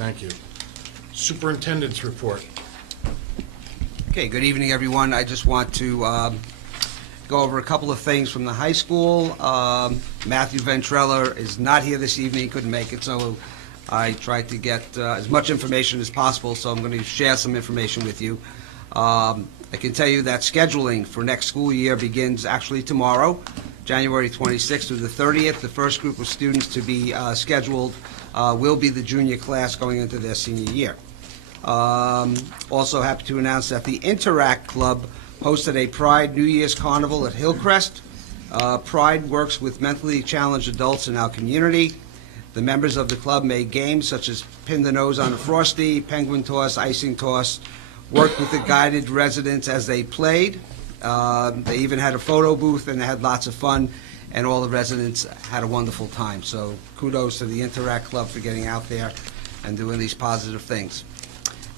Thank you. Superintendent's report. Okay, good evening, everyone. I just want to go over a couple of things from the high school. Matthew Ventrella is not here this evening, couldn't make it, so I tried to get as much information as possible, so I'm going to share some information with you. I can tell you that scheduling for next school year begins actually tomorrow, January 26th through the 30th. The first group of students to be scheduled will be the junior class going into their senior year. Also happy to announce that the Interact Club hosted a Pride New Year's Carnival at Hillcrest. Pride works with mentally challenged adults in our community. The members of the club made games such as pin the nose on a Frosty, penguin toss, icing toss, worked with the guided residents as they played. They even had a photo booth, and they had lots of fun, and all the residents had a wonderful time. So kudos to the Interact Club for getting out there and doing these positive things.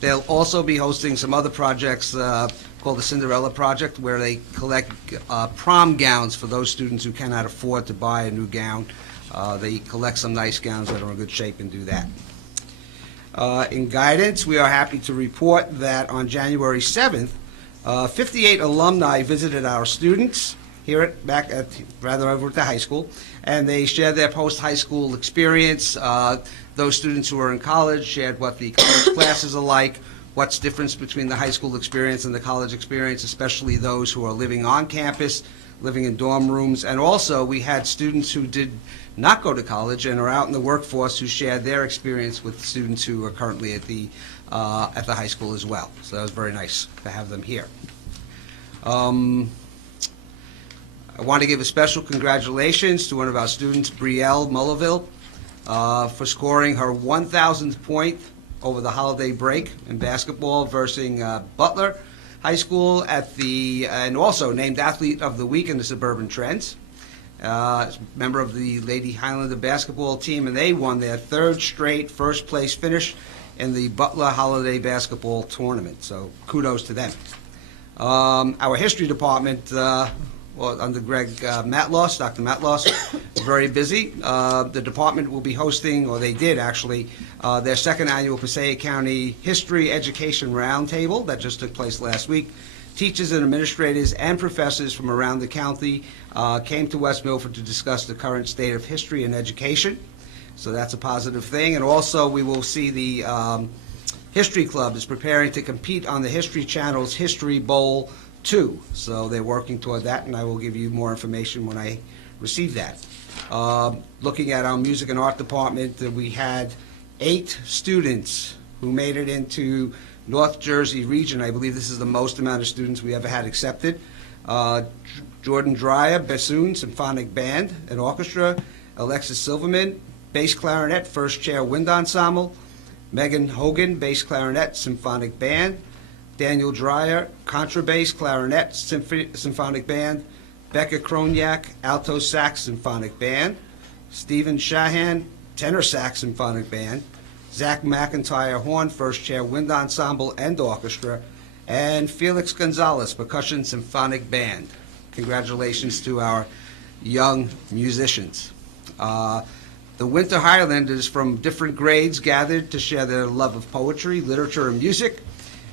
They'll also be hosting some other projects called the Cinderella Project, where they collect prom gowns for those students who cannot afford to buy a new gown. They collect some nice gowns that are in good shape and do that. In guidance, we are happy to report that on January 7th, 58 alumni visited our students here over at the high school, and they shared their post-high school experience. Those students who are in college shared what the college classes are like, what's the difference between the high school experience and the college experience, especially those who are living on campus, living in dorm rooms. And also, we had students who did not go to college and are out in the workforce who shared their experience with students who are currently at the high school as well. So that was very nice to have them here. I want to give a special congratulations to one of our students, Brielle Mullerville, for scoring her 1,000th point over the holiday break in basketball versus Butler High School and also named Athlete of the Week in the Suburban Trends. Member of the Lady Highlander basketball team, and they won their third straight first place finish in the Butler Holiday Basketball Tournament. So kudos to them. Our history department, under Greg Matloss, Dr. Matloss, very busy. The department will be hosting, or they did actually, their second annual Passaic County History Education Roundtable that just took place last week. Teachers and administrators and professors from around the county came to West Milford to discuss the current state of history and education. So that's a positive thing. And also we will see the History Club is preparing to compete on the History Channel's History Bowl 2. So they're working toward that, and I will give you more information when I receive that. Looking at our music and art department, we had 8 students who made it into North Jersey region. I believe this is the most amount of students we ever had accepted. Jordan Dreyer, bassoon, symphonic band and orchestra. Alexis Silverman, bass clarinet, first chair wind ensemble. Megan Hogan, bass clarinet, symphonic band. Daniel Dreyer, contrabass, clarinet, symphonic band. Becca Kroniak, alto sax, symphonic band. Stephen Shahan, tenor sax, symphonic band. Zach McIntyre, horn, first chair, wind ensemble and orchestra, and Felix Gonzalez, percussion, symphonic band. Congratulations to our young musicians. The Winter Highlanders from different grades gathered to share their love of poetry, literature, and music,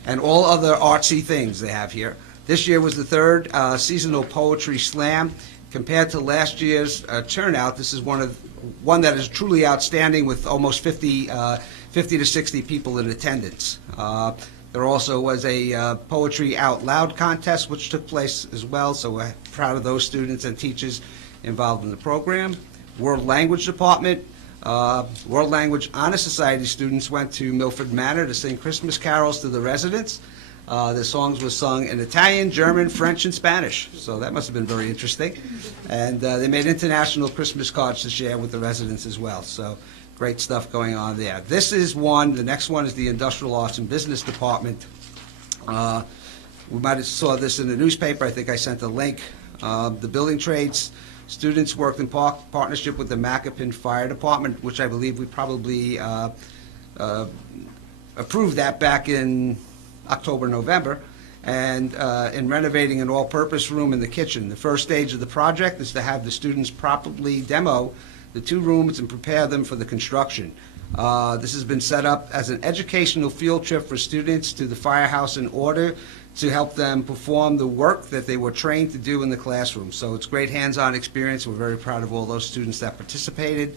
and all other artsy things they have here. This year was the third seasonal poetry slam. Compared to last year's turnout, this is one that is truly outstanding, with almost 50 to 60 people in attendance. There also was a Poetry Out Loud contest, which took place as well, so we're proud of those students and teachers involved in the program. World Language Department, World Language Honor Society students went to Milford Manor to sing Christmas carols to the residents. The songs were sung in Italian, German, French, and Spanish, so that must have been very interesting. And they made international Christmas cards to share with the residents as well, so great stuff going on there. This is one. The next one is the Industrial Arts and Business Department. We might have saw this in the newspaper. I think I sent a link. The building trades students worked in partnership with the Macapin Fire Department, which I believe we probably approved that back in October, November, and in renovating an all-purpose room in the kitchen. The first stage of the project is to have the students properly demo the 2 rooms and prepare them for the construction. This has been set up as an educational field trip for students to the firehouse in order to help them perform the work that they were trained to do in the classroom. So it's great hands-on experience. We're very proud of all those students that participated.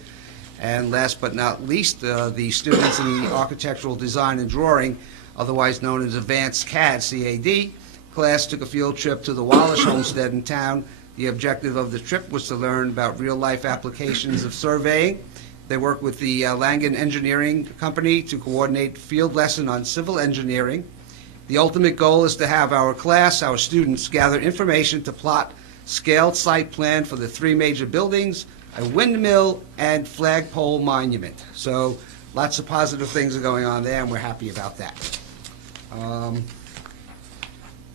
And last but not least, the students in the architectural design and drawing, otherwise known as Advanced CAD class, took a field trip to the Wallace homestead in town. The objective of the trip was to learn about real-life applications of surveying. They worked with the Langen Engineering Company to coordinate field lesson on civil engineering. The ultimate goal is to have our class, our students, gather information to plot scaled site plan for the 3 major buildings, a windmill, and flagpole monument. So lots of positive things are going on there, and we're happy about that.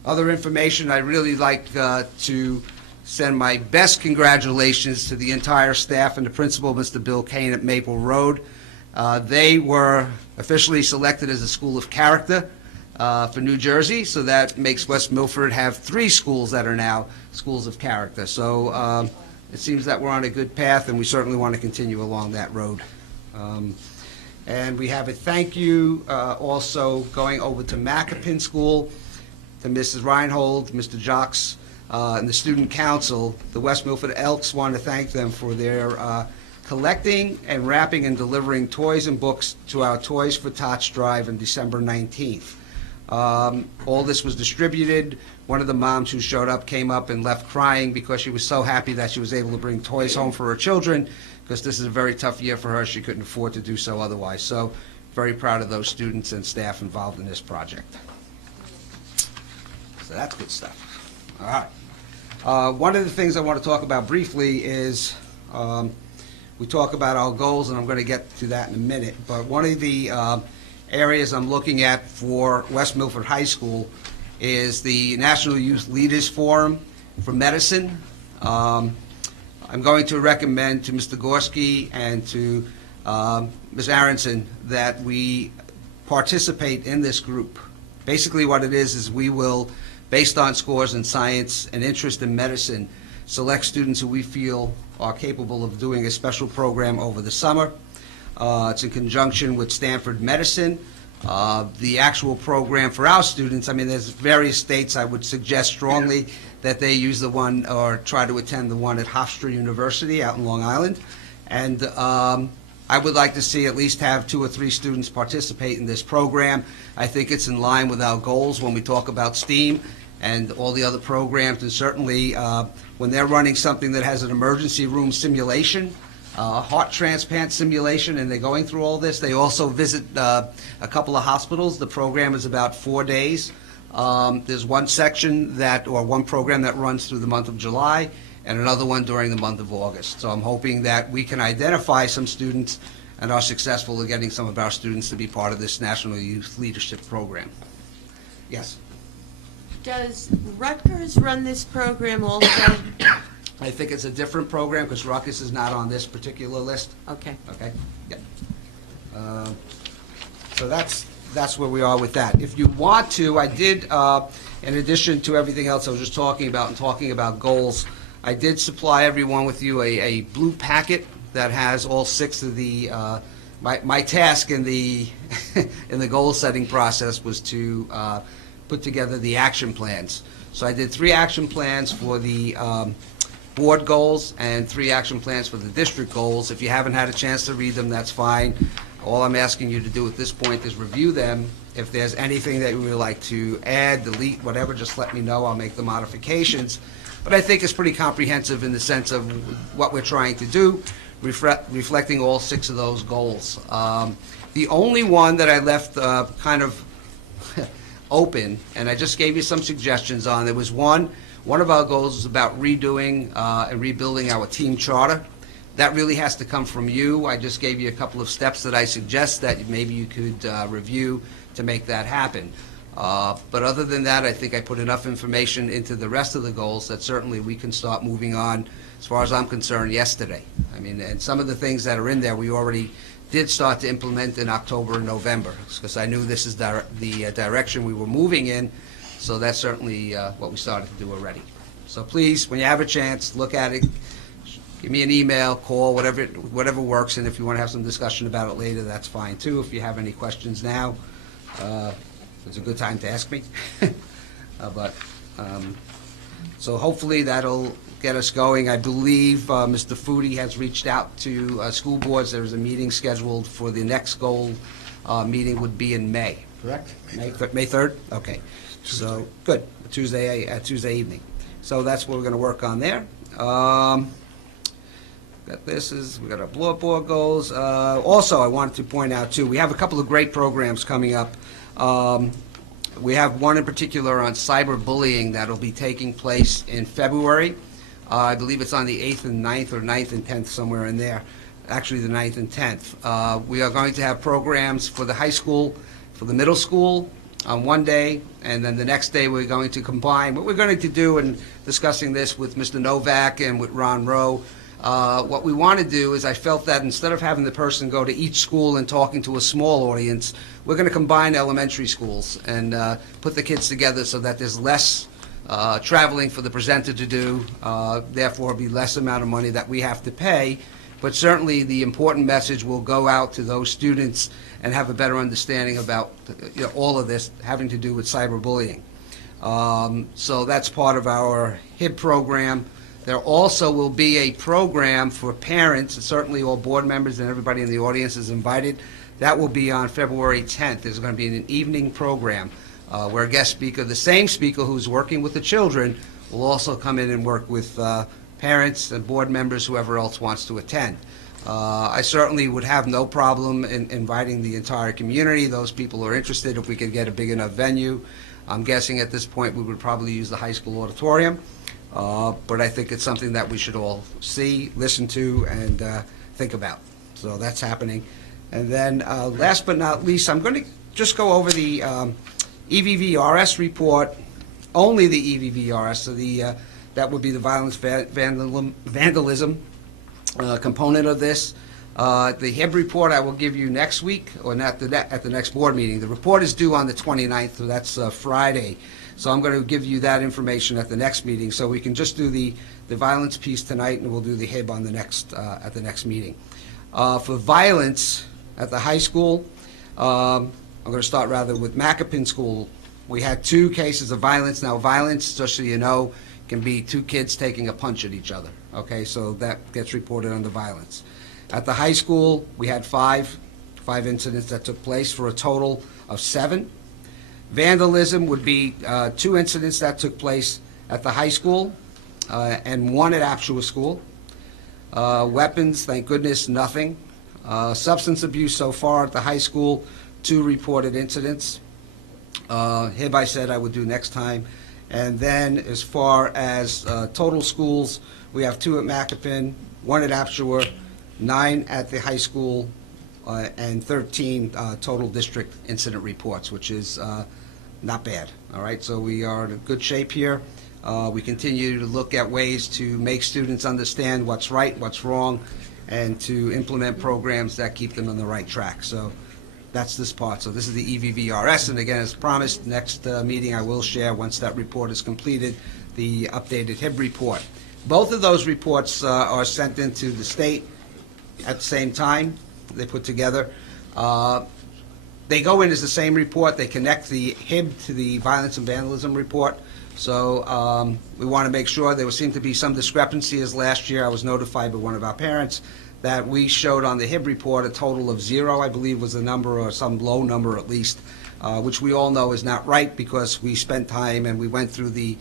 Other information, I'd really like to send my best congratulations to the entire staff and the principal, Mr. Bill Kane at Maple Road. They were officially selected as a school of character for New Jersey, so that makes West Milford have 3 schools that are now schools of character. So it seems that we're on a good path, and we certainly want to continue along that road. And we have a thank you also going over to Macapin School, to Mrs. Reinhold, Mr. Jocks, and the Student Council. The West Milford Elks want to thank them for their collecting and wrapping and delivering toys and books to our Toys for Tots drive on December 19th. All this was distributed. One of the moms who showed up came up and left crying because she was so happy that she was able to bring toys home for her children, because this is a very tough year for her. She couldn't afford to do so otherwise. So very proud of those students and staff involved in this project. So that's good stuff. All right. One of the things I want to talk about briefly is we talk about our goals, and I'm going to get to that in a minute. But one of the areas I'm looking at for West Milford High School is the National Youth Leaders Forum for Medicine. I'm going to recommend to Mr. Gorski and to Ms. Aronson that we participate in this group. Basically what it is we will, based on scores in science and interest in medicine, select students who we feel are capable of doing a special program over the summer. It's in conjunction with Stanford Medicine. The actual program for our students, I mean, there's various states. I would suggest strongly that they use the one or try to attend the one at Hofstra University out in Long Island. And I would like to see at least have 2 or 3 students participate in this program. I think it's in line with our goals when we talk about STEAM and all the other programs, and certainly when they're running something that has an emergency room simulation, heart transplant simulation, and they're going through all this. They also visit a couple of hospitals. The program is about 4 days. There's one section or one program that runs through the month of July, and another one during the month of August. So I'm hoping that we can identify some students and are successful in getting some of our students to be part of this National Youth Leadership Program. Yes? Does Rutgers run this program also? I think it's a different program because Rutgers is not on this particular list. Okay. Okay? Yep. So that's where we are with that. If you want to, I did, in addition to everything else I was just talking about and talking about goals, I did supply everyone with you a blue packet that has all 6 of the, my task in the, in the goal-setting process was to put together the action plans. So I did 3 action plans for the board goals and 3 action plans for the district goals. If you haven't had a chance to read them, that's fine. All I'm asking you to do at this point is review them. If there's anything that you would like to add, delete, whatever, just let me know. I'll make the modifications. But I think it's pretty comprehensive in the sense of what we're trying to do, reflecting all 6 of those goals. The only one that I left kind of open, and I just gave you some suggestions on, there was one of our goals is about redoing and rebuilding our team charter. That really has to come from you. I just gave you a couple of steps that I suggest that maybe you could review to make that happen. But other than that, I think I put enough information into the rest of the goals that certainly we can start moving on, as far as I'm concerned, yesterday. I mean, and some of the things that are in there, we already did start to implement in October and November, because I knew this is the direction we were moving in, so that's certainly what we started to do already. So please, when you have a chance, look at it, give me an email, call, whatever works, and if you want to have some discussion about it later, that's fine too. If you have any questions now, it's a good time to ask me. So hopefully that'll get us going. I believe Mr. Foodie has reached out to school boards. There is a meeting scheduled for the next goal meeting would be in May, correct? May 3rd? Okay. So, good, Tuesday evening. So that's what we're going to work on there. We got our blood board goals. Also, I wanted to point out, too, we have a couple of great programs coming up. We have one in particular on cyberbullying that'll be taking place in February. I believe it's on the 8th and 9th, or 9th and 10th, somewhere in there. Actually, the 9th and 10th. We are going to have programs for the high school, for the middle school on one day, and then the next day we're going to combine. What we're going to do, and discussing this with Mr. Novak and with Ron Rowe, what we want to do is I felt that instead of having the person go to each school and talking to a small audience, we're going to combine elementary schools and put the kids together so that there's less traveling for the presenter to do, therefore be less amount of money that we have to pay. But certainly the important message will go out to those students and have a better understanding about all of this having to do with cyberbullying. So that's part of our HIB program. There also will be a program for parents, and certainly all board members and everybody in the audience is invited. That will be on February 10th. There's going to be an evening program where a guest speaker, the same speaker who's working with the children, will also come in and work with parents and board members, whoever else wants to attend. I certainly would have no problem in inviting the entire community, those people who are interested, if we could get a big enough venue. I'm guessing at this point we would probably use the high school auditorium, but I think it's something that we should all see, listen to, and think about. So that's happening. And then last but not least, I'm going to just go over the EVVRS report, only the EVVRS, so that would be the violence vandalism component of this. The HIB report I will give you next week, or not at the next board meeting. The report is due on the 29th, so that's Friday. So I'm going to give you that information at the next meeting. So we can just do the violence piece tonight, and we'll do the HIB on the next at the next meeting. For violence at the high school, I'm going to start rather with Macapin School. We had 2 cases of violence. Now, violence, just so you know, can be 2 kids taking a punch at each other. Okay, so that gets reported under violence. At the high school, we had 5 incidents that took place for a total of 7. Vandalism would be 2 incidents that took place at the high school and 1 at Apshua School. Weapons, thank goodness, nothing. Substance abuse so far at the high school, 2 reported incidents. HIB I said I would do next time. And then as far as total schools, we have 2 at Macapin, 1 at Apshua, 9 at the high school, and 13 total district incident reports, which is not bad. All right, so we are in good shape here. We continue to look at ways to make students understand what's right, what's wrong, and to implement programs that keep them on the right track. So that's this part. So this is the EVVRS, and again, as promised, next meeting I will share, once that report is completed, the updated HIB report. Both of those reports are sent into the state at the same time. They put together. They go in as the same report. They connect the HIB to the violence and vandalism report. So we want to make sure. There seemed to be some discrepancy, as last year I was notified by one of our parents that we showed on the HIB report a total of 0, I believe was the number, or some low number at least, which we all know is not right, because we spent time and we went through the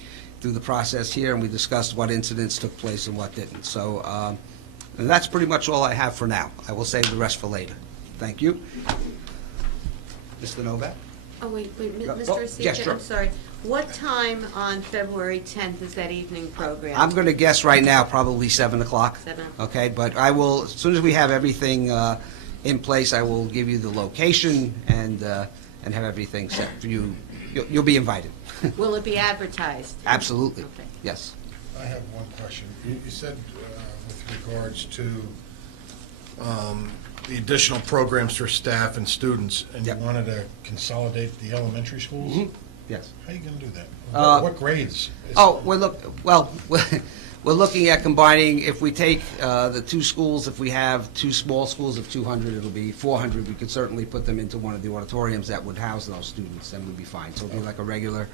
process here and we discussed what incidents took place and what didn't. So and that's pretty much all I have for now. I will save the rest for later. Thank you. Mr. Novak? Oh, wait, Oh, Mr. Asich, yes, sure. I'm sorry. What time on February 10th is that evening program? I'm going to guess right now probably 7 o'clock. 7. Okay, but I will, as soon as we have everything in place, I will give you the location and have everything set for you. You'll be invited. Will it be advertised? Absolutely. Okay. Yes. I have one question. You said with regards to the additional programs for staff and students, and Yep. you wanted to consolidate the elementary schools? Mhm. Yes. How are you going to do that? Uh, What grades? Oh, well, look, well, We're looking at combining, if we take the two schools, if we have two small schools of 200, it'll be 400. We could certainly put them into one of the auditoriums that would house those students, and we'd be fine. So it'd be like a regular,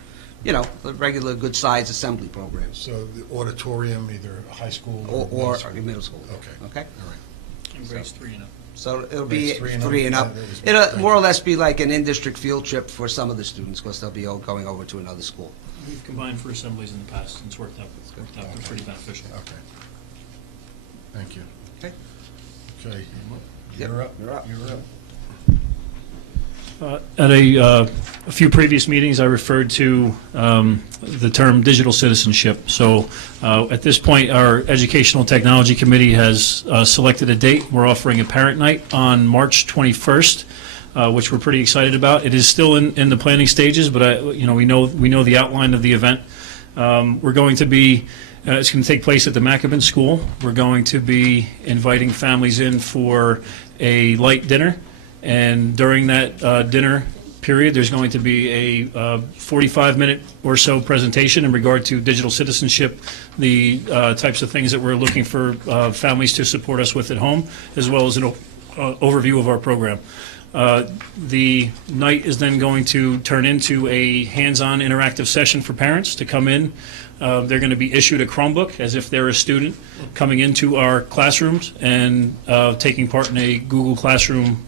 a regular good-sized assembly program. So the auditorium, either high school Or middle middle school. Okay. Okay? All right. And grades 3 and up. So it'll be Grades 3 and up, 3 and up. that was- It'll thank more or you. less be like an in-district field trip for some of the students, because they'll be all going over to another school. We've combined for assemblies in the past, and it's worked out Okay. pretty beneficial. Okay. Thank you. Okay. Okay. Yep, You're up. you're up. You're up. At a few previous meetings, I referred to the term digital citizenship. So at this point, our Educational Technology Committee has selected a date. We're offering a parent night on March 21st, which we're pretty excited about. It is still in the planning stages, but we know the outline of the event. We're going to be it's going to take place at the Maccaben School. We're going to be inviting families in for a light dinner. And during that dinner period, there's going to be a 45-minute or so presentation in regard to digital citizenship, the types of things that we're looking for families to support us with at home, as well as an overview of our program. The night is then going to turn into a hands-on interactive session for parents to come in. They're going to be issued a Chromebook as if they're a student coming into our classrooms and taking part in a Google Classroom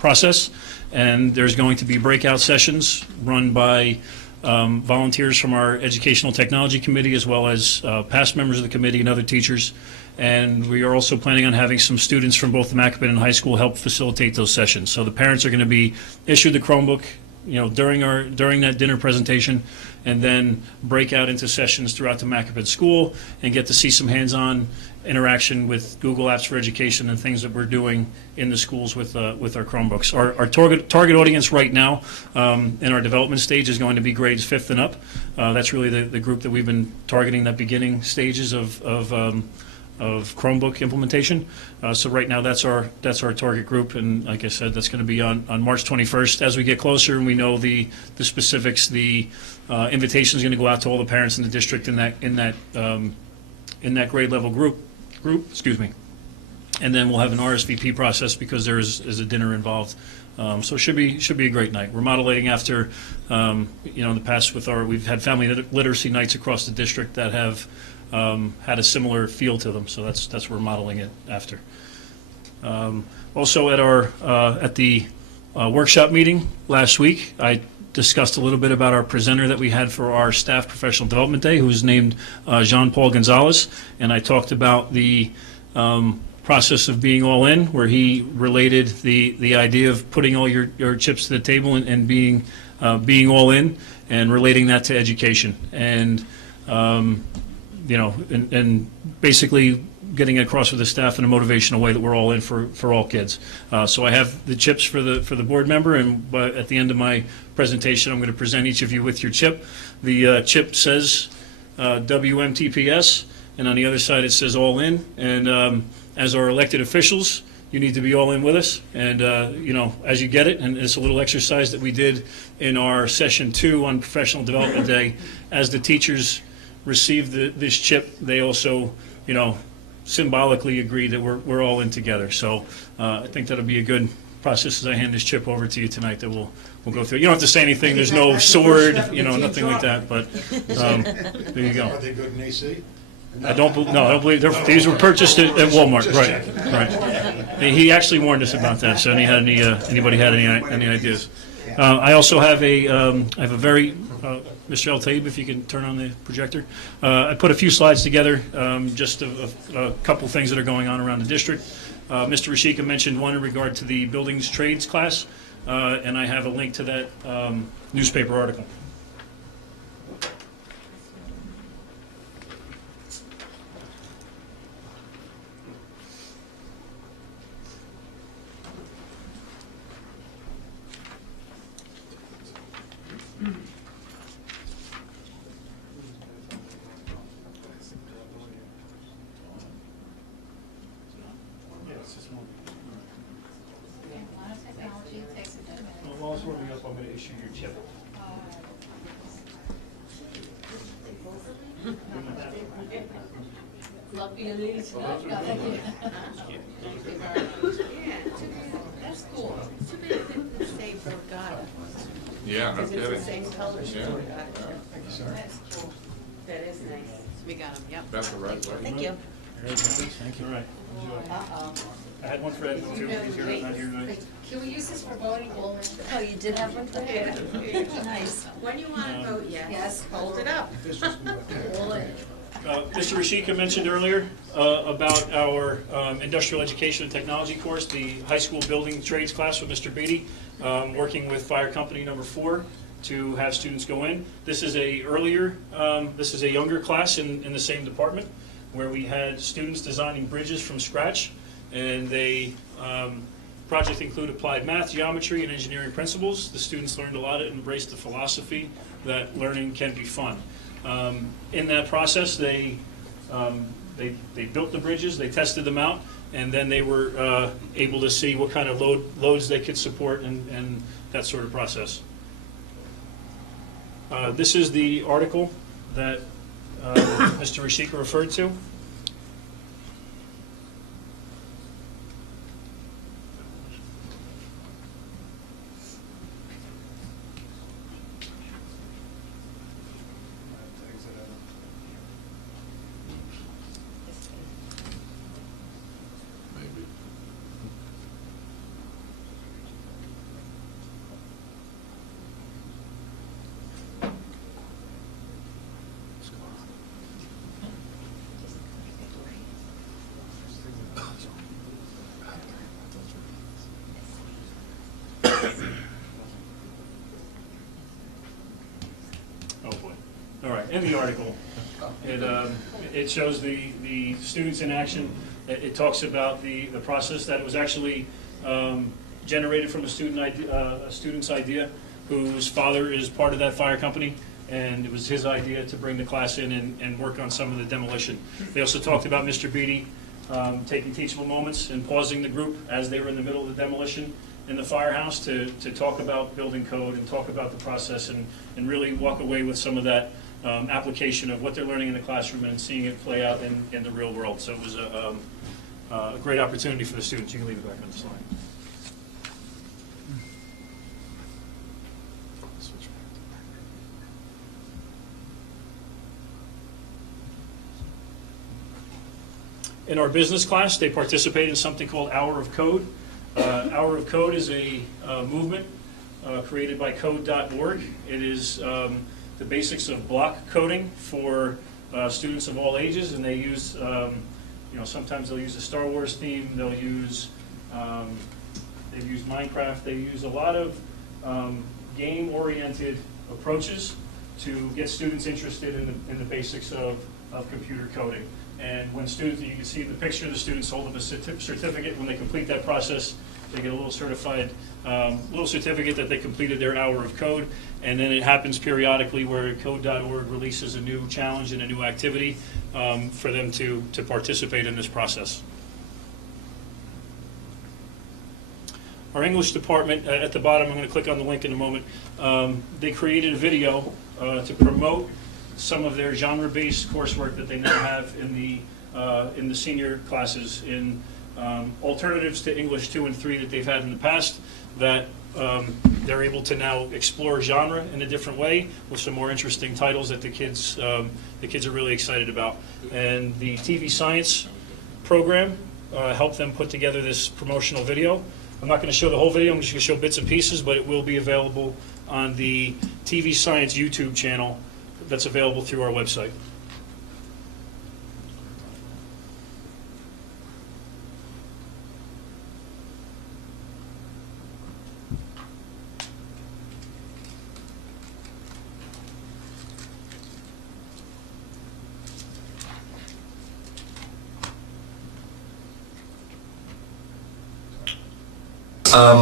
process. And there's going to be breakout sessions run by volunteers from our Educational Technology Committee, as well as past members of the committee and other teachers. And we are also planning on having some students from both the Maccaben and high school help facilitate those sessions. So the parents are going to be issued the Chromebook, during that dinner presentation, and then break out into sessions throughout the Maccaben school and get to see some hands-on interaction with Google Apps for Education and things that we're doing in the schools with our Chromebooks. Our target audience right now in our development stage is going to be grades 5th and up. That's really the group that we've been targeting, that beginning stages of Chromebook implementation. So right now that's our target group, and like I said, that's going to be on March 21st. As we get closer and we know the specifics, the invitation is going to go out to all the parents in the district in that grade level group. Excuse me. And then we'll have an RSVP process because there is a dinner involved. So it should be a great night. We're modeling after in the past we've had family literacy nights across the district that have had a similar feel to them, so that's what we're modeling it after. Also at the workshop meeting last week, I discussed a little bit about our presenter that we had for our Staff Professional Development Day, who was named Jean-Paul Gonzalez, and I talked about the process of being all in, where he related the idea of putting all your chips to the table and being all in, and relating that to education. And and basically getting across with the staff in a motivational way that we're all in for all kids. So I have the chips for the board member, and at the end of my presentation, I'm going to present each of you with your chip. The chip says WMTPS, and on the other side it says all in. And as our elected officials, you need to be all in with us. And as you get it, and it's a little exercise that we did in our session 2 on Professional Development Day, as the teachers receive this chip, they also, symbolically agree that we're all in together. So I think that'll be a good process as I hand this chip over to you tonight that we'll go through. You don't have to say anything. There's no sword, nothing like that. But there you go. Are they good in AC? I don't believe these were purchased at Walmart. Right. He actually warned us about that. So anybody had any ideas? I also have a very Mr. El-Taib, if you can turn on the projector. I put a few slides together, just a couple things that are going on around the district. Mr. Rashika mentioned one in regard to the buildings trades class, and I have a link to that newspaper article. While it's warming up, I'm going to issue your chip. Love you, Elise. Thank you very much. Yeah, That's cool. it's too bad it didn't say Borgata, Yeah, no because it's the kidding. same color as Yeah. Borgata. That's cool. That is nice. We got him, yep. That's the right way. Thank you. Thank you. All right. Uh-oh. I had one for Ed, too. He's here, not here tonight. Can we use this for voting? Oh, you did have one for him? Nice. When you want to vote yes, Yes. hold it up. Roll it. Mr. Rashika mentioned earlier about our industrial education and technology course, the high school building trades class with Mr. Beatty, working with fire company number 4 to have students go in. This is a younger class in the same department where we had students designing bridges from scratch, and they project include applied math, geometry, and engineering principles. The students learned a lot and embraced the philosophy that learning can be fun. In that process, they built the bridges, they tested them out, and then they were able to see what kind of loads they could support and that sort of process. This is the article that Mr. Rashika referred to. Maybe. Oh, boy. All right, in the article, it shows the students in action. It talks about the process that it was actually generated from a student's idea, whose father is part of that fire company, and it was his idea to bring the class in and work on some of the demolition. They also talked about Mr. Beatty taking teachable moments and pausing the group as they were in the middle of the demolition in the firehouse to talk about building code and talk about the process and really walk away with some of that application of what they're learning in the classroom and seeing it play out in the real world. So it was a great opportunity for the students. You can leave it back on the slide. In our business class, they participated in something called Hour of Code. Hour of Code is a movement created by code.org. It is the basics of block coding for students of all ages, and they use, sometimes they'll use a Star Wars theme, they've used Minecraft, they use a lot of game-oriented approaches to get students interested in the basics of computer coding. And when students, you can see in the picture, the students hold up a certificate. When they complete that process, they get a little certified, little certificate that they completed their hour of code. And then it happens periodically where code.org releases a new challenge and a new activity for them to participate in this process. Our English department, at the bottom, I'm going to click on the link in a moment, they created a video to promote some of their genre-based coursework that they now have in the senior classes in alternatives to English 2 and 3 that they've had in the past, that they're able to now explore genre in a different way with some more interesting titles that the kids are really excited about. And the TV Science program helped them put together this promotional video. I'm not going to show the whole video, I'm just going to show bits and pieces, but it will be available on the TV Science YouTube channel that's available through our website.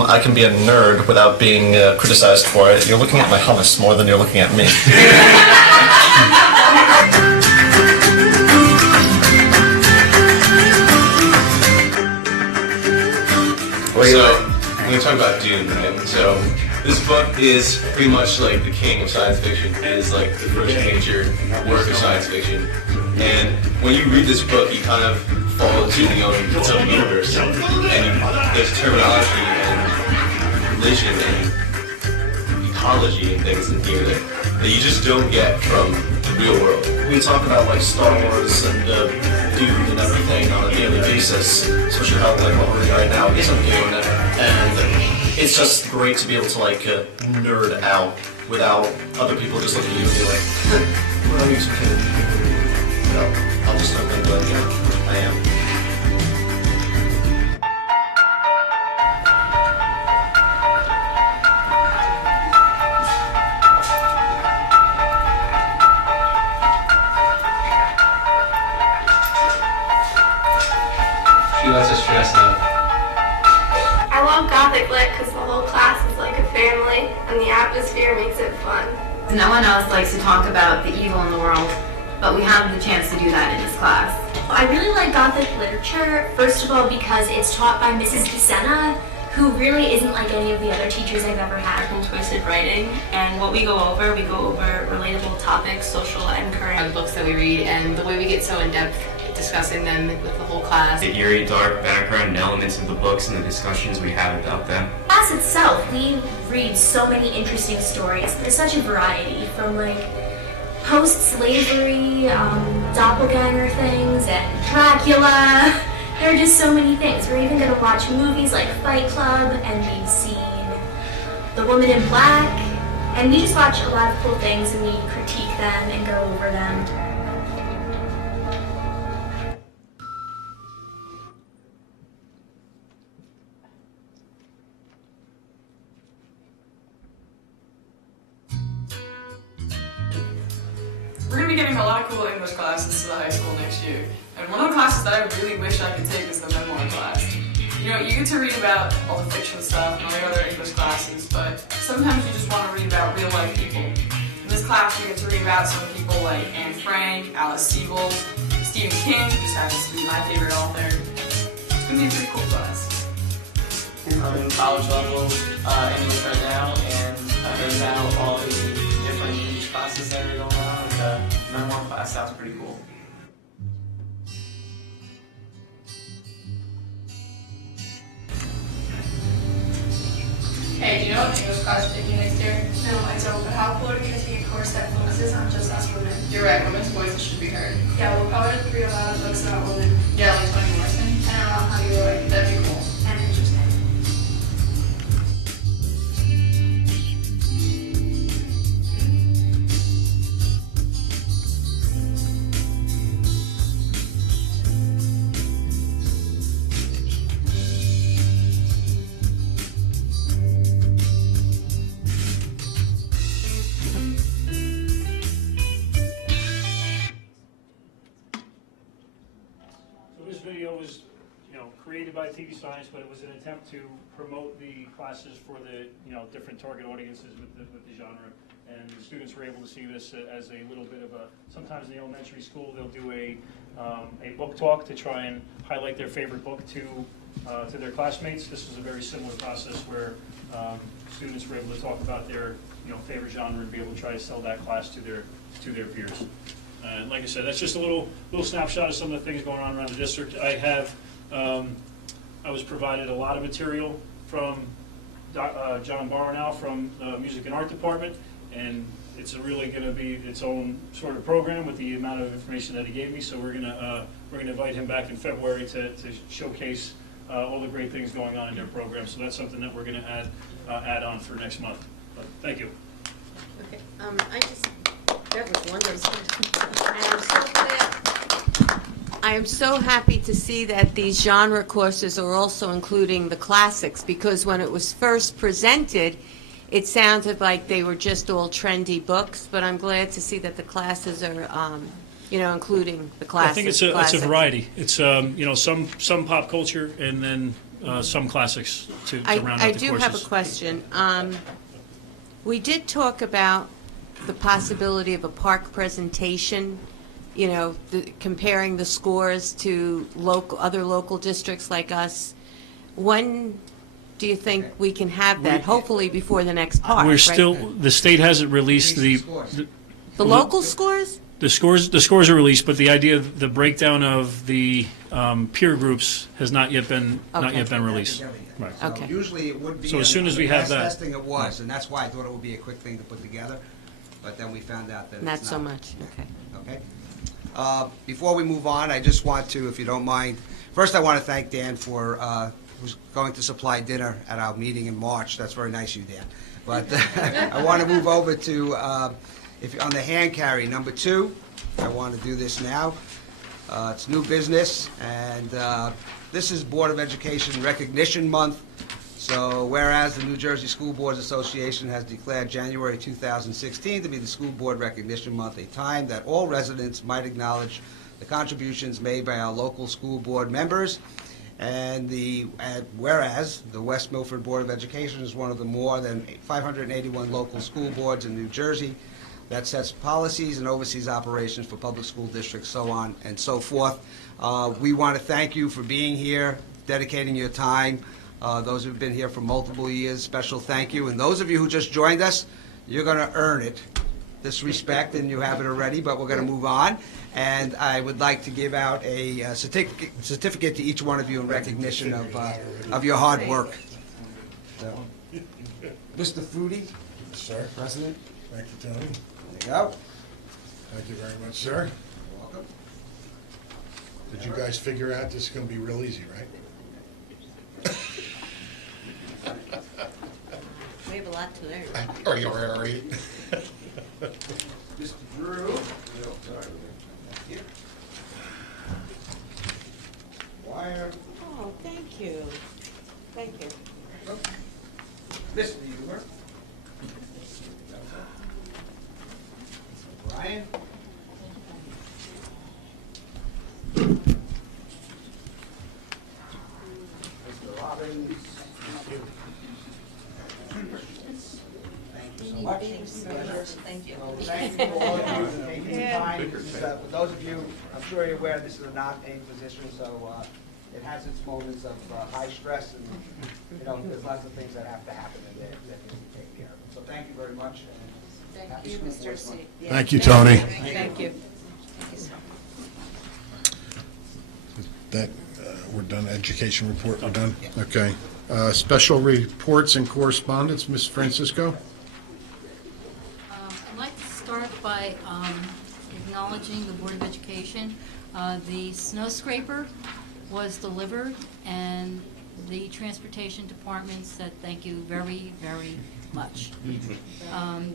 I can be a nerd without being criticized for it. You're looking at my hummus more than you're looking at me. So, I'm going to talk about Dune, right? So, this book is pretty much like the king of science fiction. It is like the first major work of science fiction. And when you read this book, you kind of fall into its own universe, and there's terminology and religion and ecology and things in here that you just don't get from the real world. We talk about like Star Wars and Dune and everything on a daily basis, especially how like what we're doing right now isn't Dune, and it's just great to be able to like nerd out without other people just looking at you and be like, what are you some kid? You know, I'll just look and be like, yeah, I am. She likes to stress out. I love Gothic Lit because the whole class is like a family and the atmosphere makes it fun. No one else likes to talk about the evil in the world, but we have the chance to do that in this class. I really like Gothic literature, first of all because it's taught by Mrs. DeSena, who really isn't like any of the other teachers I've ever had. And twisted writing, and what we go over relatable topics, social and current books that we read, and the way we get so in depth discussing them with the whole class. The eerie, dark background and elements of the books and the discussions we have about them. Class itself, we read so many interesting stories. There's such a variety from like post-slavery, doppelganger things, and Dracula. There are just so many things. We're even going to watch movies like Fight Club, and we've seen The Woman in Black, and we just watch a lot of cool things and we critique them and go over them. We're going to be getting a lot of cool English classes to the high school next year. And one of the classes that I really wish I could take is the memoir class. You know, you get to read about all the fiction stuff and all the other English classes, but sometimes you just want to read about real life people. In this class, we get to read about some people like Anne Frank, Alice Sebold, Stephen King, who just happens to be my favorite author. It's going to be a pretty cool class. I'm in college level English right now, and I heard about all the different English classes that are going on, and the memoir class sounds pretty cool. Hey, do you know what English class is taking next year? No, I don't, but how cool would it be to take a course that focuses on just us women? You're right, women's voices should be heard. Yeah, we'll probably read a lot of books about women. Yeah, like Toni Morrison. I don't know how you would. That'd be cool. And interesting. This video was, created by TV Science, but it was an attempt to promote the classes for the, different target audiences with the genre. And the students were able to see this as a little bit of a, sometimes in the elementary school, they'll do a book talk to try and highlight their favorite book to their classmates. This was a very similar process where students were able to talk about their, favorite genre and be able to try to sell that class to their peers. And like I said, that's just a little snapshot of some of the things going on around the district. I was provided a lot of material from John Barnow from the Music and Art Department, and it's really going to be its own sort of program with the amount of information that he gave me. So we're going to invite him back in February to showcase all the great things going on in their program. So that's something that we're going to add on for next month. But thank you. Okay, that was wonderful. And I'm so glad, I am so happy to see that these genre courses are also including the classics, because when it was first presented, it sounded like they were just all trendy books, but I'm glad to see that the classes are, including the classics. I think it's a variety. It's, some pop culture and then some classics to round out the courses. I do have a question. We did talk about the possibility of a park presentation, comparing the scores to other local districts like us. When do you think we can have that? Hopefully before the next park. We're right? still, the state hasn't released the local scores? The scores are released, but the idea of the breakdown of the peer groups has not yet been released. Right. So Okay. usually it would be. So as soon as we have that- Last testing it was, and that's why I thought it would be a quick thing to put together, but then we found out that it's not. Not so much, okay. Okay. Before we move on, I just want to, if you don't mind, first I want to thank Dan for, who's going to supply dinner at our meeting in March. That's very nice of you, Dan. But I want to move over to, if on the hand carry, number 2, I want to do this now. It's new business, and this is Board of Education Recognition Month. So whereas the New Jersey School Boards Association has declared January 2016 to be the School Board Recognition Month, a time that all residents might acknowledge the contributions made by our local school board members. And whereas the West Milford Board of Education is one of the more than 581 local school boards in New Jersey that sets policies and oversees operations for public school districts, so on and so forth. We want to thank you for being here, dedicating your time. Those who've been here for multiple years, special thank you. And those of you who just joined us, you're going to earn it, this respect, and you have it already, but we're going to move on. And I would like to give out a certificate to each one of you in recognition of your hard work. So, Mr. Fruity, Sir, President, thank you, Tony. there you go. Thank you very much, sir. You're welcome. Did you guys figure out this is going to be real easy, right? We have a lot to learn. Are you? Mr. Drew. Here. Wire. Oh, thank you. Thank you. Mr. Huber. Brian. Mr. Robbins. Thank you so much. Thank you. So thank you for all of you for taking the time. This is, for those of you, I'm sure you're aware, this is a non-paid position, so it has its moments of high stress, and, you know, there's lots of things that have to happen in there that need to be taken care of. So thank you very much. And happy Thank you, School Mr. Board Month. C. Thank you, Tony. Thank you. That, we're done, education report, we're done? Okay. Special reports and correspondence, Ms. Francisco? I'd like to start by acknowledging the Board of Education. The snow scraper was delivered, and the Transportation Department said thank you very, very much.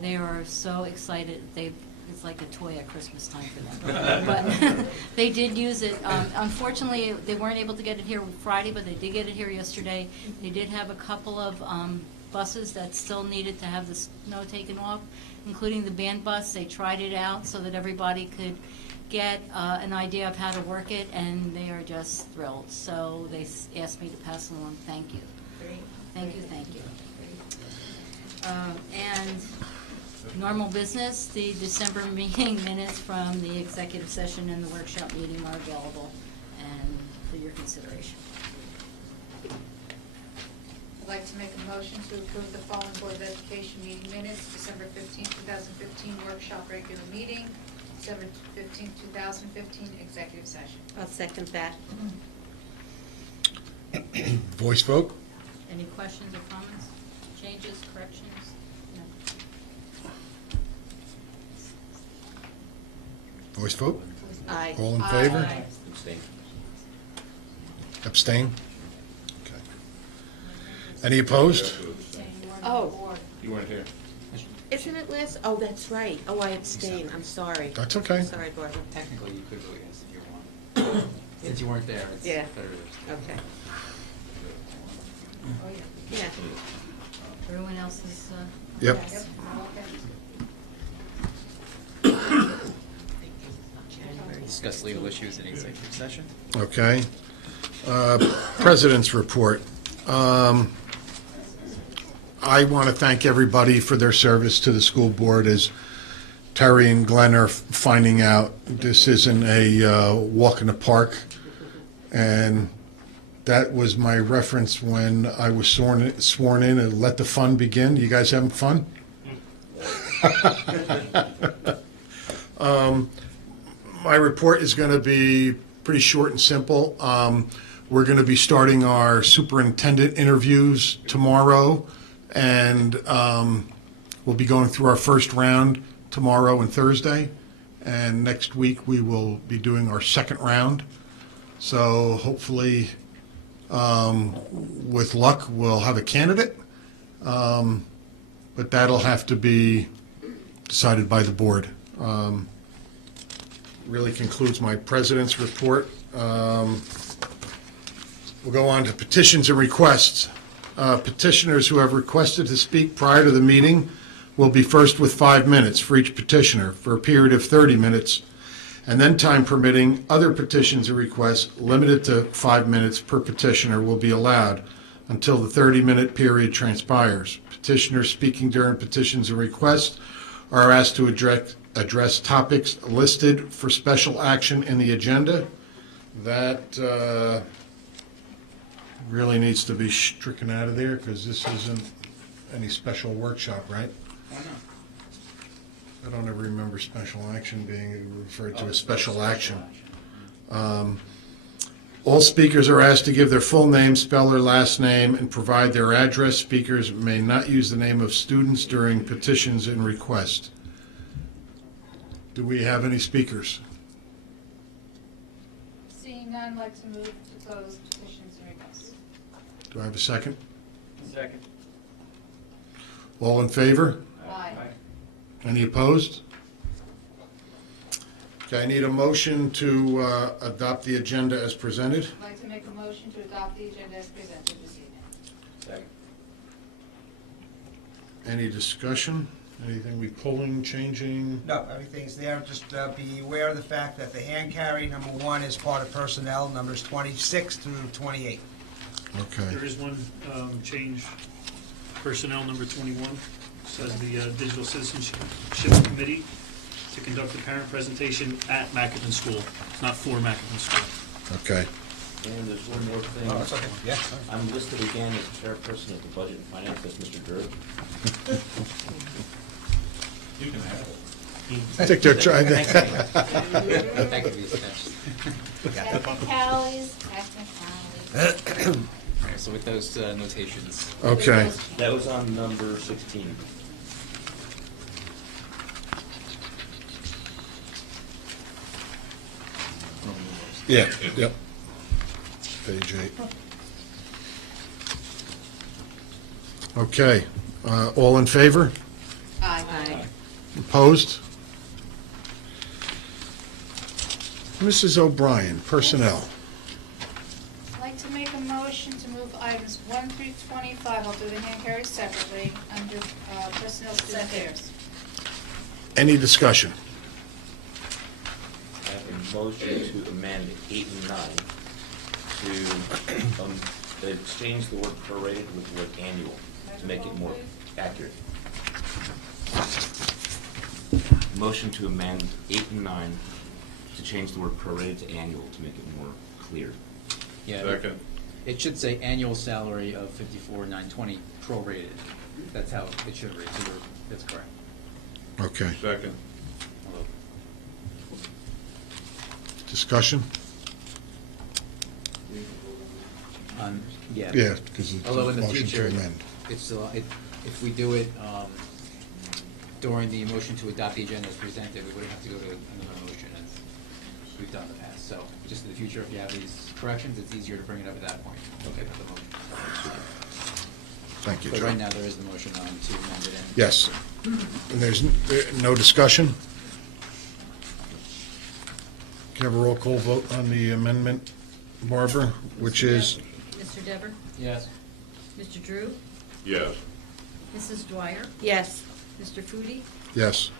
They are so excited. It's like a toy at Christmas time for them. But they did use it. Unfortunately, they weren't able to get it here Friday, but they did get it here yesterday. They did have a couple of buses that still needed to have the snow taken off, including the band bus. They tried it out so that everybody could get an idea of how to work it, and they are just thrilled. So they asked me to pass along thank you. Thank you, thank you. And normal business, the December meeting minutes from the executive session and the workshop meeting are available and for your consideration. I'd like to make a motion to approve the following Board of Education meeting minutes: December 15, 2015 workshop regular meeting, December 15, 2015 executive session. I'll second that. Voice vote? Any questions or comments, changes, corrections? No. Voice vote? Aye. All in favor? Aye. Abstain? Okay. Any opposed? Oh, You weren't here. isn't it last? Oh, that's right. Oh, I abstain. I'm sorry. That's okay. Sorry, Barbara. Technically, you could vote yes if you want. Since you weren't there, it's Yeah. better to. Okay. Yeah. Everyone else is, Yep. yes. Discuss legal issues in executive session. Okay. President's report. I want to thank everybody for their service to the school board. As Terry and Glenn are finding out, this isn't a walk in the park. And that was my reference when I was sworn in and let the fun begin. You guys having fun? My report is going to be pretty short and simple. We're going to be starting our superintendent interviews tomorrow, and we'll be going through our first round tomorrow and Thursday. And next week, we will be doing our second round. So hopefully, with luck, we'll have a candidate. But that'll have to be decided by the board. Really concludes my president's report. We'll go on to petitions and requests. Petitioners who have requested to speak prior to the meeting will be first with 5 minutes for each petitioner for a period of 30 minutes, and then time permitting, other petitions or requests limited to 5 minutes per petitioner will be allowed until the 30-minute period transpires. Petitioners speaking during petitions and requests are asked to address topics listed for special action in the agenda. That really needs to be stricken out of there because this isn't any special workshop, right? Why not? I don't ever remember special action being referred to as special action. All speakers are asked to give their full name, spell their last name, and provide their address. Speakers may not use the name of students during petitions and requests. Do we have any speakers? Seeing none, I'd like to move to close petitions and requests. Do I have a second? Second. All in favor? Aye. Any opposed? Okay, I need a motion to adopt the agenda as presented. I'd like to make a motion to adopt the agenda as presented this evening. Second. Any discussion? Anything we pulling, changing? No, everything's there. Just be aware of the fact that the hand carry, number 1, is part of personnel, numbers 26 through 28. Okay. There is one change. Personnel number 21 says the Digital Citizenship Committee to conduct a parent presentation at Mackinton School. It's not for Mackinton School. Okay. And there's one more thing. Oh, that's okay. Yeah. I'm listed again as chairperson of the Budget and Finance, that's Mr. Drew. You can have it. I think they're trying to. Thank you, Technicalities. So with those notations. Okay. That was on number 16. Yeah, yep. Page 8. Okay, all in favor? Aye. Opposed? Mrs. O'Brien, personnel. I'd like to make a motion to move items 1 through 25, I'll do the hand carry separately, under personnel student affairs. Any discussion? I have a motion to amend 8 and 9 to exchange the word prorated with the word annual to make it more accurate. Motion to amend 8 and 9 to change the word prorated to annual to make it more clear. Yeah. Second. It should say annual salary of $54,920 prorated. That's how it should read. So that's correct. Okay. Second. Discussion? Yeah. Yeah, because it's Although in the motion to future, amend. it's if we do it during the motion to adopt the agenda as presented, we wouldn't have to go to another motion as we've done in the past. So just in the future, if you have these corrections, it's easier to bring it up at that point. Okay. Not the motion. Thank you, But Joe. right now, there is the motion on to amend it. Yes. And there's no discussion? Can I have a roll call vote on the amendment, Barbara, which is? Mr. Dever? Yes. Mr. Drew? Yes. Mrs. Dwyer? Yes. Mr. Foodie? Yes.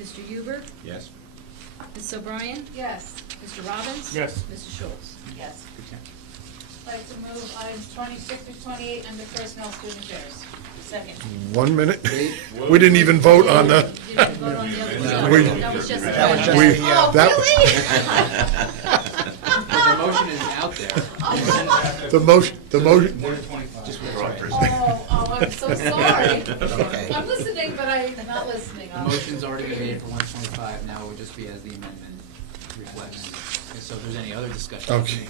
Mr. Huber? Yes. Ms. O'Brien? Yes. Mr. Robbins? Yes. Mrs. Schultz? Yes. I'd like to move items 26 through 28 under personnel student affairs. Second. 1 minute? We didn't even vote on the. You didn't vote on the other one. We- That was just. That was just We- the, that- The motion is out there. The motion, Just withdraw it. Oh, I'm so sorry. Okay. I'm listening, but I'm not listening. The motion's already been made for 125, now it would just be as the amendment reflects. And so if there's any other discussion. Okay.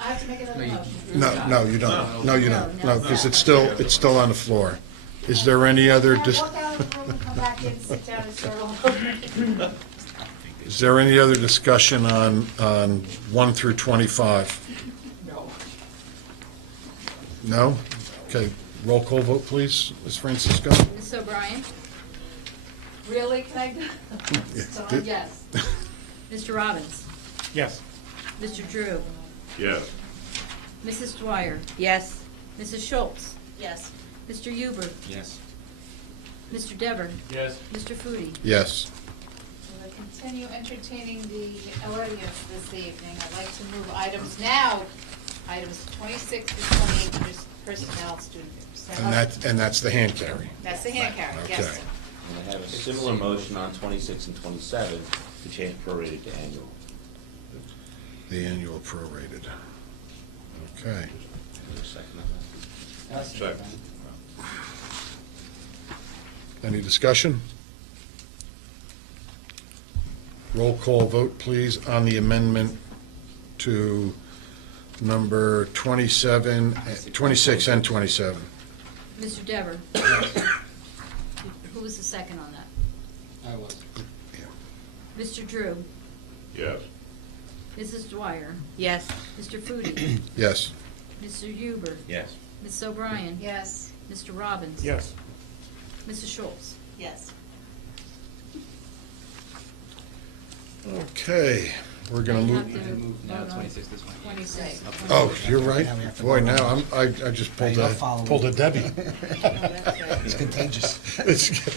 I have to make another No, you- motion. No, you don't. No, you don't. No, because it's still on the floor. Is there any other, Can I walk out of the room and come back in, sit down and start all over? is there any other discussion on 1 through 25? No. No? Okay, roll call vote, please, Ms. Francisco? Ms. O'Brien? Really? Can I? Yeah. Yes. Mr. Robbins? Yes. Mr. Drew? Yes. Mrs. Dwyer? Yes. Mrs. Schultz? Yes. Mr. Huber? Yes. Mr. Dever? Yes. Mr. Foodie? Yes. We'll continue entertaining the audience this evening. I'd like to move items now, items 26 to 28, personnel student. And that's the hand carry. That's the hand carry, yes. Okay. And I have a similar motion on 26 and 27 to change prorated to annual. The annual prorated. Okay. Is there a second on that? Second. Any discussion? Roll call vote, please, on the amendment to number 27, 26 and 27. Mr. Dever? Who was the second on that? I was. Mr. Drew? Yes. Mrs. Dwyer? Yes. Mr. Foodie? Yes. Mr. Huber? Yes. Ms. O'Brien? Yes. Mr. Robbins? Yes. Mrs. Schultz? Yes. Okay, we're going to You have move. to Move now vote on 26 this one. 26. Oh, you're right. Boy, now I just pulled a Debbie. It's contagious.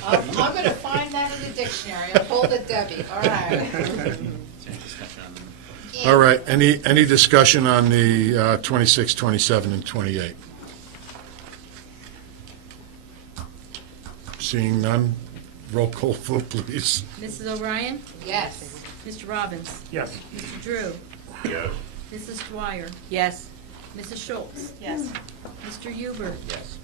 I'm going to find that in the dictionary. I pulled it, Debbie. All right. Is there any discussion on them? All right, any discussion on the 26, 27, and 28? Seeing none, roll call vote, please. Mrs. O'Brien? Yes. Mr. Robbins? Yes. Mr. Drew? Yes. Mrs. Dwyer? Yes. Mrs. Schultz? Yes. Mr. Huber? Yes.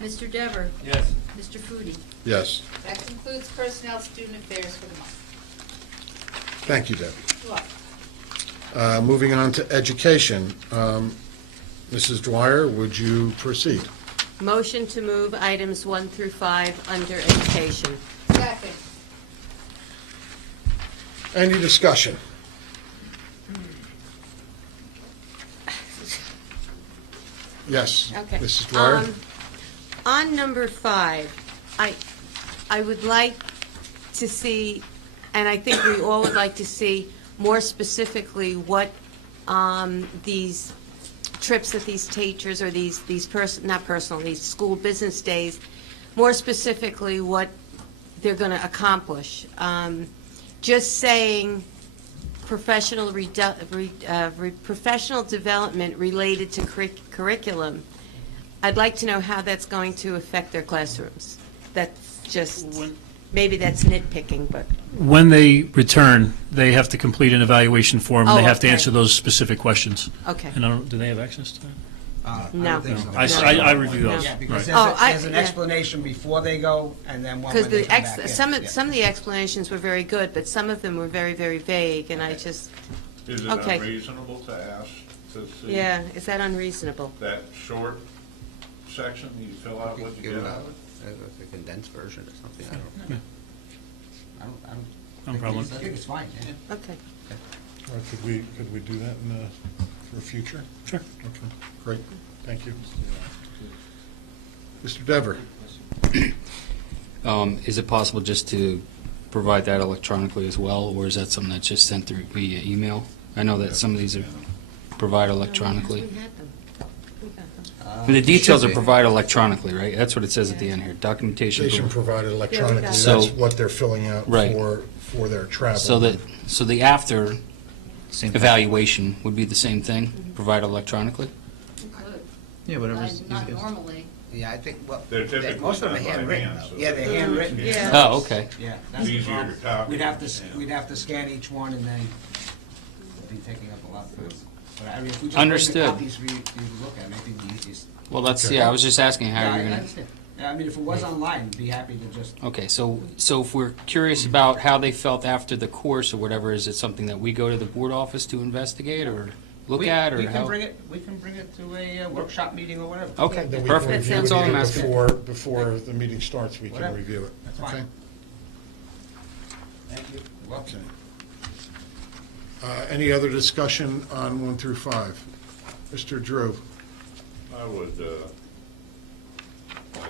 Mr. Dever? Yes. Mr. Foodie? Yes. That concludes personnel student affairs for the month. Thank you, Debbie. You're welcome. Moving on to education. Mrs. Dwyer, would you proceed? Motion to move items 1 through 5 under education. Second. Any discussion? Yes. Okay. Mrs. Dwyer? On number 5, I would like to see, and I think we all would like to see, more specifically what these trips that these teachers or these school business days, more specifically what they're going to accomplish. Just saying professional development related to curriculum, I'd like to know how that's going to affect their classrooms. That's just, maybe that's nitpicking, but, When they return, they have to complete an evaluation form, and they Oh, have to okay. answer those specific questions. okay. And I don't, do they have access to that? I No. don't think so. I review those. Yeah, because Oh, there's an yeah. explanation before they go, and then one Because when they come back in. some Yeah. of the explanations were very good, but some of them were very, very vague, and I just, Is it Okay. unreasonable to ask to see yeah, is that unreasonable? that short section, you fill out what you get out of it? A condensed version or something, I don't know. I don't. No problem. I think it's fine, yeah. Okay. Or could we do that for a future? Sure. Okay, great, thank you. Mr. Dever? Is it possible just to provide that electronically as well, or is that something that's just sent through via email? I know that some of these are provided electronically. We had them. We got them. The details should are be. provided electronically, right? That's what it says at the end here, documentation. Station provided electronically, that's So- what they're filling out Right. for their travel. So the after Same thing. evaluation would be the same thing, provided electronically? Yeah, whatever's. Not normally. Yeah, I think, well, They're typically most of them are done by handwritten, hand, though. so Yeah, they're handwritten. Yeah. Oh, okay. Yeah. It's that's the easier problem. to copy. We'd have to scan each one, and then it'd be taking up a lot of space. But I mean, if we just bring Understood. the copies for you to look at, maybe the easiest. Well, that's, yeah, I was just asking how Yeah, you're I gonna, understand. I mean, if it was online, I'd be happy to just, Okay, so if we're curious about how they felt after the course or whatever, is it something that we go to the board office to investigate or look at, or we how? can bring it to a workshop meeting or whatever. Okay, Then we can perfect. review That's it all I'm even asking. before the meeting starts, we can Whatever. review it. That's fine. Okay? Thank you. You're welcome. Okay. Any other discussion on 1 through 5? Mr. Drew? I would like to come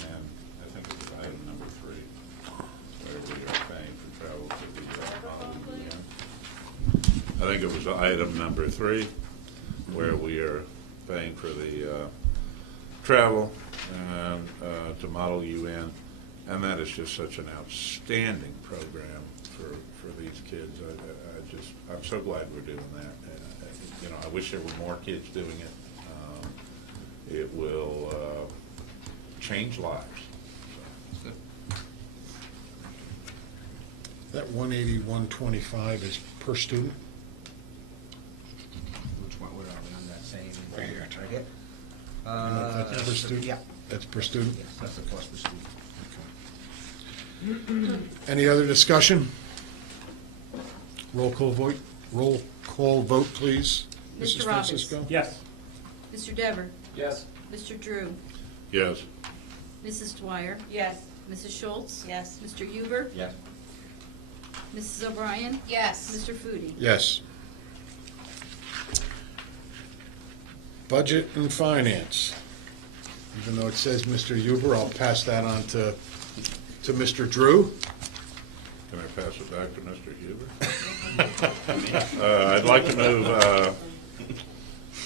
in, I think it was item number 3, where we are paying for travel to the holiday weekend. I think it was item number 3, where we are paying for the travel and to Model UN, and that is just such an outstanding program for these kids. I'm so glad we're doing that. You know, I wish there were more kids doing it. It will change lives. That 181.25 is per student? Which one, what are we on that same? Right here. Right here? You know if that's per student? Yeah. That's per student? Yes, that's the cost per student. Any other discussion? Roll call vote, please. Mr. Mrs. Roberts. Francisco? Yes. Mr. Dever. Yes. Mr. Drew. Yes. Mrs. Dwyer. Yes. Mrs. Schultz. Yes. Mr. Huber. Yes. Mrs. O'Brien. Yes. Mr. Foodie. Yes. Budget and Finance. Even though it says Mr. Huber, I'll pass that on to Mr. Drew. Can I pass it back to Mr. Huber? I'd like to move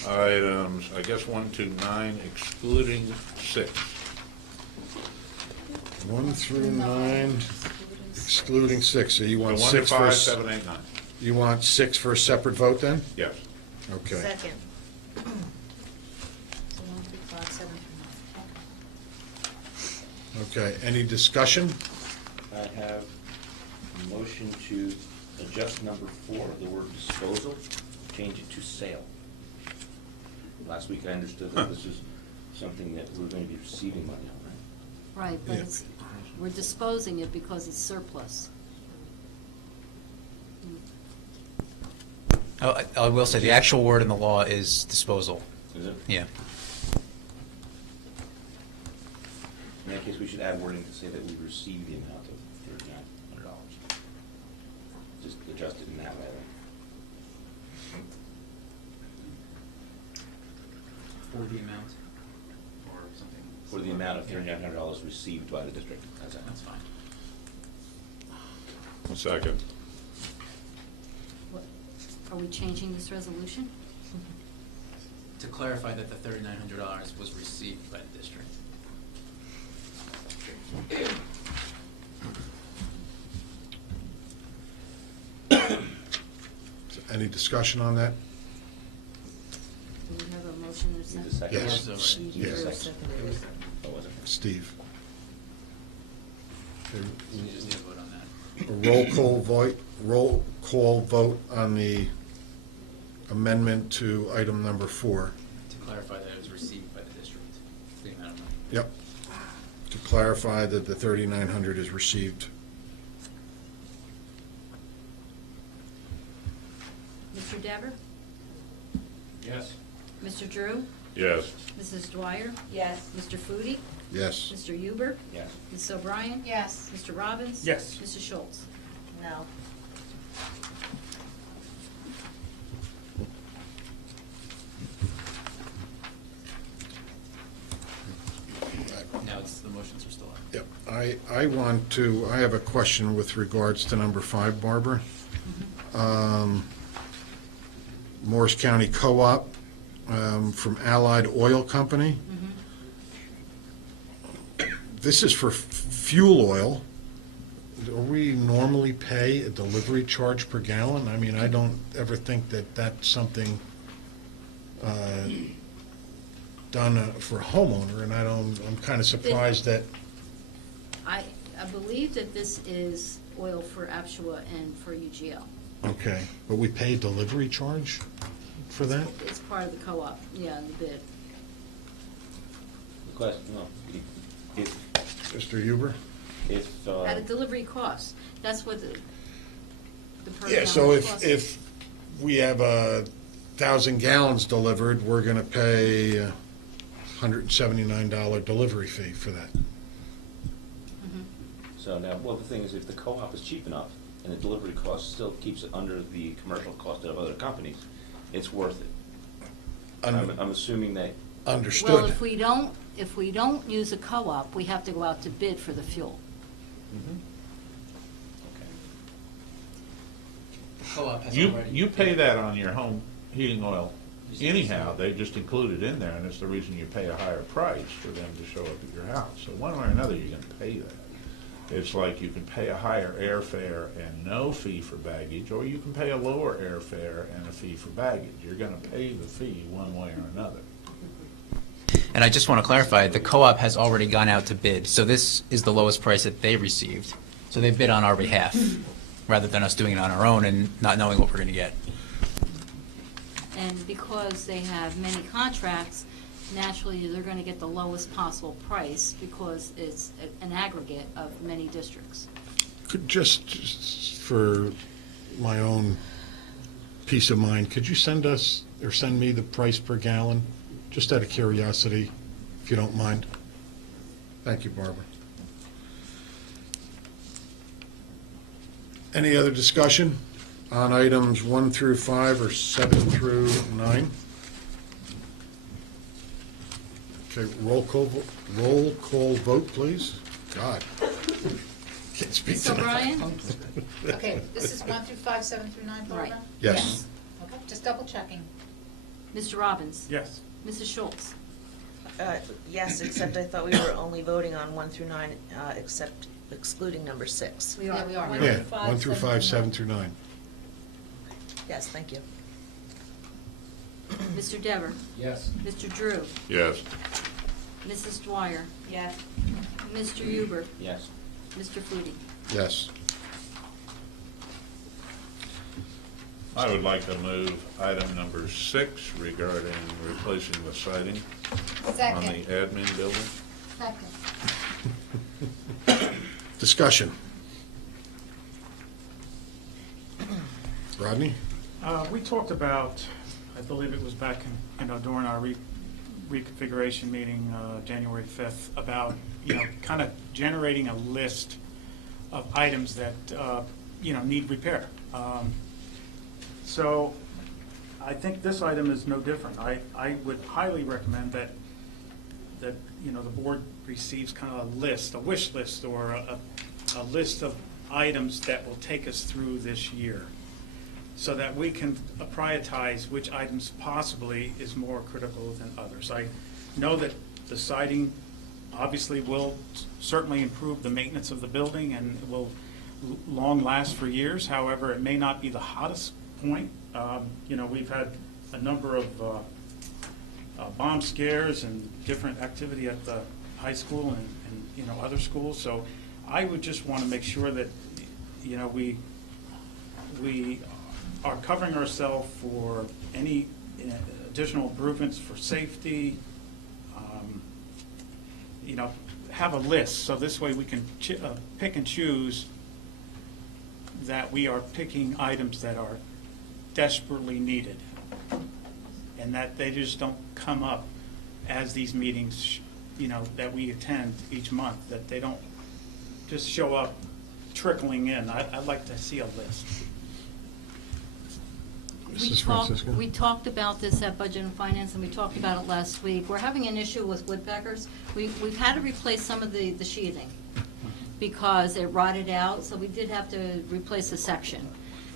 items, I guess, 1 to 9, excluding 6. 1 through 9, excluding 6. So you want 1 to 6 for... 5, 7, 8, 9. You want 6 for a separate vote then? Yes. Okay. Second. So 1, 3, 5, 7 through 9. Okay, any discussion? I have a motion to adjust number 4, the word disposal, change it to sale. Last week I understood that this is something that we're going to be receiving money on, right? Right, but Yeah. we're disposing it because it's surplus. Oh, I will say, the actual word in the law is disposal. Is it? Yeah. In that case, we should add wording to say that we receive the amount of $3,900. Just adjust it in that way. For the amount, or something. For the amount of $3,900 received by the district. That's fine. Second. What- Are we changing this resolution? To clarify that the $3,900 was received by the district. Any discussion on that? Do we have a motion or Need a second? second? Yes. You Yes. were seconded. Oh, was it? Steve? Okay, You just need to vote on that. a roll call vote on the amendment to item number 4. To clarify that it was received by the district, the amount of money. Yep. To clarify that the 3,900 is received. Mr. Dever? Yes. Mr. Drew? Yes. Mrs. Dwyer? Yes. Mr. Foodie? Yes. Mr. Huber? Yes. Ms. O'Brien? Yes. Mr. Robbins? Yes. Mrs. Schultz? No. Now it's, the motions are still on. Yep. I have a question with regards to number 5, Barbara. Morris County Co-op from Allied Oil Company. This is for fuel oil. Do we normally pay a delivery charge per gallon? I mean, I don't ever think that that's something done for a homeowner, and I'm kind of surprised that, I believe that this is oil for Apshua and for UGL. okay, but we pay a delivery charge for that? It's part of the co-op, yeah, the bid. The question, no, If, Mr. Huber? if, At a delivery cost. That's what the per Yeah, gallon so cost. if we have 1,000 gallons delivered, we're going to pay a $179 delivery fee for that. so now, well, the thing is, if the co-op is cheap enough and the delivery cost still keeps it under the commercial cost of other companies, it's worth it. I'm assuming that. Understood. Well, if we don't use a co-op, we have to go out to bid for the fuel. The co-op has You, already. you pay that on your home heating oil anyhow, they just include it in there, and it's the reason you pay a higher price for them to show up at your house. So one way or another, you're gonna pay that. It's like you can pay a higher airfare and no fee for baggage, or you can pay a lower airfare and a fee for baggage. You're gonna pay the fee one way or another. And I just want to clarify, the co-op has already gone out to bid, so this is the lowest price that they received. So they bid on our behalf, rather than us doing it on our own and not knowing what we're going to get. And because they have many contracts, naturally, they're going to get the lowest possible price because it's an aggregate of many districts. Could just for my own peace of mind, could you send us or send me the price per gallon, just out of curiosity, if you don't mind? Thank you, Barbara. Any other discussion on items 1 through 5 or 7 through 9? Okay, roll call vote, please. God, can't speak Mr. tonight. O'Brien? Okay, this is 1 through 5, 7 through 9, Barbara? Right. Yes. Okay, just double checking. Mr. Robbins? Yes. Mrs. Schultz? Yes, except I thought we were only voting on 1 through 9, except excluding number 6. We are. Yeah, we are. Yeah, 1 through 5, 7 through 9. Yes, thank you. Mr. Dever? Yes. Mr. Drew? Yes. Mrs. Dwyer? Yes. Mr. Huber? Yes. Mr. Foodie? Yes. I would like to move item number 6 regarding replacing the siding on Second. the admin building. Second. Discussion. Rodney? We talked about, I believe it was back in, during our reconfiguration meeting, January 5th, about, kind of generating a list of items that, need repair. So I think this item is no different. I would highly recommend that, the board receives kind of a list, a wish list, or a list of items that will take us through this year, so that we can prioritize which items possibly is more critical than others. I know that the siding obviously will certainly improve the maintenance of the building and will long last for years. However, it may not be the hottest point. We've had a number of bomb scares and different activity at the high school and other schools. So I would just want to make sure that, we are covering ourselves for any additional improvements for safety. Have a list, so this way we can pick and choose that we are picking items that are desperately needed, and that they just don't come up as these meetings, that we attend each month, that they don't just show up trickling in. I'd like to see a list. We talked about this at Budget and Finance, and we talked about it last week. We're having an issue with woodpeckers. We've had to replace some of the sheathing because it rotted out, so we did have to replace a section.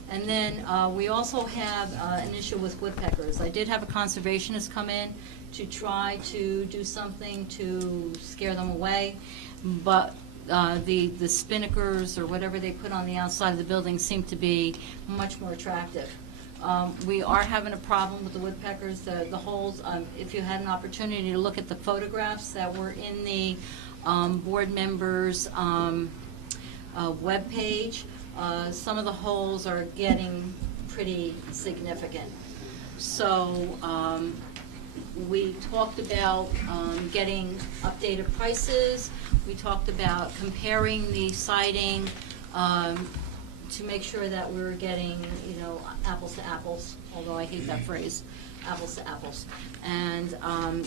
And then we also have an issue with woodpeckers. I did have a conservationist come in to try to do something to scare them away, but the spinnakers or whatever they put on the outside of the building seem to be much more attractive. We are having a problem with the woodpeckers, the holes. If you had an opportunity to look at the photographs that were in the board members' webpage, some of the holes are getting pretty significant. So we talked about getting updated prices. We talked about comparing the siding to make sure that we were getting, apples to apples, although I hate that phrase, apples to apples. And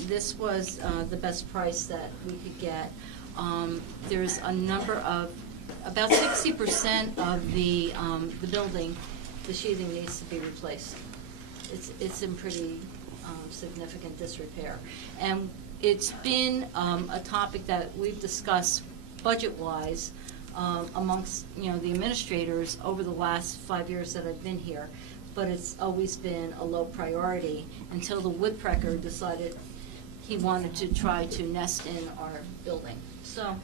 this was the best price that we could get. There's a number of, about 60% of the building, the sheathing needs to be replaced. It's in pretty significant disrepair. And it's been a topic that we've discussed budget-wise amongst, the administrators over the last 5 years that I've been here, but it's always been a low priority until the woodpecker decided he wanted to try to nest in our building. So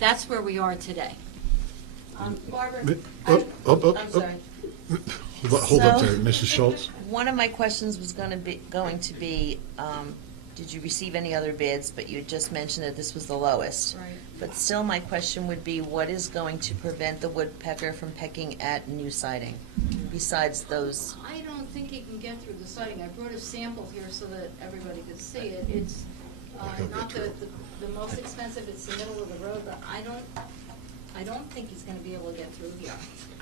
that's where we are today. Barbara, I'm sorry. Hold up there, Mrs. Schultz. One of my questions was going to be, did you receive any other bids? But you just mentioned that this was the lowest. Right. But still, my question would be, what is going to prevent the woodpecker from pecking at new siding, besides those? I don't think he can get through the siding. I brought a sample here so that everybody could see it. It's not the most expensive. It's the middle of the road, but I don't think he's going to be able to get through here.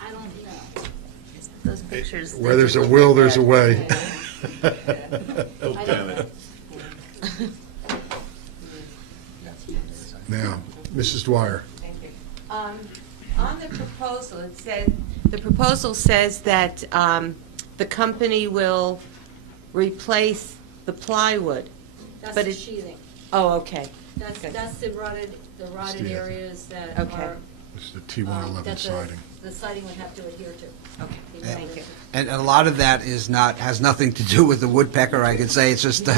I don't know. Those pictures. Where there's a will, there's a way. I don't know. Now, Mrs. Dwyer. Thank you. On the proposal, the proposal says that the company will replace the plywood. That's but the sheathing. Oh, okay. That's the rotted areas that Okay. are. This is the T111 that siding. the siding would have to adhere to. Okay, thank you. And a lot of that has nothing to do with the woodpecker, I can say. It's just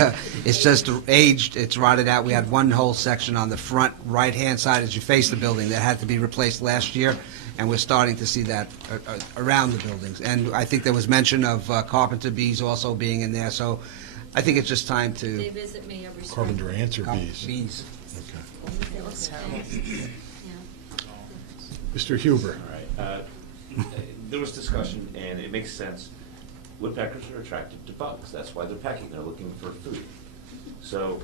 aged, it's rotted out. We had one whole section on the front right-hand side as you face the building that had to be replaced last year, and we're starting to see that around the buildings. And I think there was mention of carpenter bees also being in there, so I think it's just time to... They visit me every spring. Carpenter ants or bees? Bees. Okay. Mr. Huber. All right. There was discussion, and it makes sense. Woodpeckers are attracted to bugs. That's why they're pecking. They're looking for food. So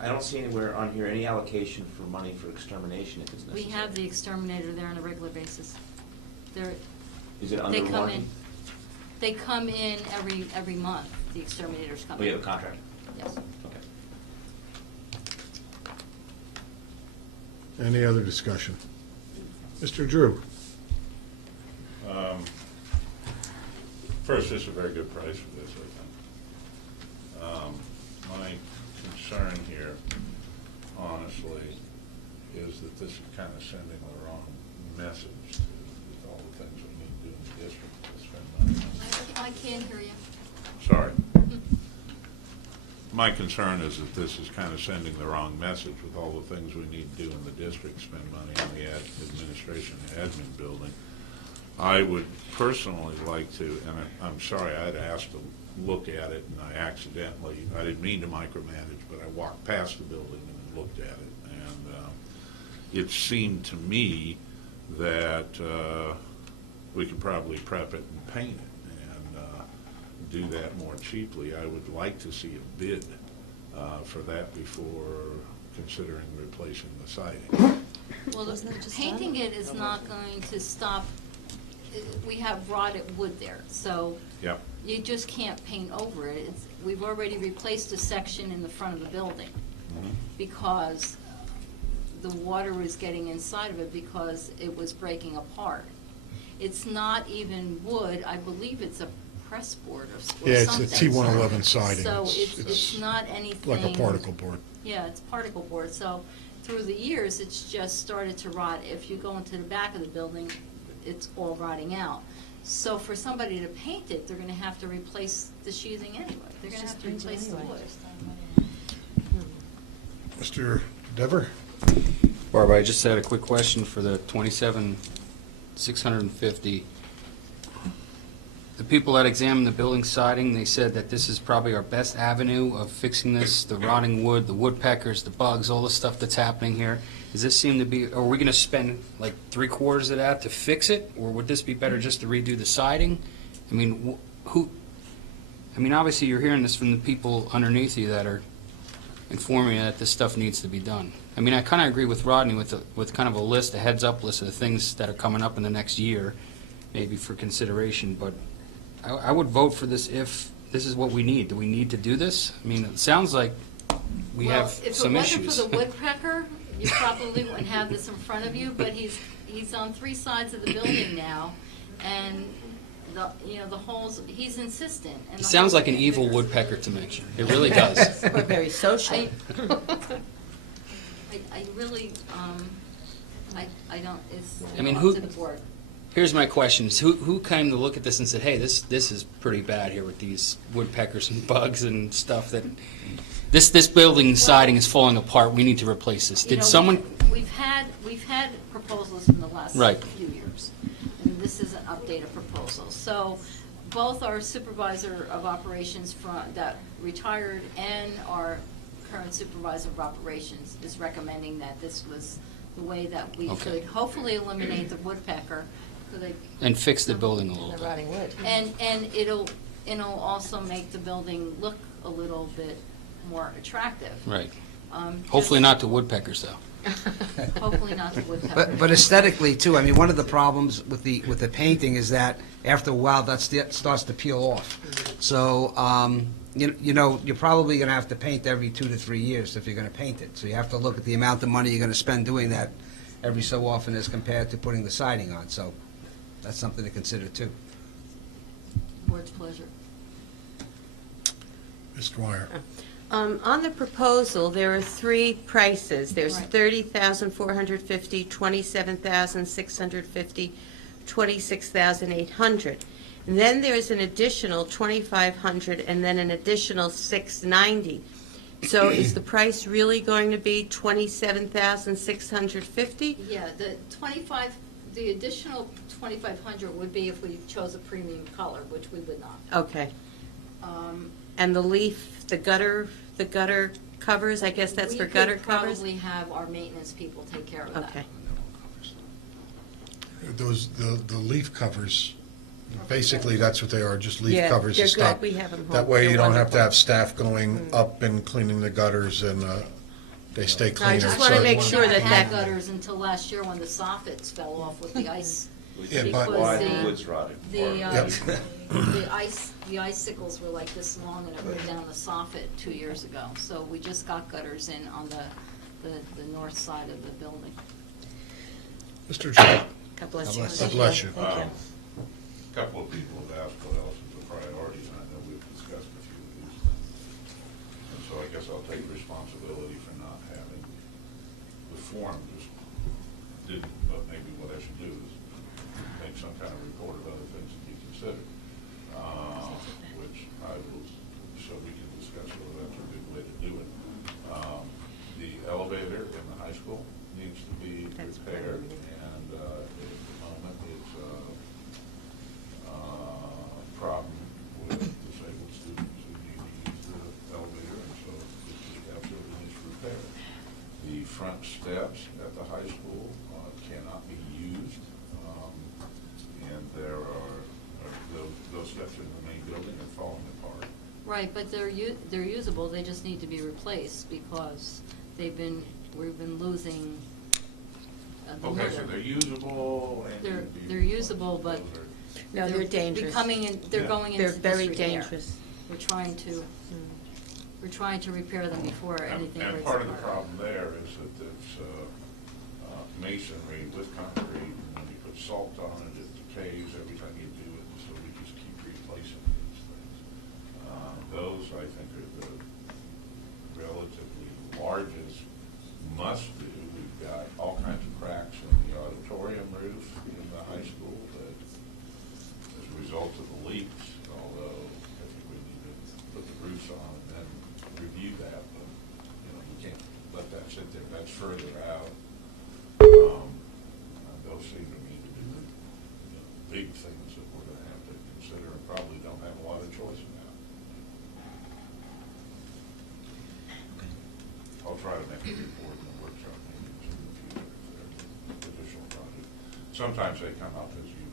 I don't see anywhere on here any allocation for money for extermination if it's necessary. We have the exterminator there on a regular basis. Is it under warranty? They come in every month. The exterminators come in. Oh, you have a contract? Yes. Okay. Any other discussion? Mr. Drew. First, this is a very good price for this, I think. My concern here, honestly, is that this is kind of sending the wrong message to all the things we need to do in the district to spend money on. I can't hear you. Sorry. My concern is that this is kind of sending the wrong message with all the things we need to do in the district, spend money on the administration and admin building. I would personally like to, and I'm sorry, I had asked to look at it, and I accidentally, I didn't mean to micromanage, but I walked past the building and looked at it. And it seemed to me that we could probably prep it and paint it and do that more cheaply. I would like to see a bid for that before considering replacing the siding. Well, painting it is not going to stop. We have rotted wood there, so Yep. you just can't paint over it. We've already replaced a section in the front of the building because the water was getting inside of it because it was breaking apart. It's not even wood. I believe it's a press board or something. Yeah, it's a T111 siding. So it's not anything. Like a particle board. Yeah, it's particle board. So through the years, it's just started to rot. If you go into the back of the building, it's all rotting out. So for somebody to paint it, they're going to have to replace the sheathing anyway. They're going to have to replace the wood. Mr. Dever? Barbara, I just had a quick question for the 27,650. The people that examined the building siding, they said that this is probably our best avenue of fixing this, the rotting wood, the woodpeckers, the bugs, all the stuff that's happening here. Does this seem to be, are we going to spend like 3/4 of that to fix it? Or would this be better just to redo the siding? I mean, obviously you're hearing this from the people underneath you that are informing you that this stuff needs to be done. I mean, I kind of agree with Rodney with kind of a list, a heads-up list of the things that are coming up in the next year, maybe for consideration, but I would vote for this if this is what we need. Do we need to do this? I mean, it sounds like we have some issues. Well, if it wasn't for the woodpecker, you probably wouldn't have this in front of you, but he's on 3 sides of the building now, and the holes, he's insistent. And He sounds like an evil woodpecker to me. It really does. We're very social. I really, I don't, it's I mean, up who- to the board. Here's my questions. Who came to look at this and said, hey, this is pretty bad here with these woodpeckers and bugs and stuff that, this building siding is falling apart, we need to replace this. You Did know, someone, We've had proposals in the last Right. few years, and this is an updated proposal. So both our supervisor of operations that retired and our current supervisor of operations is recommending that this was the way that we Okay. could hopefully eliminate the woodpecker. So they- and fix the building a little The bit? rotting wood. And it'll also make the building look a little bit more attractive. Right. Just- Hopefully not the woodpeckers, though. Hopefully not the woodpecker. But aesthetically too, I mean, one of the problems with the painting is that after a while, that starts to peel off. So, you're probably gonna have to paint every 2 to 3 years if you're gonna paint it. So you have to look at the amount of money you're gonna spend doing that every so often as compared to putting the siding on. So that's something to consider too. Board's pleasure. Mr. Dwyer. On the proposal, there are 3 prices. There's Right. $30,450, $27,650, $26,800. And then there's an additional $2,500 and then an additional $690. So is the price really going to be $27,650? Yeah, the additional 2,500 would be if we chose a premium color, which we would not. Okay. And the leaf, the gutter covers, I guess that's for gutter We could covers? probably have our maintenance people take care of that. Okay. The leaf covers, basically, that's what they are, just leaf Yeah, covers to they're stop. good. We have 'em home. That way you They're don't have to wonderful. have staff going up and cleaning the gutters, and they stay cleaner. I just wanna So- make sure We that never had that, gutters until last year when the soffits fell off with the ice. Yeah, but- Because Why the wood's rotting. The icicles were like this long and it ripped down the soffit 2 years ago. So we just got gutters in on the north side of the building. Mr. Joe. God bless you. God bless you. Thank you. A couple of people have asked what else is a priority, and I know we've discussed a few of these things. And so I guess I'll take responsibility for not having the form just didn't, but maybe what I should do is make some kind of report of other things to be considered, which I will, so we can discuss whether that's a good way to do it. The elevator in the high school needs to be repaired, and at the moment, it's a problem with disabled students who need to use the elevator, and so it just absolutely needs repaired. The front steps at the high school cannot be used, and there are, those steps in the main building are falling apart. Right, but they're usable, they just need to be replaced because we've been losing the Okay, so litter. they're usable and. They're usable, but No, they're dangerous. They're Yeah. going They're into very disrepair. dangerous. We're trying to repair them before anything breaks apart. And part of the problem there is that it's masonry with concrete, and when you put salt on it, it decays every time you do it, so we just keep replacing these things. Those, I think, are the relatively largest must-do. We've got all kinds of cracks in the auditorium roof in the high school that, as a result of the leaks, although I think we need to put the roofs on and then review that, but, you can't let that sit there. That's further out. Those seem to me to be the big things that we're going to have to consider and probably don't have a lot of choice about. I'll try to make a report in the workshop meetings in the future if there are additional projects. Sometimes they come up as you,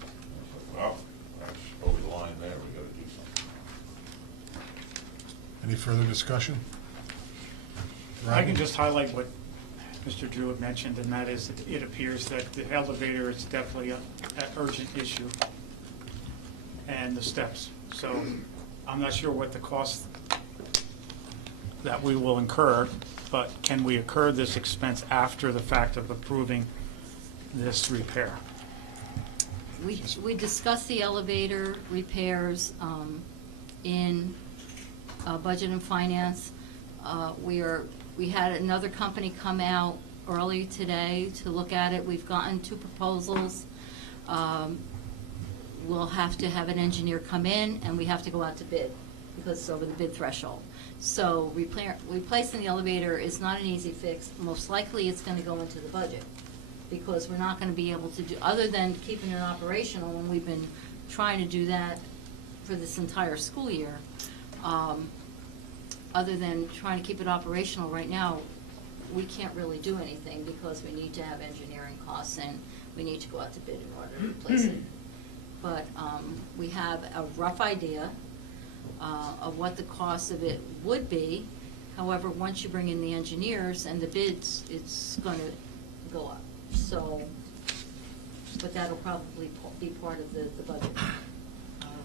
it's like, well, that's over the line there, we got to do something. Any further discussion? I can just highlight what Mr. Drew had mentioned, and that is, it appears that the elevator is definitely an urgent issue, and the steps. So I'm not sure what the cost that we will incur, but can we incur this expense after the fact of approving this repair? We discussed the elevator repairs in Budget and Finance. We had another company come out early today to look at it. We've gotten 2 proposals. We'll have to have an engineer come in, and we have to go out to bid because it's over the bid threshold. So replacing the elevator is not an easy fix. Most likely, it's going to go into the budget because we're not going to be able to do, other than keeping it operational, and we've been trying to do that for this entire school year. Other than trying to keep it operational right now, we can't really do anything because we need to have engineering costs and we need to go out to bid in order to replace it. But we have a rough idea of what the cost of it would be. However, once you bring in the engineers and the bids, it's going to go up. So, but that'll probably be part of the budget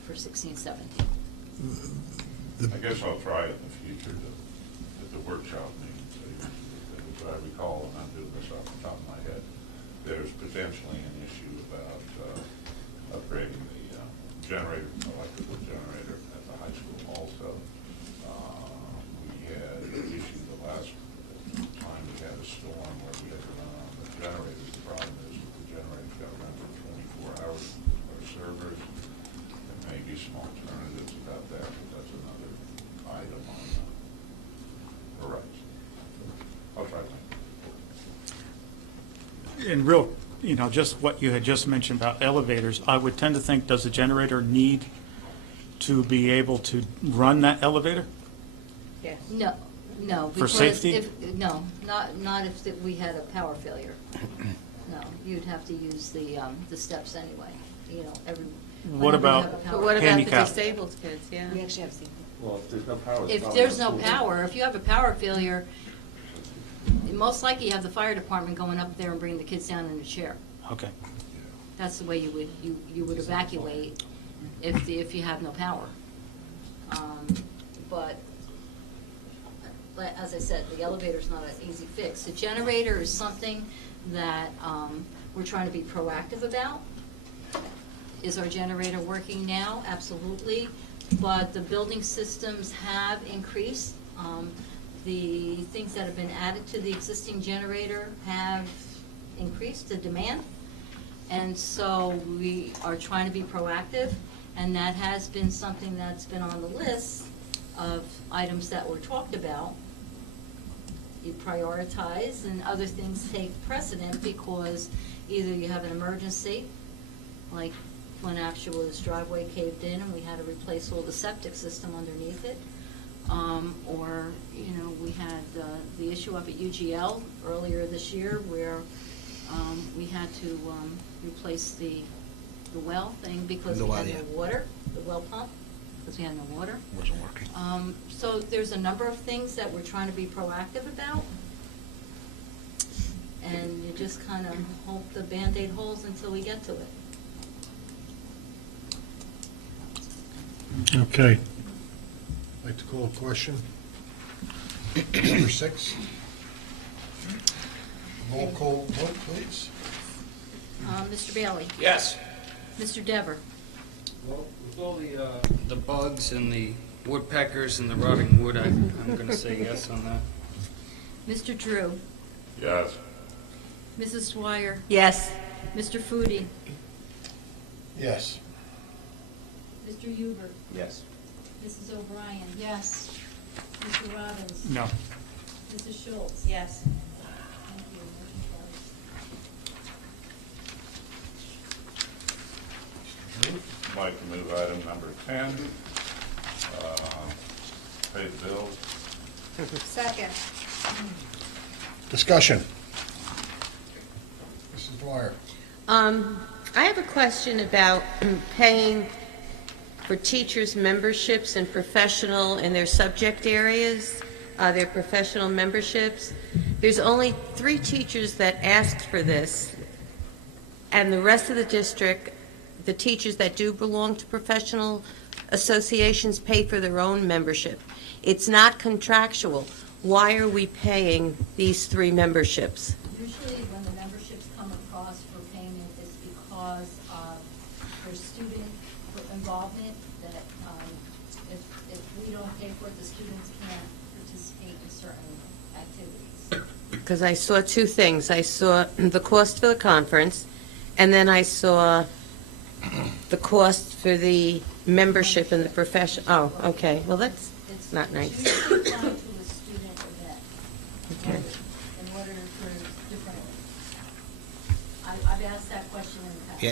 for 16-17. I guess I'll try it in the future at the workshop meeting. As I recall, and I'm doing this off the top of my head, there's potentially an issue about upgrading the electrical generator at the high school also. We had an issue the last time we had a storm where we had to run on the generators. The problem is that the generators got to run for 24 hours with our servers. There may be some alternatives about that, but that's another item on the horizon. I'll try that. In real, just what you had just mentioned about elevators, I would tend to think, does the generator need to be able to run that elevator? Yes. No. For because safety? No, not if we had a power failure. No, you'd have to use the steps anyway, What about But what about the handicap? disabled kids, yeah? We actually have seen. Well, if there's no power. If there's no power, if you have a power failure, most likely you have the fire department going up there and bringing the kids down in a chair. Okay. That's the way you would evacuate if you have no power. But as I said, the elevator's not an easy fix. The generator is something that we're trying to be proactive about. Is our generator working now? Absolutely. But the building systems have increased. The things that have been added to the existing generator have increased the demand. And so we are trying to be proactive, and that has been something that's been on the list of items that were talked about. You prioritize, and other things take precedent because either you have an emergency, like when Actua's driveway caved in and we had to replace all the septic system underneath it, or we had the issue up at UGL earlier this year where we had to replace the well thing because we had no water, the well pump, because we had no water. Wasn't working. So there's a number of things that we're trying to be proactive about. And you just kind of hope the Band-Aid holds until we get to it. Okay. I'd like to call a question. Number 6. Roll call vote, please. Mr. Bailey? Yes. Mr. Dever? Well, with all the bugs and the woodpeckers and the rotting wood, I'm going to say yes on that. Mr. Drew? Yes. Mrs. Dwyer? Yes. Mr. Foodie? Yes. Mr. Hubert? Yes. Mrs. O'Brien? Yes. Mr. Robbins? No. Mrs. Schultz? Yes. Thank you. Motion carries. I'd like to move item number 10, pay the bills. Second. Discussion. Mrs. Dwyer. I have a question about paying for teachers' memberships and professional in their subject areas. their professional memberships. There's only 3 teachers that asked for this, and the rest of the district, the teachers that do belong to professional associations pay for their own membership. It's not contractual. Why are we paying these 3 memberships? Usually when the memberships come across for payment, it's because there's student involvement that if we don't pay for it, the students can't participate in certain activities. Because I saw 2 things. I saw the cost for the conference, and then I saw the cost for the membership in the profession. Oh, okay. Well, that's not nice. It's usually tied to a student event. Okay. In order for different, I've asked that question in the past. Yeah,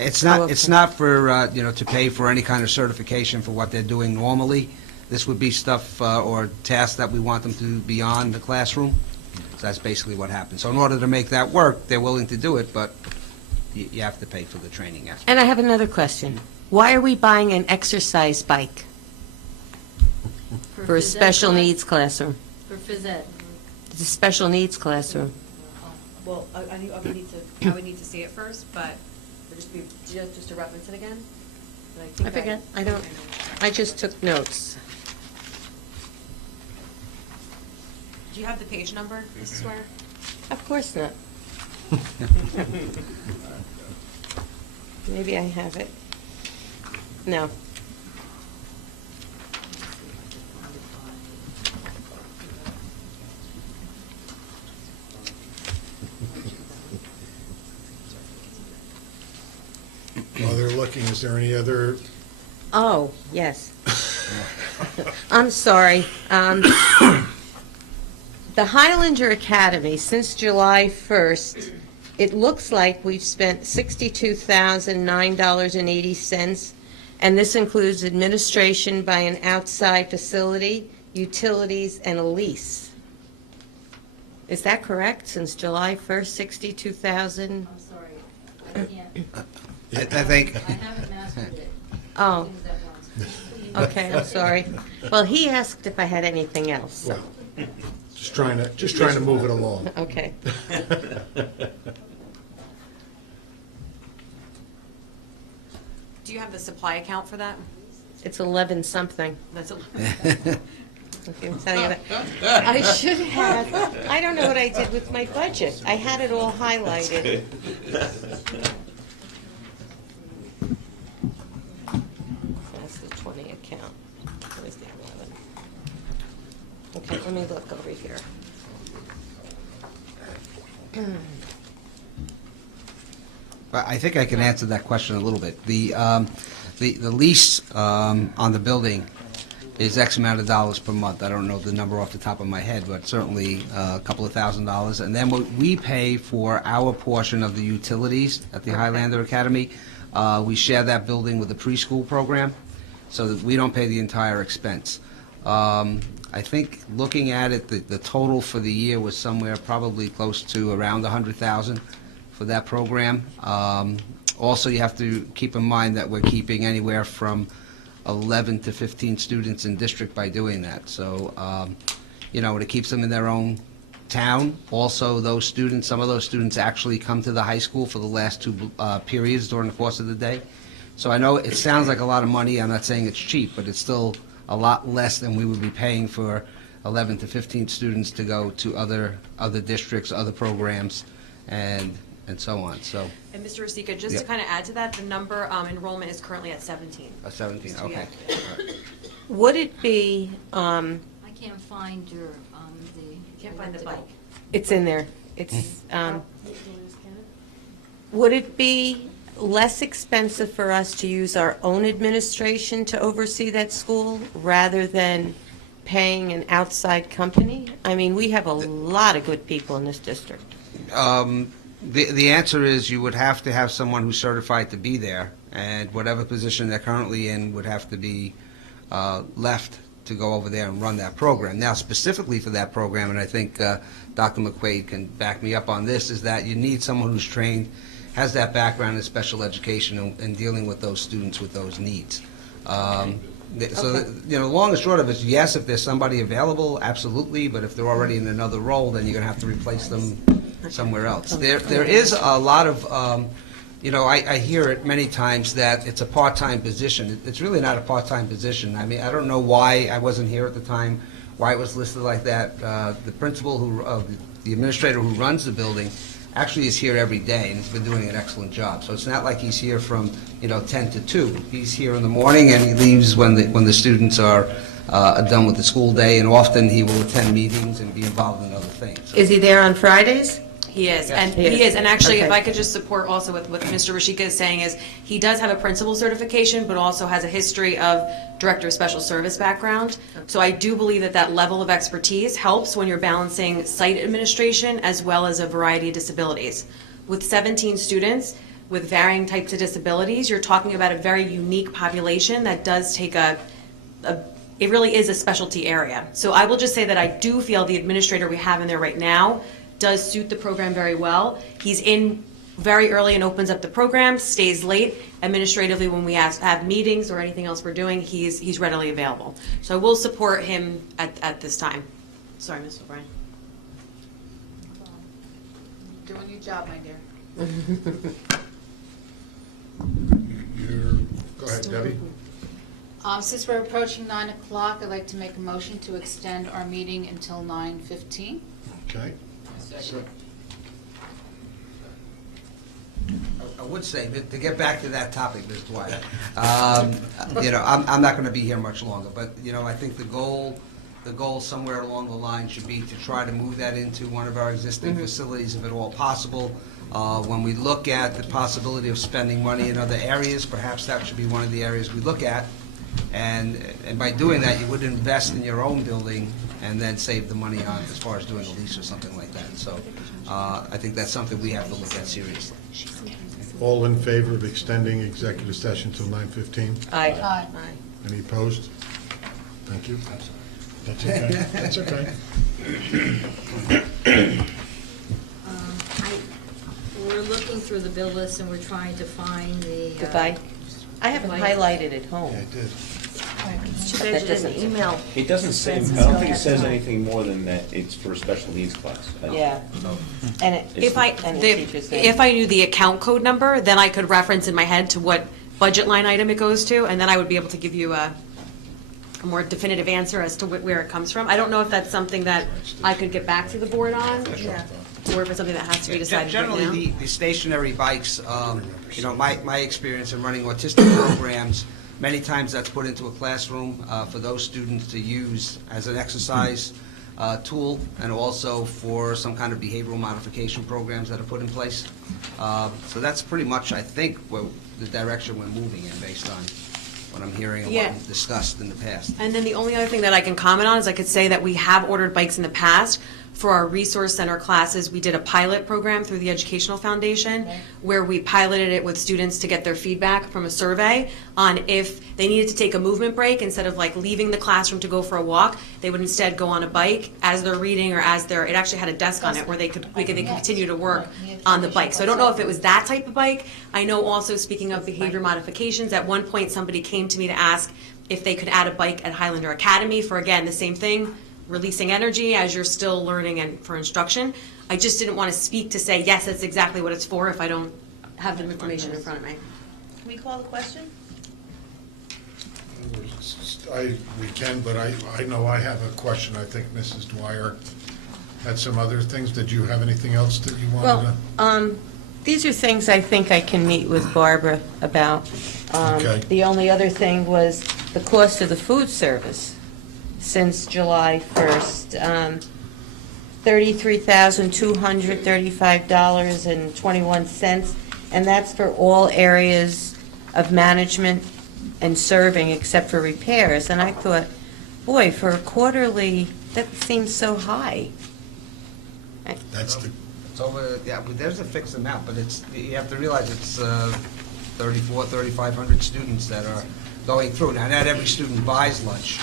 it's not for, to pay for any kind of certification for what they're doing normally. This would be stuff or tasks that we want them to be on the classroom. So that's basically what happens. So in order to make that work, they're willing to do it, but you have to pay for the training aspect. And I have another question. Why are we buying an exercise bike for a phys ed special class? needs classroom? For phys ed. It's a special needs classroom. Well, I would need to see it first, but would just to reference it again? But I forget. I just took notes. Do you have the page number, Mrs. Ware? Of course not. Maybe I have it. No. While they're looking, is there any other? Oh, yes. I'm sorry. The Highlander Academy, since July 1st, it looks like we've spent $62,009.80, and this includes administration by an outside facility, utilities, and a lease. Is that correct? Since July 1st, 62,000? I'm sorry, I can't. I think. I haven't mastered it. Oh. Things at once. Please. Okay, I'm sorry. Well, he asked if I had anything else, so. Just trying to move it along. Okay. Do you have the supply account for that? It's 11 something. That's I can tell you that. I should have, I don't know what I did with my budget. I had it all highlighted. That's the 20 account. Where's the 11? Okay, let me look over here. But I think I can answer that question a little bit. The lease on the building is X amount of dollars per month. I don't know the number off the top of my head, but certainly a couple of $1,000s. And then what we pay for our portion of the utilities at the Highlander Academy, we share that building with the preschool program, so that we don't pay the entire expense. I think looking at it, the total for the year was somewhere probably close to around $100,000 for that program. Also, you have to keep in mind that we're keeping anywhere from 11 to 15 students in district by doing that. So, it keeps them in their own town. Also, those students, some of those students actually come to the high school for the last 2 periods during the course of the day. So I know it sounds like a lot of money. I'm not saying it's cheap, but it's still a lot less than we would be paying for 11 to 15 students to go to other districts, other programs, and so on. So. And Mr. Rosica, just to kind of add to that, the number enrollment is currently at 17. 17, So, okay. yeah. Would it be, I can't find your, Can't find the bike. it's in there. It's, would it be less expensive for us to use our own administration to oversee that school rather than paying an outside company? I mean, we have a lot of good people in this district. The answer is you would have to have someone who's certified to be there, and whatever position they're currently in would have to be left to go over there and run that program. Now, specifically for that program, and I think Dr. McQuaid can back me up on this, is that you need someone who's trained, has that background in special education and dealing with those students with those needs. So, long and short of it is, yes, if there's somebody available, absolutely, but if they're already in another role, then you're going to have to replace them somewhere else. There is a lot of, I hear it many times that it's a part-time position. It's really not a part-time position. I mean, I don't know why I wasn't here at the time, why it was listed like that. The principal the administrator who runs the building actually is here every day and has been doing an excellent job. So it's not like he's here from, 10 to 2. He's here in the morning and he leaves when the students are done with the school day, and often he will attend meetings and be involved in other things. Is he there on Fridays? He is, Yes. and He he is. is, and actually, if Okay. I could just support also with what Mr. Rashika is saying is, he does have a principal certification, but also has a history of Director of Special Service background. So I do believe that level of expertise helps when you're balancing site administration as well as a variety of disabilities. With 17 students with varying types of disabilities, you're talking about a very unique population that does take it really is a specialty area. So I will just say that I do feel the administrator we have in there right now does suit the program very well. He's in very early and opens up the program, stays late. Administratively, when we have meetings or anything else we're doing, he's readily available. So I will support him at this time. Sorry, Ms. O'Brien. Doing your job, my dear. Go ahead, Debbie. Since we're approaching 9 o'clock, I'd like to make a motion to extend our meeting until 9:15. Okay. I would say, to get back to that topic, Ms. Dwyer, I'm not going to be here much longer, but, I think the goal somewhere along the line should be to try to move that into one of our existing facilities, if at all possible. When we look at the possibility of spending money in other areas, perhaps that should be one of the areas we look at. And by doing that, you would invest in your own building and then save the money on as far as doing a lease or something like that. So I think that's something we have to look at seriously. All in favor of extending executive session till 9:15? Aye. Aye. Any opposed? Thank you. That's okay. That's okay. We're looking through the bill list and we're trying to find the. Goodbye. I have it highlighted at home. Yeah, I did. It's too bad you didn't email. It doesn't say, I don't think it says anything more than that it's for a special needs class. Yeah. And it, If if I knew the account code number, then I could reference in my head to what budget line item it goes to, and then I would be able to give you a more definitive answer as to where it comes from. I don't know if that's something that I could get back to the board on, or if it's something that has to be decided right now. Generally, the stationary bikes, my experience in running autistic programs, many times that's put into a classroom for those students to use as an exercise tool, and also for some kind of behavioral modification programs that are put in place. So that's pretty much, I think, the direction we're moving in based on what I'm hearing and what we've discussed in the past. And then the only other thing that I can comment on is I could say that we have ordered bikes in the past. For our resource center classes, we did a pilot program through the Educational Foundation where we piloted it with students to get their feedback from a survey on if they needed to take a movement break instead of like leaving the classroom to go for a walk, they would instead go on a bike as they're reading or it actually had a desk on it where they could continue to work on the bike. So I don't know if it was that type of bike. I know also, speaking of behavior modifications, at one point somebody came to me to ask if they could add a bike at Highlander Academy for, again, the same thing, releasing energy as you're still learning and for instruction. I just didn't want to speak to say, yes, that's exactly what it's for if I don't have the information in front of me. Can we call the question? We can, but I know I have a question. I think Mrs. Dwyer had some other things. Did you have anything else that you wanted to? Well, these are things I think I can meet with Barbara about. Okay. The only other thing was the cost of the food service since July 1st. $33,235.21, and that's for all areas of management and serving except for repairs. And I thought, boy, for a quarterly, that seems so high. That's the. It's over, but there's a fixed amount, but you have to realize it's 3,500 students that are going through. Now, not every student buys lunch.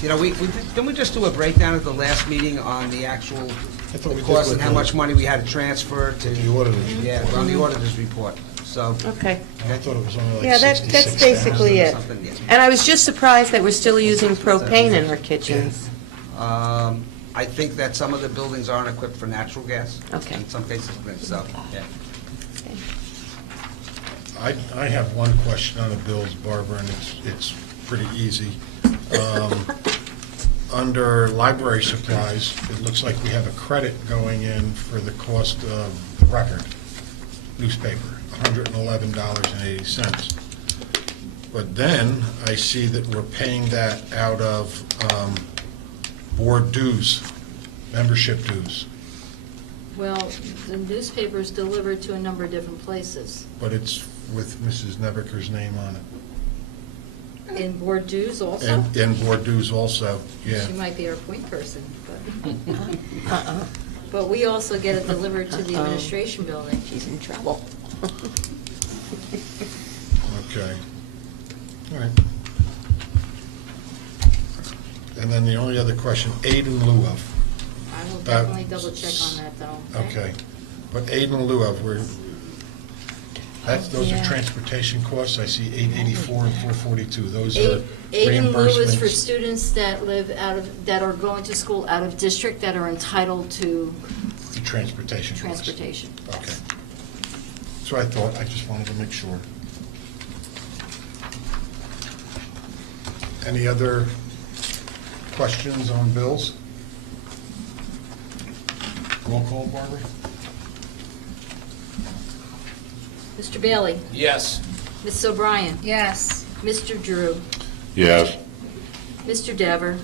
Didn't we just do a breakdown at the last meeting on the actual cost and how much money we had to transfer to? The auditors. Yeah, on the auditor's report. So. Okay. I thought it was only like Yeah, that's 66,000. basically it. Something, yeah. And I was just surprised that we're still using propane in our kitchens. I think that some of the buildings aren't equipped for natural gas. Okay. In some cases, so, yeah. I have one question on the bills, Barbara, and it's pretty easy. Under library supplies, it looks like we have a credit going in for the cost of the Record newspaper, $111.80. But then I see that we're paying that out of board dues, membership dues, Well, the newspaper is delivered to a number of different places. but it's with Mrs. Nebeker's name on it. In board dues also? And board dues also, yeah. She might be our point person, but. But we also get it delivered to the administration building. She's in trouble. Okay. All right. And then the only other question, aid in lieu of. I will definitely double check on that though. Okay. But aid in lieu of, those are transportation costs. I see 884 and 442. Those are Aid in lieu is for reimbursements. students that live that are going to school out of district that are entitled to The transportation costs. transportation. Okay. So I thought, I just wanted to make sure. Any other questions on bills? Roll call, Barbara? Mr. Bailey? Yes. Mrs. O'Brien? Yes. Mr. Drew? Yes. Mr. Dever?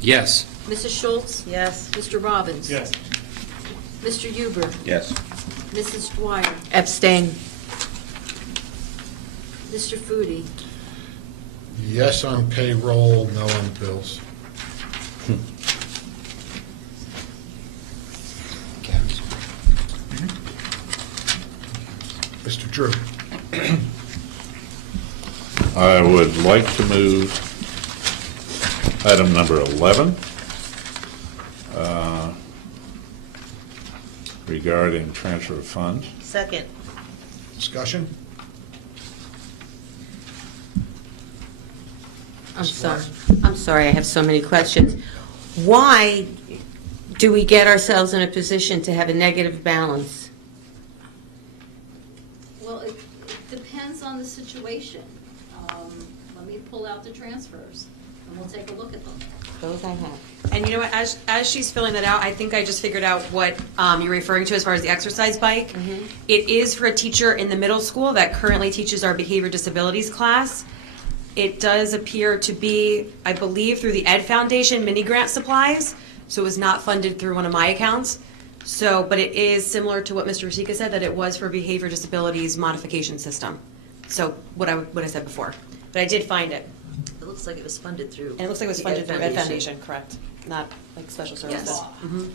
Yes. Mrs. Schultz? Yes. Mr. Robbins? Yes. Mr. Huber? Yes. Mrs. Dwyer? Abstain. Mr. Foodie? Yes on payroll, no on bills. Mr. Drew? I would like to move item number 11 regarding transfer of funds. Second. Discussion? I'm sorry, I have so many questions. Why do we get ourselves in a position to have a negative balance? Well, it depends on the situation. Let me pull out the transfers, and we'll take a look at them. Those I have. And you know what, as she's filling that out, I think I just figured out what you're referring to as far as the exercise bike. It is for a teacher in the middle school that currently teaches our behavior disabilities class. It does appear to be, I believe, through the Ed Foundation mini grant supplies, so it was not funded through one of my accounts. So, but it is similar to what Mr. Rosika said, that it was for behavior disabilities modification system. So what I said before, but I did find it. It looks like it was funded through. And it looks like it was the funded through Ed Foundation, correct? Not like special services. Yes. Mhm.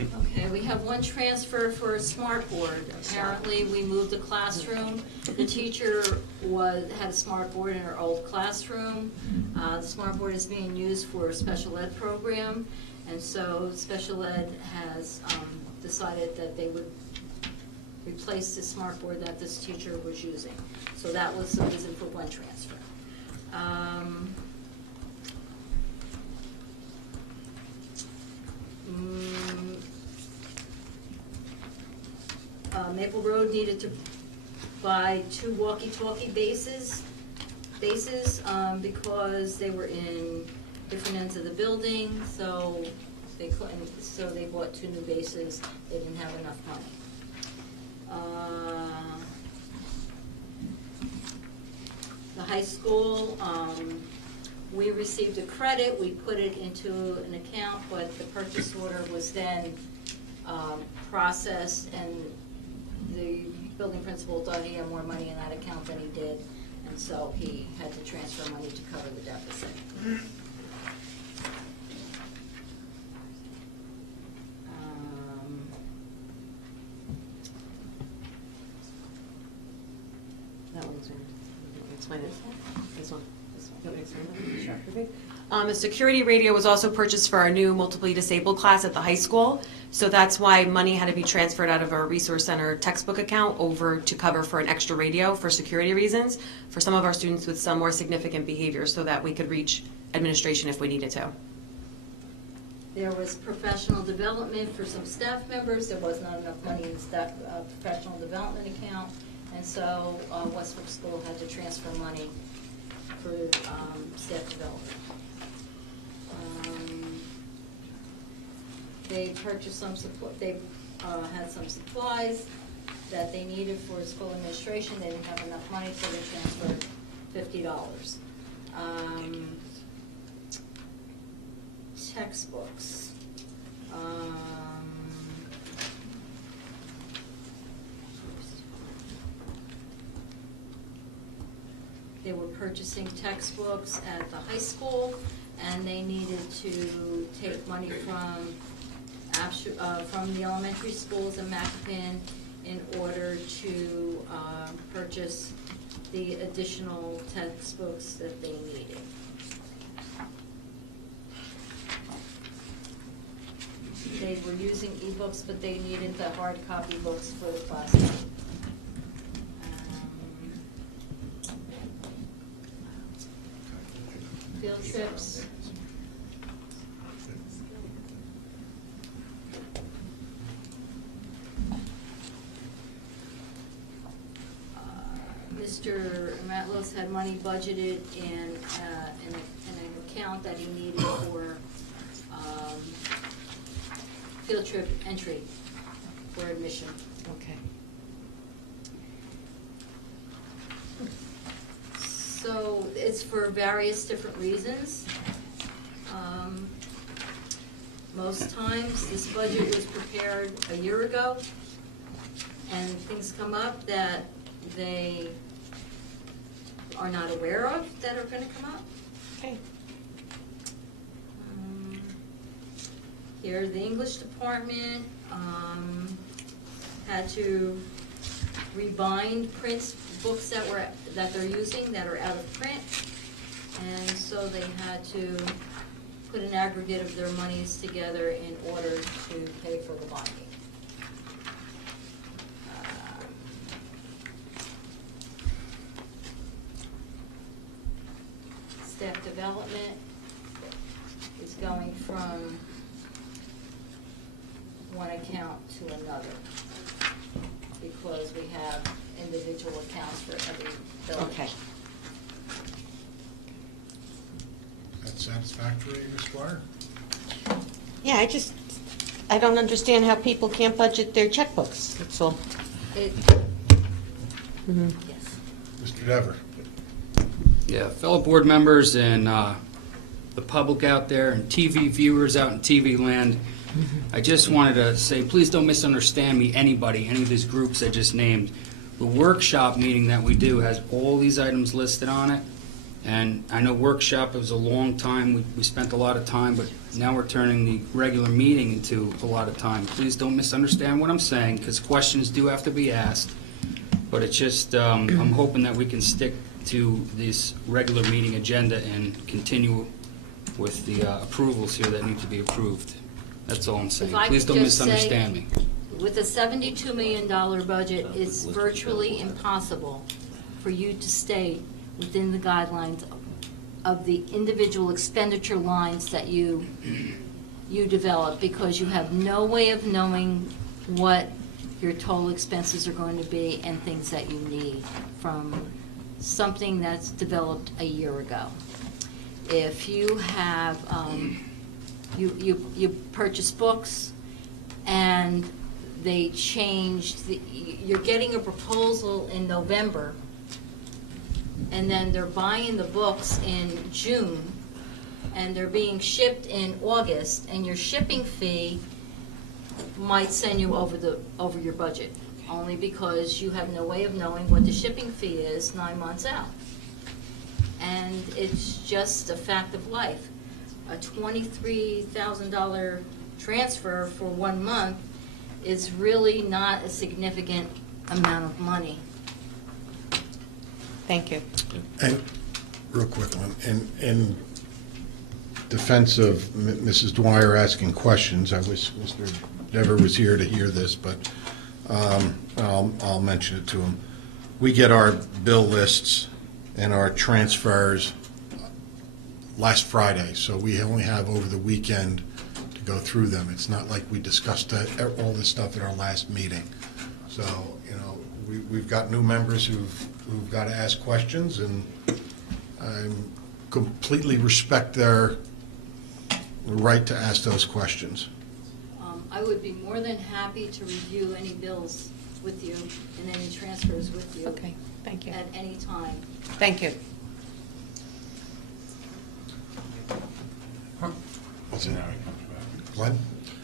Okay, we have one transfer for a smart board. Apparently, we moved a classroom. The teacher had a smart board in her old classroom. The smart board is being used for a special ed program, and so special ed has decided that they would replace the smart board that this teacher was using. So that was the reason for one transfer. Maple Road needed to buy 2 walkie-talkie bases because they were in different ends of the building, so they couldn't, so they bought 2 new bases. They didn't have enough money. The high school, we received a credit, we put it into an account, but the purchase order was then processed, and the building principal thought he had more money in that account than he did, and so he had to transfer money to cover the deficit. That one's in. Explain it. This one. You want me to explain that? Sure. A security radio was also purchased for our new multiply disabled class at the high school. So that's why money had to be transferred out of our resource center textbook account over to cover for an extra radio for security reasons for some of our students with some more significant behaviors so that we could reach administration if we needed to. There was professional development for some staff members. There was not enough money in the staff, professional development account. And so Westbrook School had to transfer money for staff development. They purchased some support. They had some supplies that they needed for school administration. They didn't have enough money, so they transferred $50. Textbooks. They were purchasing textbooks at the high school, and they needed to take money from the elementary schools in Macapan in order to purchase the additional textbooks that they needed. They were using ebooks, but they needed the hard copy books for the classroom. Field trips. Mr. Matlos had money budgeted in an account that he needed for field trip entry for admission. Okay. So it's for various different reasons. Most times, this budget was prepared a year ago, and things come up that they are not aware of that are going to come up. Okay. Here, the English department had to rebind books that they're using that are out of print, and so they had to put an aggregate of their monies together in order to pay for the binding. Staff development is going from one account to another because we have individual accounts for every building. Okay. That's satisfactory, Ms. Dwyer? Yeah, I don't understand how people can't budget their checkbooks, that's all. Yes. Mr. Dever? Yeah, fellow board members and the public out there and TV viewers out in TV land, I just wanted to say, please don't misunderstand me, anybody, any of these groups I just named. The workshop meeting that we do has all these items listed on it. And I know workshop was a long time, we spent a lot of time, but now we're turning the regular meeting into a lot of time. Please don't misunderstand what I'm saying, because questions do have to be asked. But it's just, I'm hoping that we can stick to this regular meeting agenda and continue with the approvals here that need to be approved. That's all I'm saying. If I Please could don't just say, misunderstand me. With a $72 million budget, it's virtually impossible for you to stay within the guidelines of the individual expenditure lines that you develop, because you have no way of knowing what your total expenses are going to be and things that you need from something that's developed a year ago. If you have, you purchase books and they changed, you're getting a proposal in November, and then they're buying the books in June, and they're being shipped in August, and your shipping fee might send you over your budget, only because you have no way of knowing what the shipping fee is 9 months out. And it's just a fact of life. A $23,000 transfer for 1 month is really not a significant amount of money. Thank you. And, real quick one, in defense of Mrs. Dwyer asking questions, I wish Mr. never was here to hear this, but I'll mention it to him. We get our bill lists and our transfers last Friday, so we only have over the weekend to go through them. It's not like we discussed all this stuff at our last meeting. So, you know, we've got new members who've got to ask questions, and I completely respect their right to ask those questions. I would be more than happy to review any bills with you and any transfers with you. Okay, thank you. At any time. Thank you. What's it? Glenn?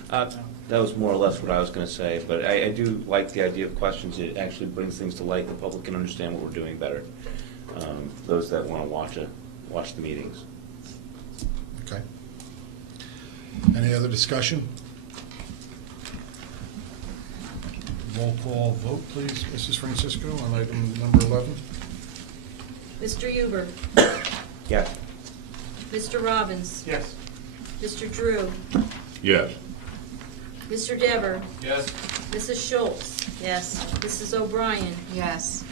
That was more or less what I was going to say, but I do like the idea of questions. It actually brings things to light. The public can understand what we're doing better. Those that want to watch the meetings. Okay. Any other discussion? Roll call vote, please, Mrs. Francisco, on item number 11. Mr. Huber? Yes. Mr. Robbins? Yes. Mr. Drew? Yes. Mr. Dever? Yes. Mrs. Schultz? Yes. Mrs. O'Brien? Yes.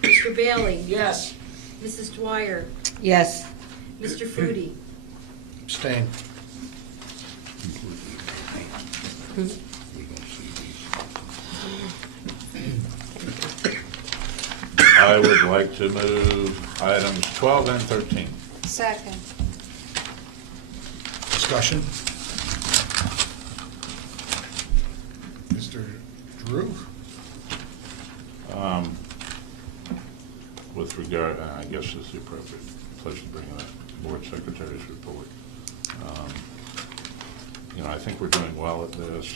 Mr. Bailey? Yes. Mrs. Dwyer? Yes. Mr. Foodie? Abstain. I would like to move items 12 and 13. Second. Discussion? Mr. Drew? With regard, I guess this is the appropriate place to bring up board secretary's report. You know, I think we're doing well at this.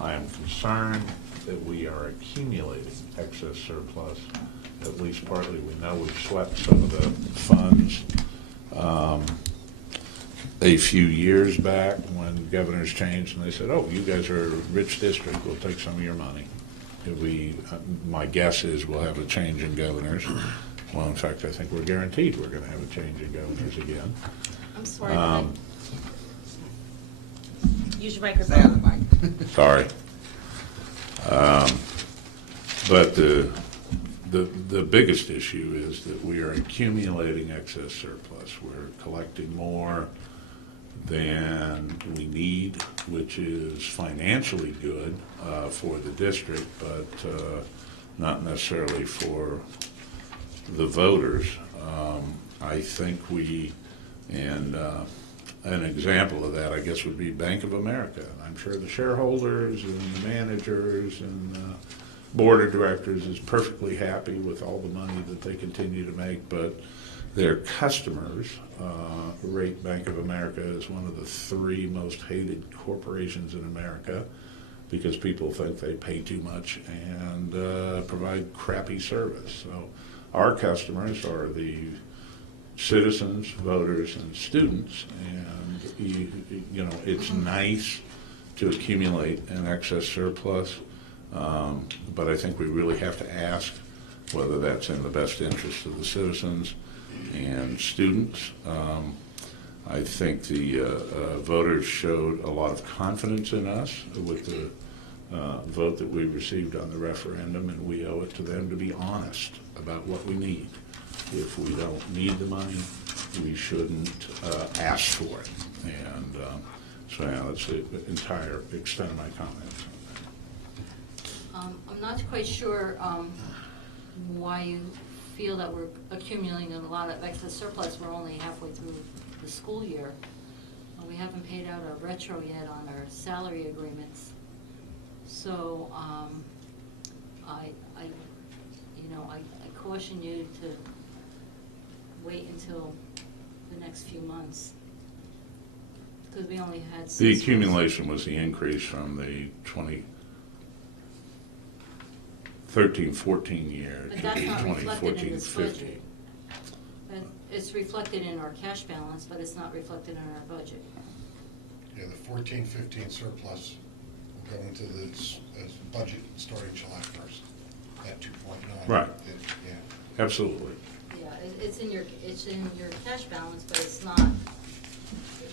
I am concerned that we are accumulating excess surplus. At least partly, we know we've swept some of the funds a few years back when governors changed and they said, oh, you guys are a rich district, we'll take some of your money. My guess is we'll have a change in governors. Well, in fact, I think we're guaranteed we're going to have a change in governors again. I'm sorry. Use your microphone. Sorry. But the biggest issue is that we are accumulating excess surplus. We're collecting more than we need, which is financially good for the district, but not necessarily for the voters. I think and an example of that, I guess, would be Bank of America. I'm sure the shareholders and the managers and board of directors is perfectly happy with all the money that they continue to make, but their customers rate Bank of America as one of the 3 most hated corporations in America because people think they pay too much and provide crappy service. So our customers are the citizens, voters, and students, and you know, it's nice to accumulate an excess surplus, but I think we really have to ask whether that's in the best interest of the citizens and students. I think the voters showed a lot of confidence in us with the vote that we received on the referendum, and we owe it to them to be honest about what we need. If we don't need the money, we shouldn't ask for it. And so yeah, that's the entire extent of my comments on that. I'm not quite sure why you feel that we're accumulating a lot of excess surplus. We're only halfway through the school year. We haven't paid out a retro yet on our salary agreements. So I caution you to wait until the next few months, because we only had 6 The months. accumulation was the increase from the 2013-14 year But to that's the not reflected in this 2014-15. budget. But it's reflected in our cash balance, but it's not reflected in our budget. Yeah, the 14-15 surplus will go into this as budget starting July 1st at 2.9. Right. Yeah. Absolutely. Yeah, it's in your cash balance, but it's not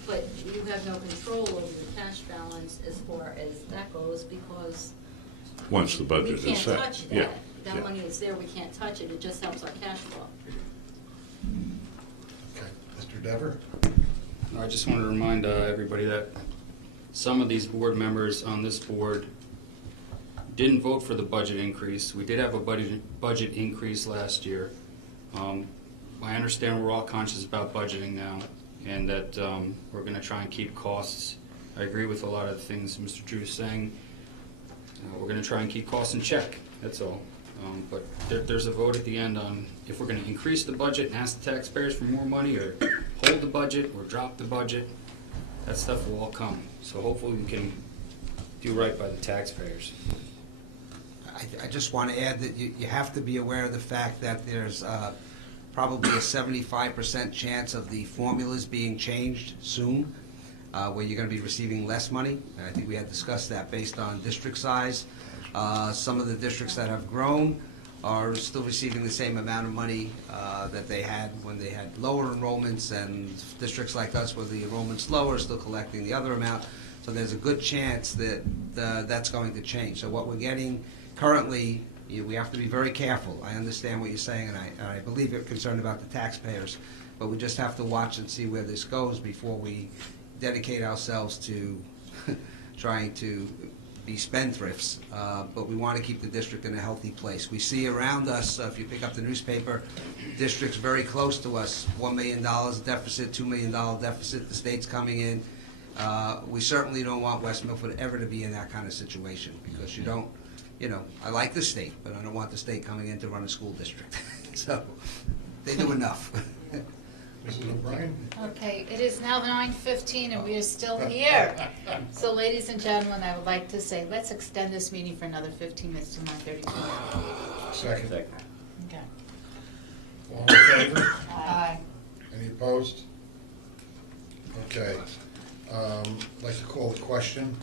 But you have no control over the cash balance as far as that goes, because Once the we budget is can't set. touch Yeah, that. That yeah. money is there, we can't touch it, it just helps our cash flow. Okay, Mr. Dever? I just want to remind everybody that some of these board members on this board didn't vote for the budget increase. We did have a budget increase last year. I understand we're all conscious about budgeting now, and that we're going to try and keep costs. I agree with a lot of the things Mr. Drew is saying. We're going to try and keep costs in check, that's all. But there's a vote at the end on if we're going to increase the budget and ask the taxpayers for more money, or hold the budget, or drop the budget. That stuff will all come. So hopefully we can do right by the taxpayers. I just want to add that you have to be aware of the fact that there's probably a 75% chance of the formulas being changed soon, where you're going to be receiving less money. And I think we had discussed that based on district size. Some of the districts that have grown are still receiving the same amount of money that they had when they had lower enrollments, and districts like us where the enrollment's lower are still collecting the other amount. So there's a good chance that that's going to change. So what we're getting currently, we have to be very careful. I understand what you're saying, and I believe you're concerned about the taxpayers, but we just have to watch and see where this goes before we dedicate ourselves to trying to be spendthrifts. But we want to keep the district in a healthy place. We see around us, if you pick up the newspaper, districts very close to us, $1 million deficit, $2 million deficit, the state's coming in. We certainly don't want West Milford ever to be in that kind of situation, because you don't, I like the state, but I don't want the state coming in to run a school district. So, they do enough. Mrs. O'Brien? Okay, it is now 9:15 and we are still here. So ladies and gentlemen, I would like to say, let's extend this meeting for another 15 minutes to 9:32. Second. Okay. All in favor? Aye. Any opposed? Okay. I'd like to call the question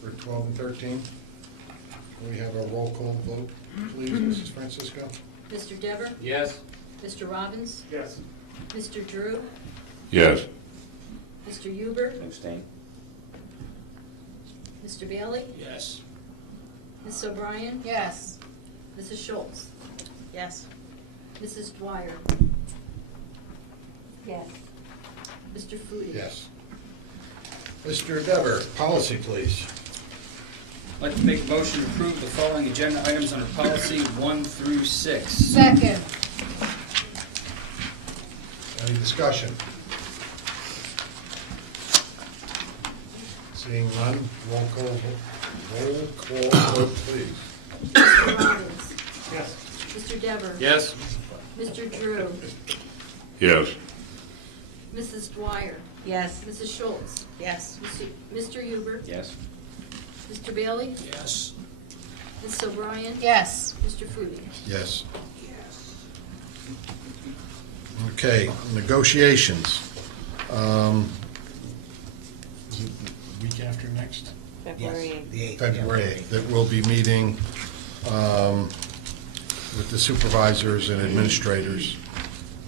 for 12 and 13. Can we have a roll call vote, please, Mrs. Francisco? Mr. Dever? Yes. Mr. Robbins? Yes. Mr. Drew? Yes. Mr. Huber? Abstain. Mr. Bailey? Yes. Ms. O'Brien? Yes. Mrs. Schultz? Yes. Mrs. Dwyer? Yes. Mr. Foodie? Yes. Mr. Dever, policy, please. I'd like to make a motion to approve the following agenda items under policy 1 through 6. Second. Any discussion? Seeing none, roll call vote, please. Mr. Robbins? Yes. Mr. Dever? Yes. Mr. Drew? Yes. Mrs. Dwyer? Yes. Mrs. Schultz? Yes. Mr. Huber? Yes. Mr. Bailey? Yes. Ms. O'Brien? Yes. Mr. Foodie? Yes. Okay, negotiations. Is it the week after next? February 8th. The 8th. February 8th, that we'll be meeting with the supervisors and administrators.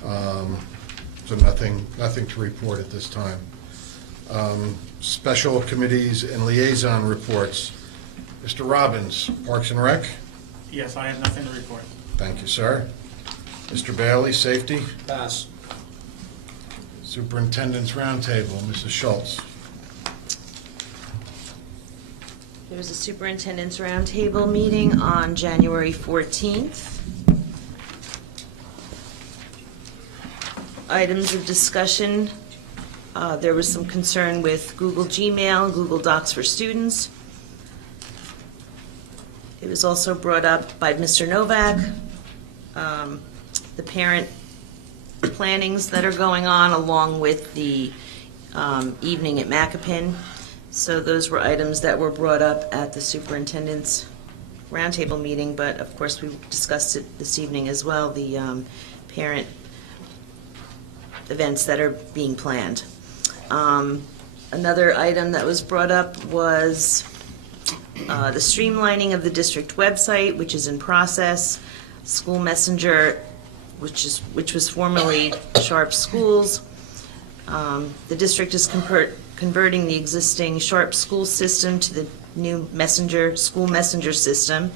So nothing to report at this time. Special committees and liaison reports. Mr. Robbins, Parks and Rec? Yes, I have nothing to report. Thank you, sir. Mr. Bailey, Safety? Pass. Superintendent's Roundtable, Mrs. Schultz. There was a superintendent's roundtable meeting on January 14th. Items of discussion, there was some concern with Google Gmail, Google Docs for students. It was also brought up by Mr. Novak, the parent plannings that are going on along with the evening at Macapin. So those were items that were brought up at the superintendent's roundtable meeting, but of course we discussed it this evening as well, the parent events that are being planned. Another item that was brought up was the streamlining of the district website, which is in process. School Messenger, which was formerly Sharp Schools, The district is converting the existing Sharp school system to the new school messenger system,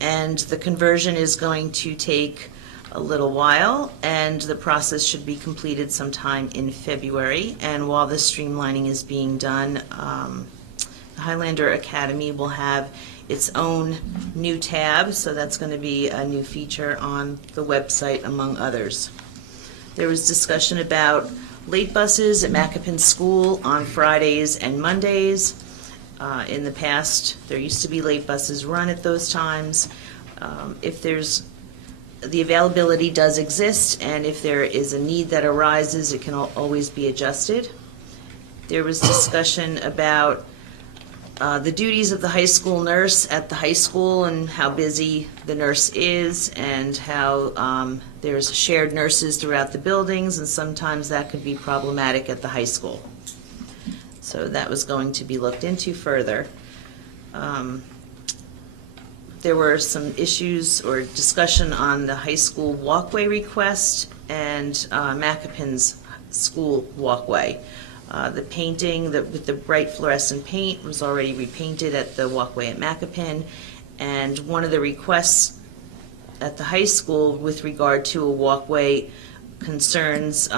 and the conversion is going to take a little while, and the process should be completed sometime in February. And while this streamlining is being done, Highlander Academy will have its own new tab, so that's going to be a new feature on the website, among others. There was discussion about late buses at Macapin School on Fridays and Mondays. In the past, there used to be late buses run at those times. The availability does exist, and if there is a need that arises, it can always be adjusted. There was discussion about the duties of the high school nurse at the high school and how busy the nurse is, and how there's shared nurses throughout the buildings, and sometimes that could be problematic at the high school. So that was going to be looked into further. There were some issues or discussion on the high school walkway request and Macapin's school walkway. The painting with the bright fluorescent paint was already repainted at the walkway at Macapin, and one of the requests at the high school with regard to a walkway concerns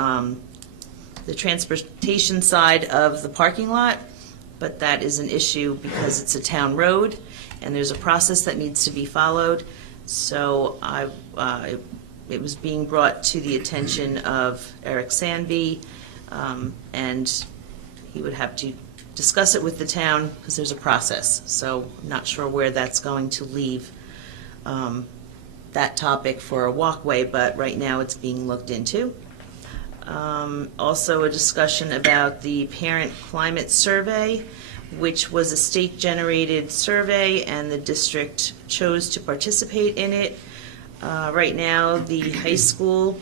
the transportation side of the parking lot, but that is an issue because it's a town road and there's a process that needs to be followed. So it was being brought to the attention of Eric Sanby, and he would have to discuss it with the town because there's a process. So I'm not sure where that's going to leave that topic for a walkway, but right now it's being looked into. Also a discussion about the Parent Climate Survey, which was a state-generated survey, and the district chose to participate in it. Right now, the high school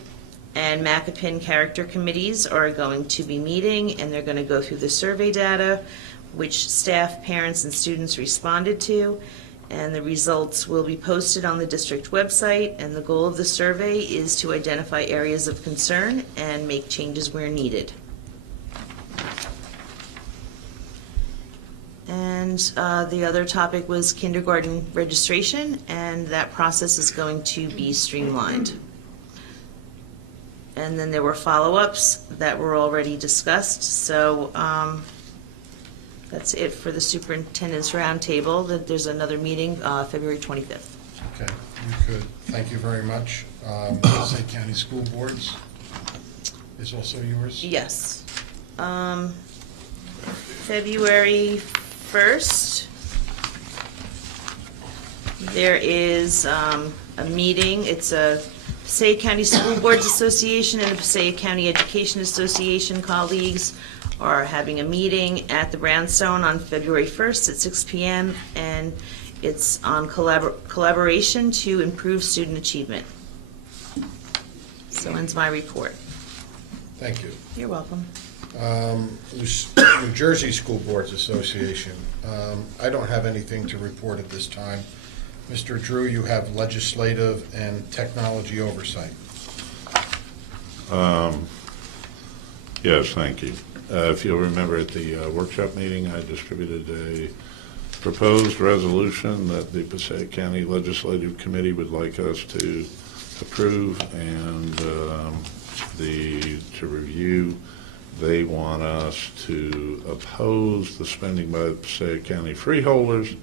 and Macapin character committees are going to be meeting, and they're going to go through the survey data, which staff, parents, and students responded to, and the results will be posted on the district website, and the goal of the survey is to identify areas of concern and make changes where needed. And the other topic was kindergarten registration, and that process is going to be streamlined. And then there were follow-ups that were already discussed, so that's it for the superintendent's roundtable. There's another meeting February 25th. Okay, you could. Thank you very much. Passaic County School Boards is also yours? Yes. February 1st, there is a meeting. It's a Passaic County School Boards Association and the Passaic County Education Association colleagues are having a meeting at the Brownstone on February 1st at 6 p.m. and it's on collaboration to improve student achievement. So ends my report. Thank you. You're welcome. New Jersey School Boards Association. I don't have anything to report at this time. Mr. Drew, you have legislative and technology oversight. Yes, thank you. If you'll remember at the workshop meeting, I distributed a proposed resolution that the Passaic County Legislative Committee would like us to approve and to review. They want us to oppose the spending by the Passaic County freeholders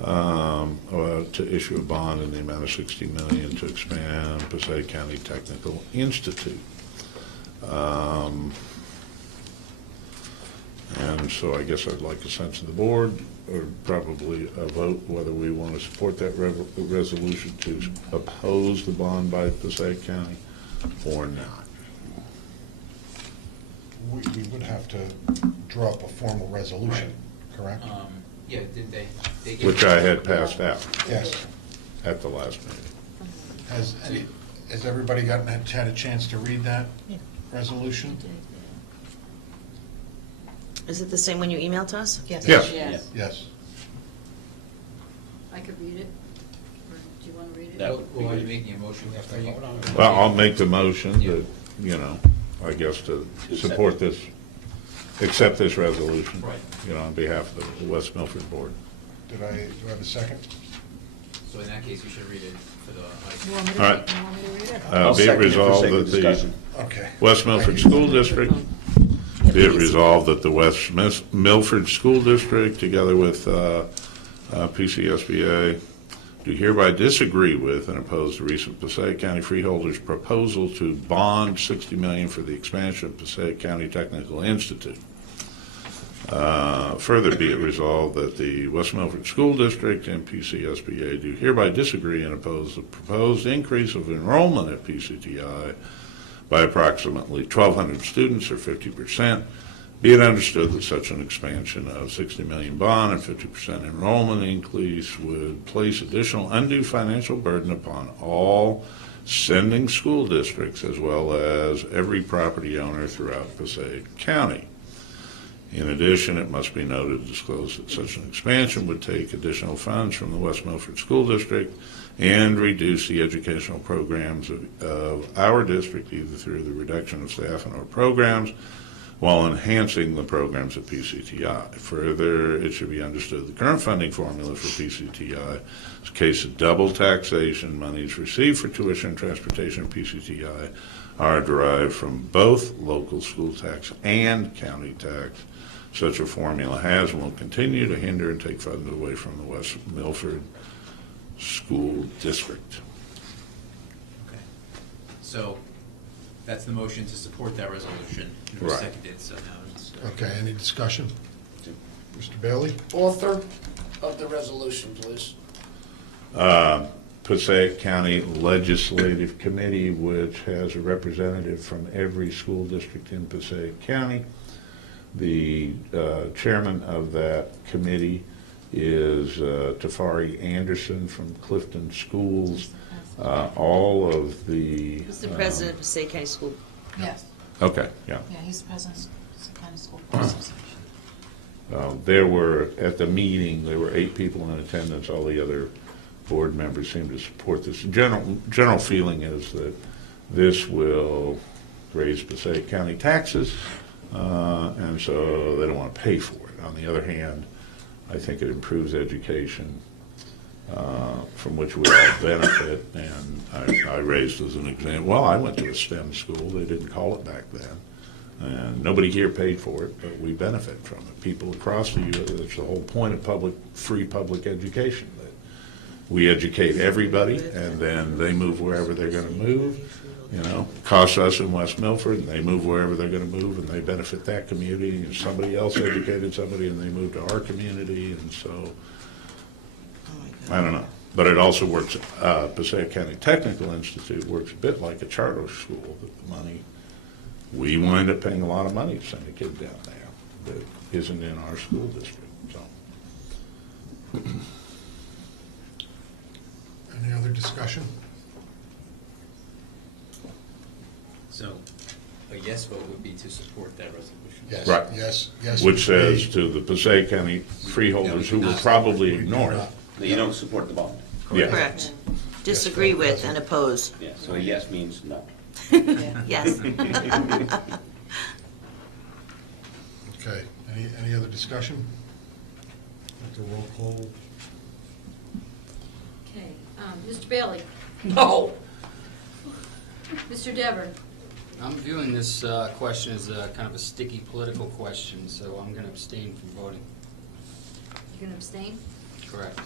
to issue a bond in the amount of $60 million to expand Passaic County Technical Institute. And so I guess I'd like a sense of the board, or probably a vote whether we want to support that resolution to oppose the bond by Passaic County or not. We would have to draw up a formal resolution, correct? Yeah, did they give Which I had passed out. Yes. At the last meeting. Has everybody had a chance to read that resolution? Is it the same one you emailed to us? Yes. Yes. I could read it. Or do you want to read it? That would be Well, are you good. making a motion? Well, I'll make the motion that, you know, I guess, to support this, accept this resolution. Right. You know, on behalf of the West Milford Board. Do I have a second? So in that case, you should read it for the. All right. I'll Be it second it for resolved sake of that the discussion. Okay. West Milford School District, be it resolved that the West Milford School District, together with PCSBA, do hereby disagree with and oppose the recent Passaic County Freeholders' proposal to bond $60 million for the expansion of Passaic County Technical Institute. Further, be it resolved that the West Milford School District and PCSBA do hereby disagree and oppose the proposed increase of enrollment at PCTI by approximately 1,200 students, or 50%. Be it understood that such an expansion of $60 million bond and 50% enrollment increase would place additional undue financial burden upon all sending school districts as well as every property owner throughout Passaic County. In addition, it must be noted and disclosed that such an expansion would take additional funds from the West Milford School District and reduce the educational programs of our district, either through the reduction of staff and or programs, while enhancing the programs at PCTI. Further, it should be understood the current funding formula for PCTI is a case of double taxation. Monies received for tuition and transportation at PCTI are derived from both local school tax and county tax. Such a formula has and will continue to hinder and take funds away from the West Milford School District. Okay. So that's the motion to support that resolution. It was Right. seconded, so now it's. Okay, any discussion? Mr. Bailey? Author of the resolution, please. Passaic County Legislative Committee, which has a representative from every school district in Passaic County. The chairman of that committee is Tafari Anderson from Clifton Schools. All of the... Who's the president of Passaic County School? Yes. Okay, yeah. Yeah, he's the president of the County School Association. There were, at the meeting, there were 8 people in attendance. All the other board members seem to support this. General feeling is that this will raise Passaic County taxes, and so they don't want to pay for it. On the other hand, I think it improves education, from which we all benefit. And I raised as an example, well, I went to a STEM school. They didn't call it back then. And nobody here paid for it, but we benefit from it. People across the U.S., that's the whole point of free public education. That we educate everybody, and then they move wherever they're going to move. You know, costs us in West Milford, and they move wherever they're going to move, and they benefit that community. And somebody else educated somebody, and they move to our community, and so I don't know. But it also works. Passaic County Technical Institute works a bit like a charter school. That the money. We wind up paying a lot of money to send a kid down there that isn't in our school district. So, Any other discussion? So a yes vote would be to support that resolution. Yes. right. Yes. Which says to the Passaic County freeholders who will probably ignore it. That you don't support the bond. Yeah. Correct. Disagree with and oppose. Yeah, so a yes means no. Yes. Okay, any other discussion? Like a roll call? Okay, Mr. Bailey? No. Mr. Dever? I'm viewing this question as a kind of a sticky political question, so I'm going to abstain from voting. You can abstain? Correct.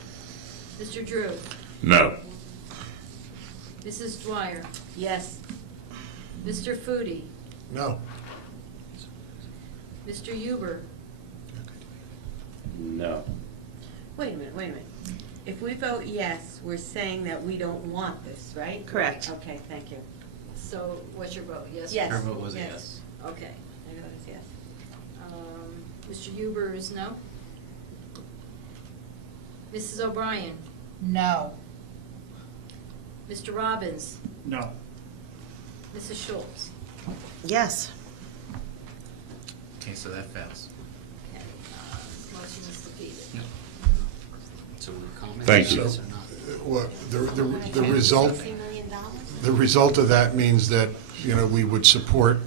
Mr. Drew? No. Mrs. Dwyer? Yes. Mr. Foodie? No. Mr. Huber? No. Wait a minute. If we vote yes, we're saying that we don't want this, right? Correct. Okay, thank you. So what's your vote, yes? Yes. Her vote was a yes. Okay. I vote is yes. Mr. Huber is no? Mrs. O'Brien? No. Mr. Robbins? No. Mrs. Schultz? Yes. Okay, so that fails. Okay, motion is defeated. So we comment? Thank you. Yes or not? Well, the result of that means that, we would support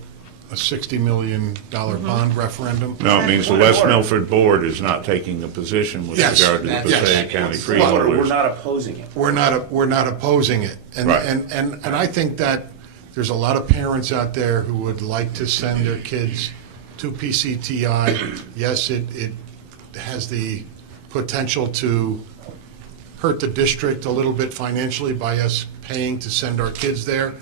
a $60 million bond referendum. No, it means the West Milford Board is not taking a position with Yes. regard to the Yes. Passaic County We're not freeholders. opposing it. We're not opposing it. And, Right. and I think that there's a lot of parents out there who would like to send their kids to PCTI. Yes, it has the potential to hurt the district a little bit financially by us paying to send our kids there,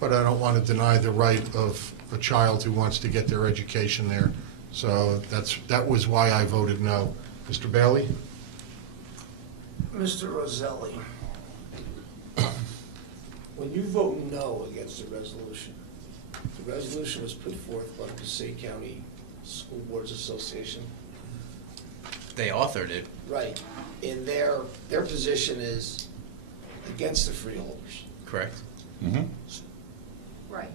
but I don't want to deny the right of a child who wants to get their education there. So that was why I voted no. Mr. Bailey? Mr. Roselli, when you vote no against the resolution was put forth by the Passaic County School Boards Association. They authored it. Right. And their position is against the freeholders. Correct. Mm-hmm. Right.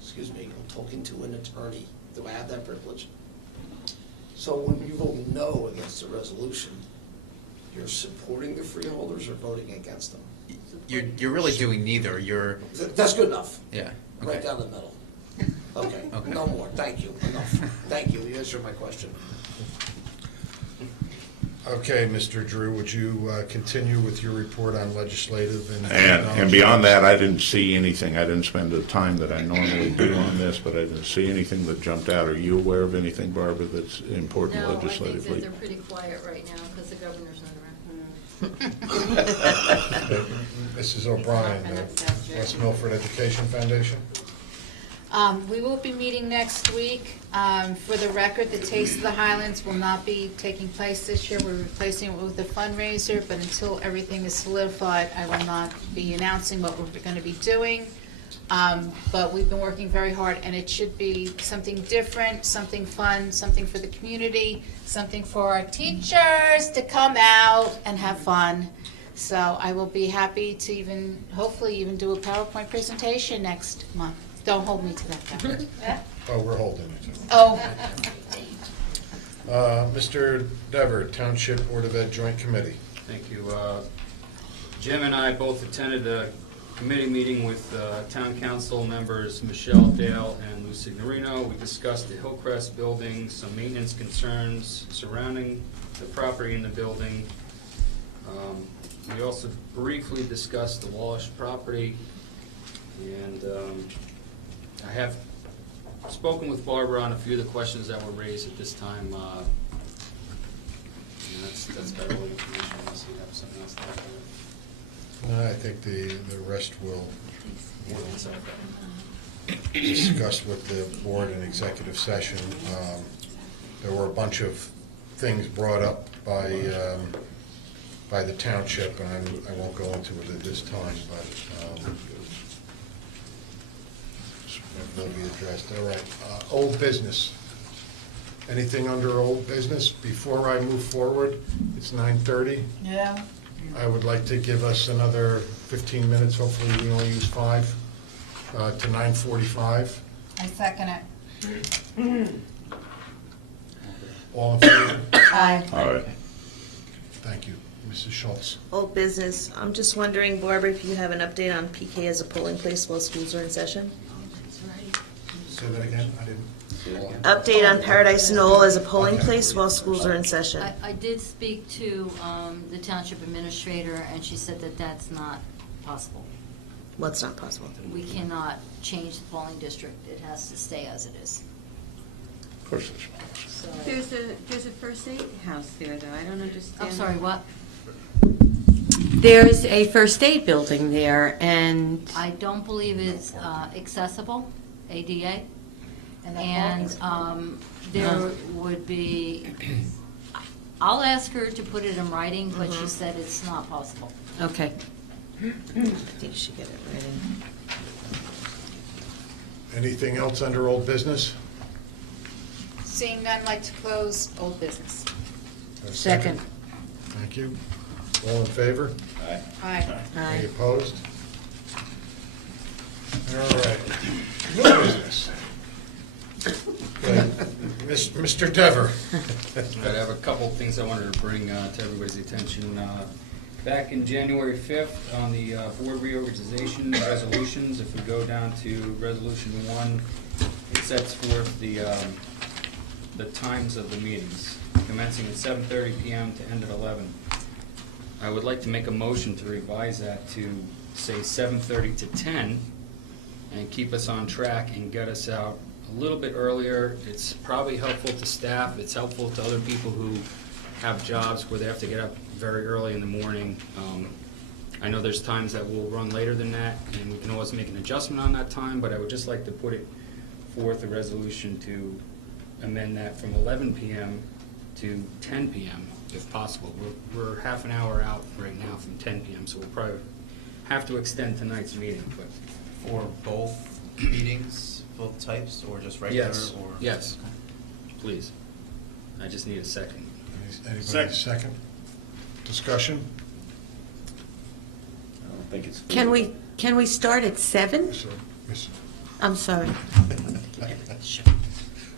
Excuse me, I'm talking to an attorney. Do I have that privilege? So when you vote no against the resolution, you're supporting the freeholders or voting against them? You're really doing neither. You're That's good enough. yeah. Right Okay. down the middle. Okay, Okay. no more. Thank you. Enough. Thank you. You answered my question. Okay, Mr. Drew, would you continue with your report on legislative and... And beyond that, I didn't see anything. I didn't spend the time that I normally do on this, but I didn't see anything that jumped out. Are you aware of anything, Barbara, that's important No, I think that legislatively? they're pretty quiet right now because the governor's not around. Mrs. O'Brien, West Milford Education Foundation? We will be meeting next week. For the record, the Taste of the Highlands will not be taking place this year. We're replacing it with a fundraiser, but until everything is solidified, I will not be announcing what we're going to be doing. But we've been working very hard, and it should be something different, something fun, something for the community, something for our teachers to come out and have fun. So I will be happy to hopefully even do a PowerPoint presentation next month. Don't hold me to that, Kevin. Oh, we're holding it. Oh. Mr. Dever, Township Board of Ed Joint Committee. Thank you. Jim and I both attended a committee meeting with town council members Michelle Dale and Lou Signorino. We discussed the Hillcrest building, some maintenance concerns surrounding the property in the building. We also briefly discussed the Walsh property, and I have spoken with Barbara on a few of the questions that were raised at this time. And that's about all the information, unless you have something else to add. No, I think the rest will discuss with the board in executive session. There were a bunch of things brought up by the township, and I won't go into it at this time, but they'll be addressed. All right, old business. Anything under old business? Before I move forward, it's 9:30. Yeah. I would like to give us another 15 minutes, hopefully we only use 5, to 9:45. I second it. All in favor? Aye. All right. Thank you. Mrs. Schultz. Old business. I'm just wondering, Barbara, if you have an update on PK as a polling place while schools are in session? Say that again? I didn't. Update on Paradise Knoll as a polling place while schools are in session. I did speak to the township administrator, and she said that that's not possible. What's not possible? We cannot change the polling district. It has to stay as it is. Of course it's So- There's a first aid house there, though. I don't understand. I'm sorry, what? There's a first aid building there, and I don't believe it's accessible, ADA. And there would be, I'll ask her to put it in writing, but she said it's not possible. okay. I think you should get it written. Anything else under old business? Seeing none, like to close old business. A Second. Thank you. All in favor? Aye. Any opposed? All right. New business. Okay. Mr. Dever. I have a couple things I wanted to bring to everybody's attention. Back in January 5th, on the board reorganization resolutions, if we go down to Resolution 1, it sets forth the times of the meetings, commencing at 7:30 PM to end at 11. I would like to make a motion to revise that to, say, 7:30 to 10, and keep us on track and get us out a little bit earlier. It's probably helpful to staff, it's helpful to other people who have jobs where they have to get up very early in the morning. I know there's times that we'll run later than that, and we can always make an adjustment on that time, but I would just like to put it forth a resolution to amend that from 11 PM to 10 PM, if possible. We're half an hour out right now from 10 PM, so we'll probably have to extend tonight's meeting, but. For both meetings, both types, or just regular, Yes, or? yes, please. I just need a second. Anybody second? Discussion? I don't think it's. Can we start at 7? Miss I'm sorry.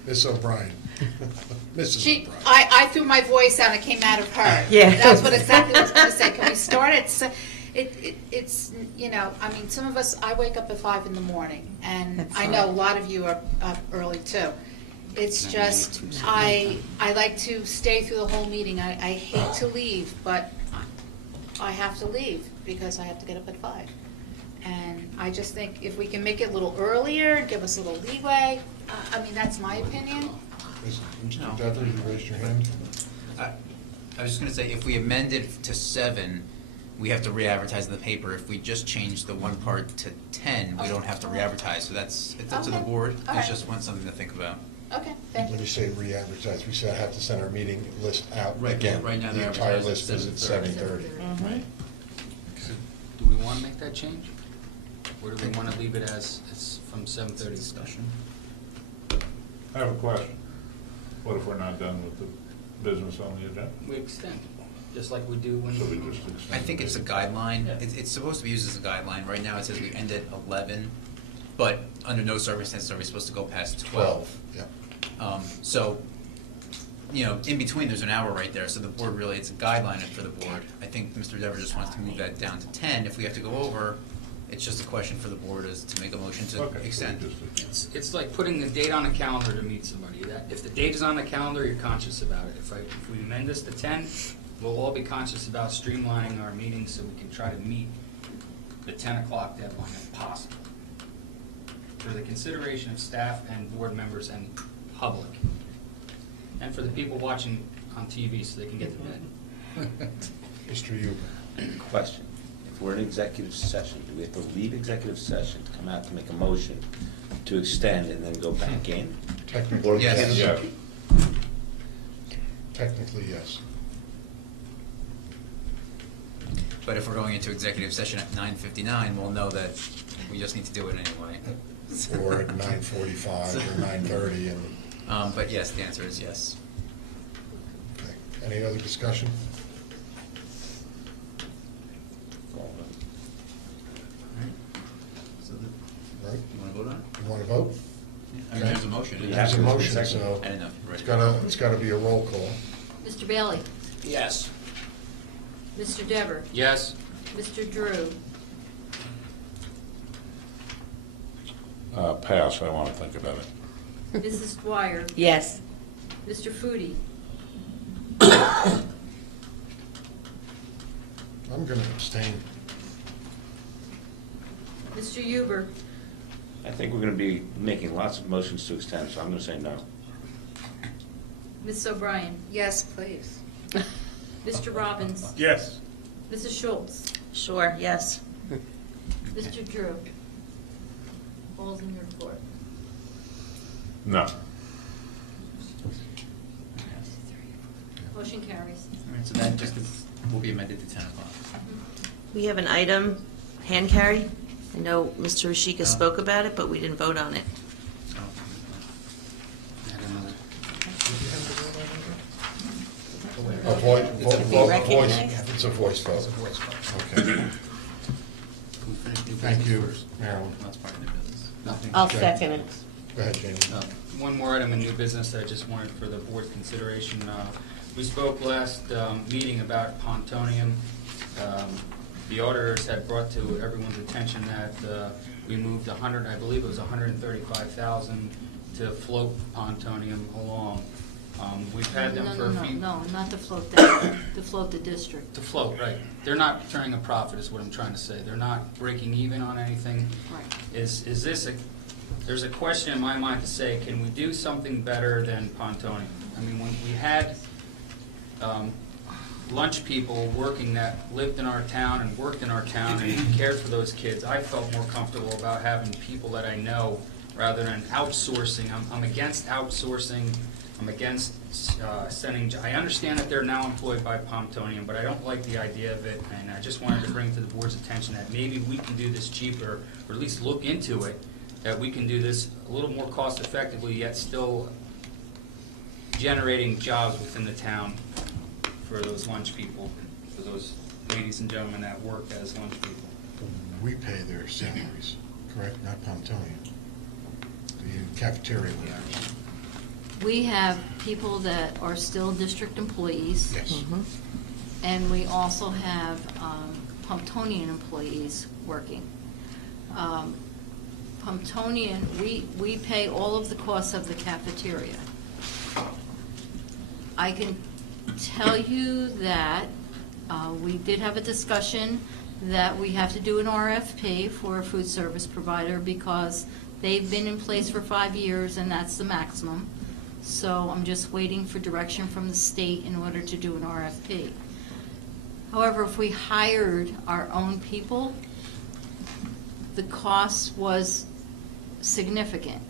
Miss O'Brien. Mrs. She, O'Brien. I threw my voice out, it came out of her. Yeah. That's what exactly I was gonna say, can we start at, it's, you know, I mean, some of us, I wake up at 5 in the morning, and That's I know a right. lot of you are up early too. It's just, I like to stay through the whole meeting, I hate to leave, but I have to leave, because I have to get up at 5. And I just think if we can make it a little earlier, give us a little leeway, I mean, that's my opinion. Mr. Dever, you raised your hand? I was just gonna say, if we amend it to 7, we have to re-advertise in the paper. If we just change the one part to 10, we don't have to re-advertise, so it's up to the Okay. board. All It's right. just something to think about. Okay, thank When you. you say re-advertise, we said I have to send our meeting list out Right, again. right now The they're entire advertised list at is at 7:30. Right. Do we want to make that change? Or do we want to leave it as it's from 7:30 discussion? I have a question. What if we're not done with the business on the agenda? We extend, just like we do when. So we just extend. I think it's a guideline. It's supposed to be used as a guideline. Right now, it says we end at 11, but under no circumstances are we supposed to go past 12. Yeah. So, you know, in between, there's an hour right there, so the board really, it's a guideline for the board. I think Mr. Dever just wants to move that down to 10. If we have to go over, it's just a question for the board is to make a motion to extend. It's like putting the date on a calendar to meet somebody. That if the date is on the calendar, you're conscious about it. If we amend this to 10, we'll all be conscious about streamlining our meetings so we can try to meet the 10 o'clock deadline if possible. For the consideration of staff and board members and public. And for the people watching on TV so they can get to bed. Mr. Huber. Question. If we're in executive session, do we have to leave executive session to come out to make a motion to extend and then go back in? Technically, Yes. yes. Technically, yes. But if we're going into executive session at 9:59, we'll know that we just need to do it anyway. Or at 9:45 or 9:30 and. But yes, the answer is yes. Okay. Any other discussion? Right? You want to vote on it? You want to vote? I mean, there's a motion. There's a motion, so I didn't know. it's gotta be a roll call. Mr. Bailey? Yes. Mr. Dever? Yes. Mr. Drew? Pass, I want to think about it. Mrs. Dwyer? Yes. Mr. Foodie? I'm gonna abstain. Mr. Huber? I think we're going to be making lots of motions to extend, so I'm going to say no. Ms. O'Brien? Yes, please. Mr. Robbins? Yes. Mrs. Schultz? Sure, yes. Mr. Drew? All's in your court. No. Motion carries. All right, so that just will be amended to 10 o'clock. We have an item, hand carry. I know Mr. Rashika spoke about it, but we didn't vote on it. A voice, Be recognized. it's a voice vote. Okay. Thank you, Marilyn. That's part of the business. I'll second it. Go ahead, Jamie. One more item in new business that I just wanted for the board's consideration. We spoke last meeting about Pontonium. The auditors had brought to everyone's attention that we moved 100, I believe it was 135,000 to float Pontonium along. We've had them for a few... No, not to float that, to float the district. To float, right. They're not turning a profit is what I'm trying to say. They're not breaking even on anything. Right. Is this there's a question in my mind to say, can we do something better than Pontonium? I mean, when we had lunch people working that lived in our town and worked in our town and cared for those kids, I felt more comfortable about having people that I know rather than outsourcing. I'm against outsourcing. I'm against sending, I understand that they're now employed by Pontonium, but I don't like the idea of it, and I just wanted to bring to the board's attention that maybe we can do this cheaper, or at least look into it, that we can do this a little more cost effectively, yet still generating jobs within the town for those lunch people, for those ladies and gentlemen that work as lunch people. We pay their salaries, correct? Not Pontonium. The cafeteria workers. We have people that are still district employees. Yes. And we also have Pontonian employees working. Pontonian, we pay all of the costs of the cafeteria. I can tell you that we did have a discussion that we have to do an RFP for a food service provider because they've been in place for 5 years and that's the maximum. So I'm just waiting for direction from the state in order to do an RFP. However, if we hired our own people, the cost was significant.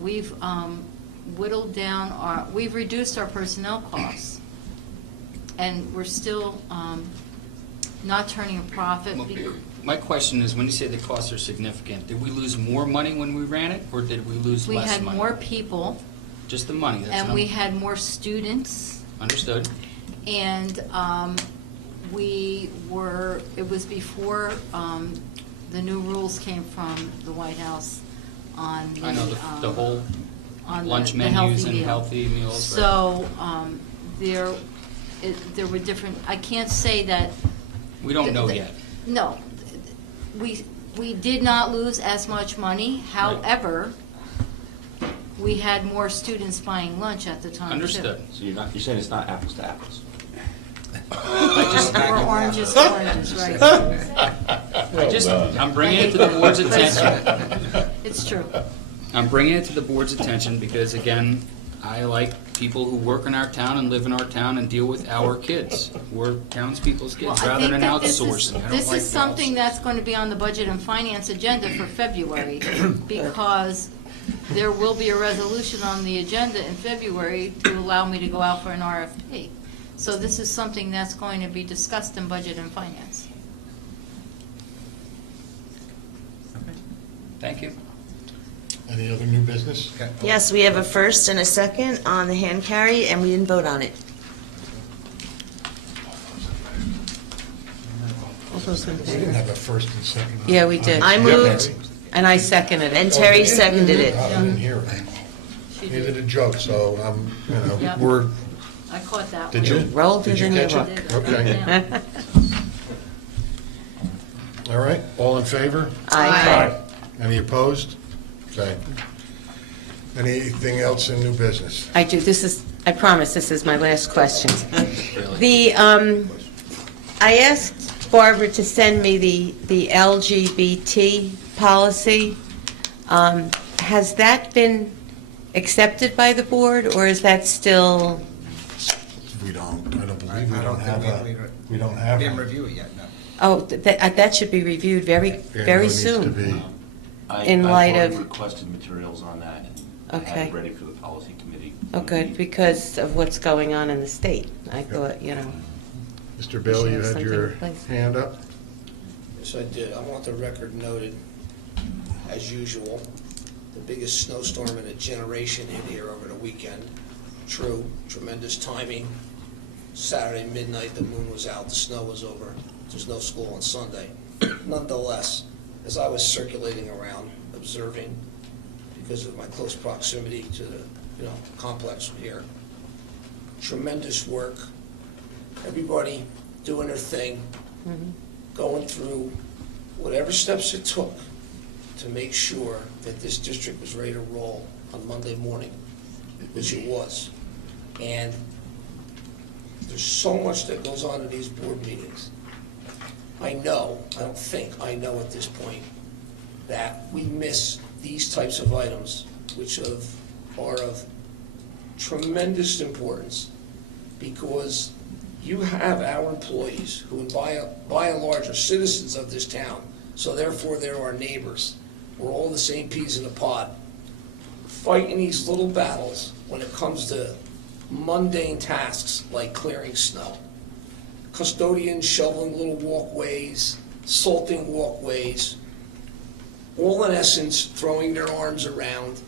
We've whittled down we've reduced our personnel costs, and we're still not turning a profit. My question is, when you say the costs are significant, did we lose more money when we ran it, or did we lose We less had money? more people, Just the money, that's and we had more students, Understood. and it was before the new rules came from the White House on the... I know, the whole on lunch the menus healthy and meal. healthy meals. right. So, there were different, I can't say that... We don't know yet. No. We did not lose as much money. However, we had more students buying lunch at the time, too. Understood. So you're saying it's not apples to apples? Or oranges to oranges, right. I'm bringing it to the board's attention. It's true. I'm bringing it to the board's attention because, again, I like people who work in our town and live in our town and deal with our kids. We're townspeople's kids, Well, I rather think than that this is- outsourcing. I don't This like is something that's going to be on the Budget and Finance agenda for February, because there will be a resolution on the agenda in February to allow me to go out for an RFP. So this is something that's going to be discussed in Budget and Finance. Thank you. Any other new business? Yes, we have a first and a second on the hand carry, and we didn't vote on it. We didn't have a first and second. Yeah, we did. I moved, And I seconded it. and Terry seconded it. I didn't hear it. Neither did Joe, so Yep. we're, I caught that one. did you? Rolled Did it you in catch the it? book. Okay. Yeah. All right, all in favor? Aye. Any opposed? Okay. Anything else in new business? I do. I promise this is my last question. I asked Barbara to send me the LGBT policy. Has that been accepted by the board, or is that still? I don't believe we I don't have think we don't have We didn't one. review it yet, no. Oh, that should be reviewed Yeah, very it needs to soon. be. In light I've of- already requested materials on that, and I have Okay. it ready for the policy committee. Oh, good, because of what's going on in the state. I thought, Mr. Bailey, you have had something your in place. hand up? Yes, I did. I want the record noted, as usual, the biggest snowstorm in a generation hit here over the weekend. True, tremendous timing. Saturday midnight, the moon was out, the snow was over. There's no school on Sunday. Nonetheless, as I was circulating around, observing, because of my close proximity to the complex here, tremendous work. Everybody doing their thing, going through whatever steps it took to make sure that this district was ready to roll on Monday morning, which it was. And there's so much that goes on in these board meetings. I don't think I know at this point that we miss these types of items, which are of tremendous importance, because you have our employees who, by and large, are citizens of this town, so therefore they're our neighbors. We're all the same peas in a pod, fighting these little battles when it comes to mundane tasks like clearing snow. Custodians shoveling little walkways, salting walkways, all in essence throwing their arms around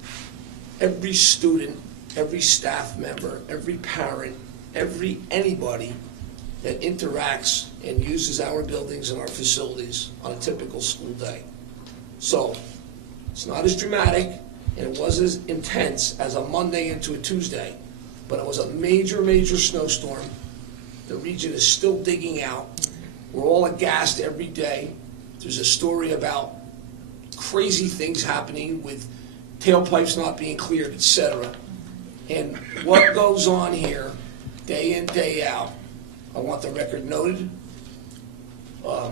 every student, every staff member, every parent, anybody that interacts and uses our buildings and our facilities on a typical school day. So it's not as dramatic and it wasn't as intense as a Monday into a Tuesday, but it was a major, major snowstorm. The region is still digging out. We're all aghast every day. There's a story about crazy things happening with tailpipes not being cleared, etc. And what goes on here day in, day out, I want the record noted. I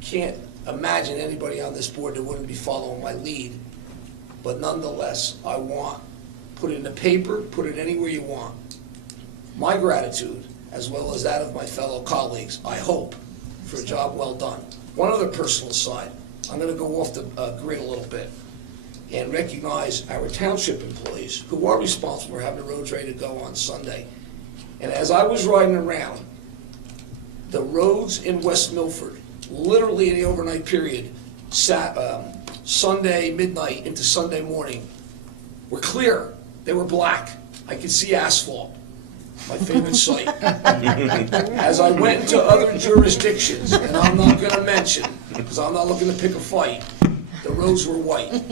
can't imagine anybody on this board that wouldn't be following my lead, but nonetheless, I want, put it in the paper, put it anywhere you want, my gratitude, as well as that of my fellow colleagues, I hope, for a job well done. One other personal side, I'm going to go off the grid a little bit and recognize our township employees who are responsible for having the roads ready to go on Sunday. And as I was riding around, the roads in West Milford, literally in the overnight period, Sunday midnight into Sunday morning, were clear. They were black. I could see asphalt. My favorite sight. As I went into other jurisdictions, and I'm not going to mention, because I'm not looking to pick a fight, the roads were white.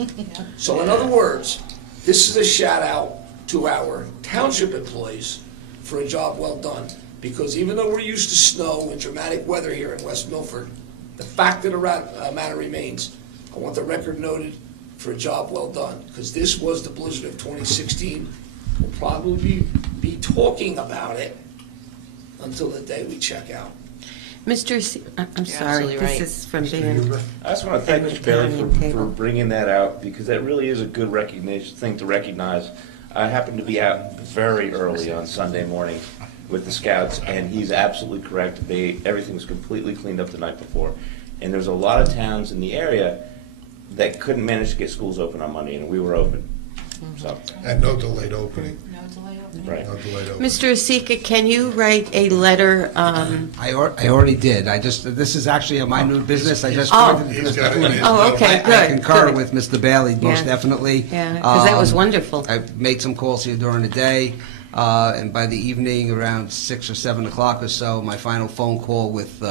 So in other words, this is a shout out to our township employees for a job well done. Because even though we're used to snow and dramatic weather here in West Milford, the fact of the matter remains, I want the record noted for a job well done. Because this was the blizzard of 2016. We'll probably be talking about it until the day we check out. Mr. I'm sorry, absolutely this right. is from Dan. I just want to thank Mr. Bailey for bringing that out, because that really is a good thing to recognize. I happened to be out very early on Sunday morning with the scouts, and he's absolutely correct. Everything was completely cleaned up the night before. And there's a lot of towns in the area that couldn't manage to get schools open on Monday, and we were open. So. And no delayed opening. No delay opening. Right. No delayed opening. Mr. Asika, can you write a letter? I already did. This is actually a minute business. I just Oh. pointed to He's Mr. got it in Cooney. his Oh, okay, I good, concur good. with Mr. Bailey, most Yeah. definitely. Yeah, because that was wonderful. I made some calls here during the day, and by the evening, around 6 or 7 o'clock or so, my final phone call with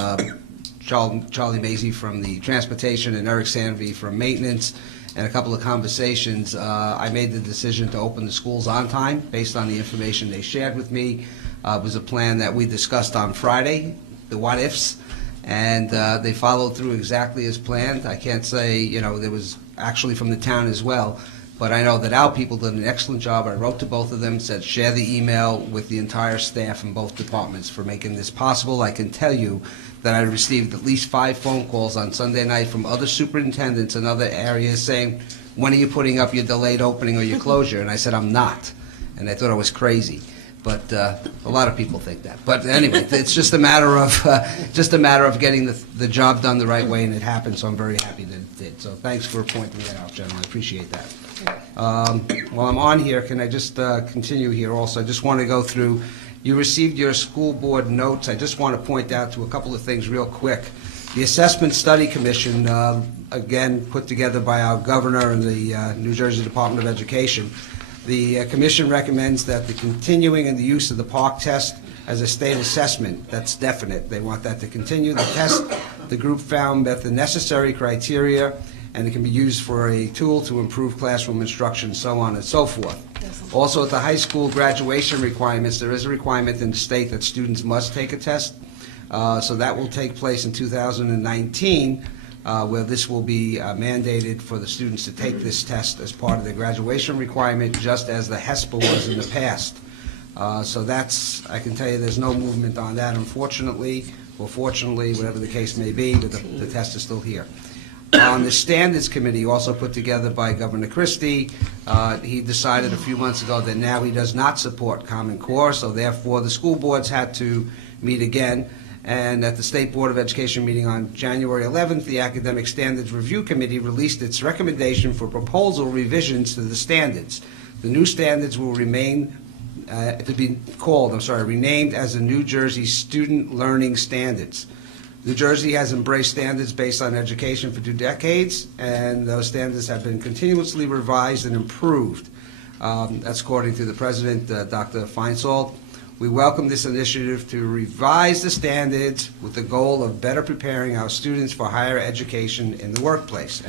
Charlie Mazie from the transportation and Eric Sanvey from maintenance, and a couple of conversations, I made the decision to open the schools on time based on the information they shared with me. It was a plan that we discussed on Friday, the what-ifs, and they followed through exactly as planned. I can't say, there was actually from the town as well, but I know that our people did an excellent job. I wrote to both of them, said share the email with the entire staff in both departments for making this possible. I can tell you that I received at least 5 phone calls on Sunday night from other superintendents in other areas saying, when are you putting up your delayed opening or your closure? And I said, I'm not. And they thought I was crazy. But a lot of people think that. But anyway, it's just a matter of getting the job done the right way, and it happened, so I'm very happy that it did. So thanks for pointing that out, gentlemen. I appreciate that. While I'm on here, can I just continue here also? I just want to go through, you received your school board notes. I just want to point out to a couple of things real quick. The Assessment Study Commission, again, put together by our governor and the New Jersey Department of Education. The commission recommends that the continuing and the use of the PARCC test as a state assessment, that's definite. They want that to continue. The test, the group found met the necessary criteria, and it can be used for a tool to improve classroom instruction, so on and so forth. Also, at the high school graduation requirements, there is a requirement in the state that students must take a test. So that will take place in 2019. where this will be mandated for the students to take this test as part of their graduation requirement, just as the HESPA was in the past. So that's, I can tell you, there's no movement on that, unfortunately, or fortunately, whatever the case may be, but the test is still here. On the Standards Committee, also put together by Governor Christie, he decided a few months ago that now he does not support Common Core, so therefore the school boards had to meet again. And at the State Board of Education meeting on January 11th, the Academic Standards Review Committee released its recommendation for proposal revisions to the standards. The new standards will renamed as the New Jersey Student Learning Standards. New Jersey has embraced standards based on education for 2 decades, and those standards have been continuously revised and improved. That's according to the president, Dr. Feinsall. We welcome this initiative to revise the standards with the goal of better preparing our students for higher education in the workplace.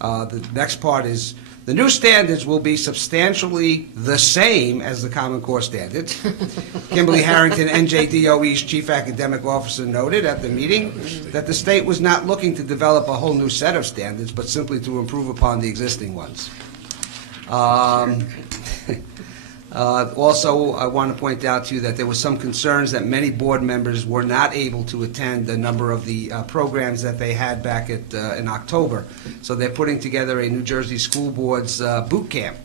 The next part is, the new standards will be substantially the same as the Common Core standards. Kimberly Harrington, NJDOE's Chief Academic Officer, noted at the meeting that the state was not looking to develop a whole new set of standards, but simply to improve upon the existing ones. Also, I want to point out to you that there were some concerns that many board members were not able to attend a number of the programs that they had back in October. So they're putting together a New Jersey School Board's boot camp,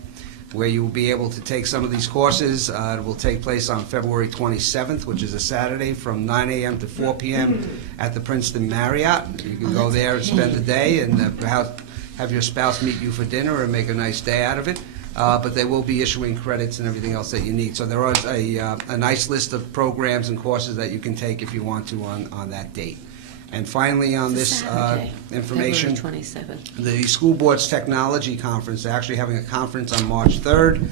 where you will be able to take some of these courses. It will take place on February 27th, which is a Saturday, from 9 a.m. to 4 p.m. at the Princeton Marriott. You can go there and spend the day and perhaps have your spouse meet you for dinner and make a nice day out of it. But they will be issuing credits and everything else that you need. So there is a nice list of programs and courses that you can take if you want to on that date. And finally, on this information, February 27th. the School Board's Technology Conference, they're actually having a conference on March 3rd.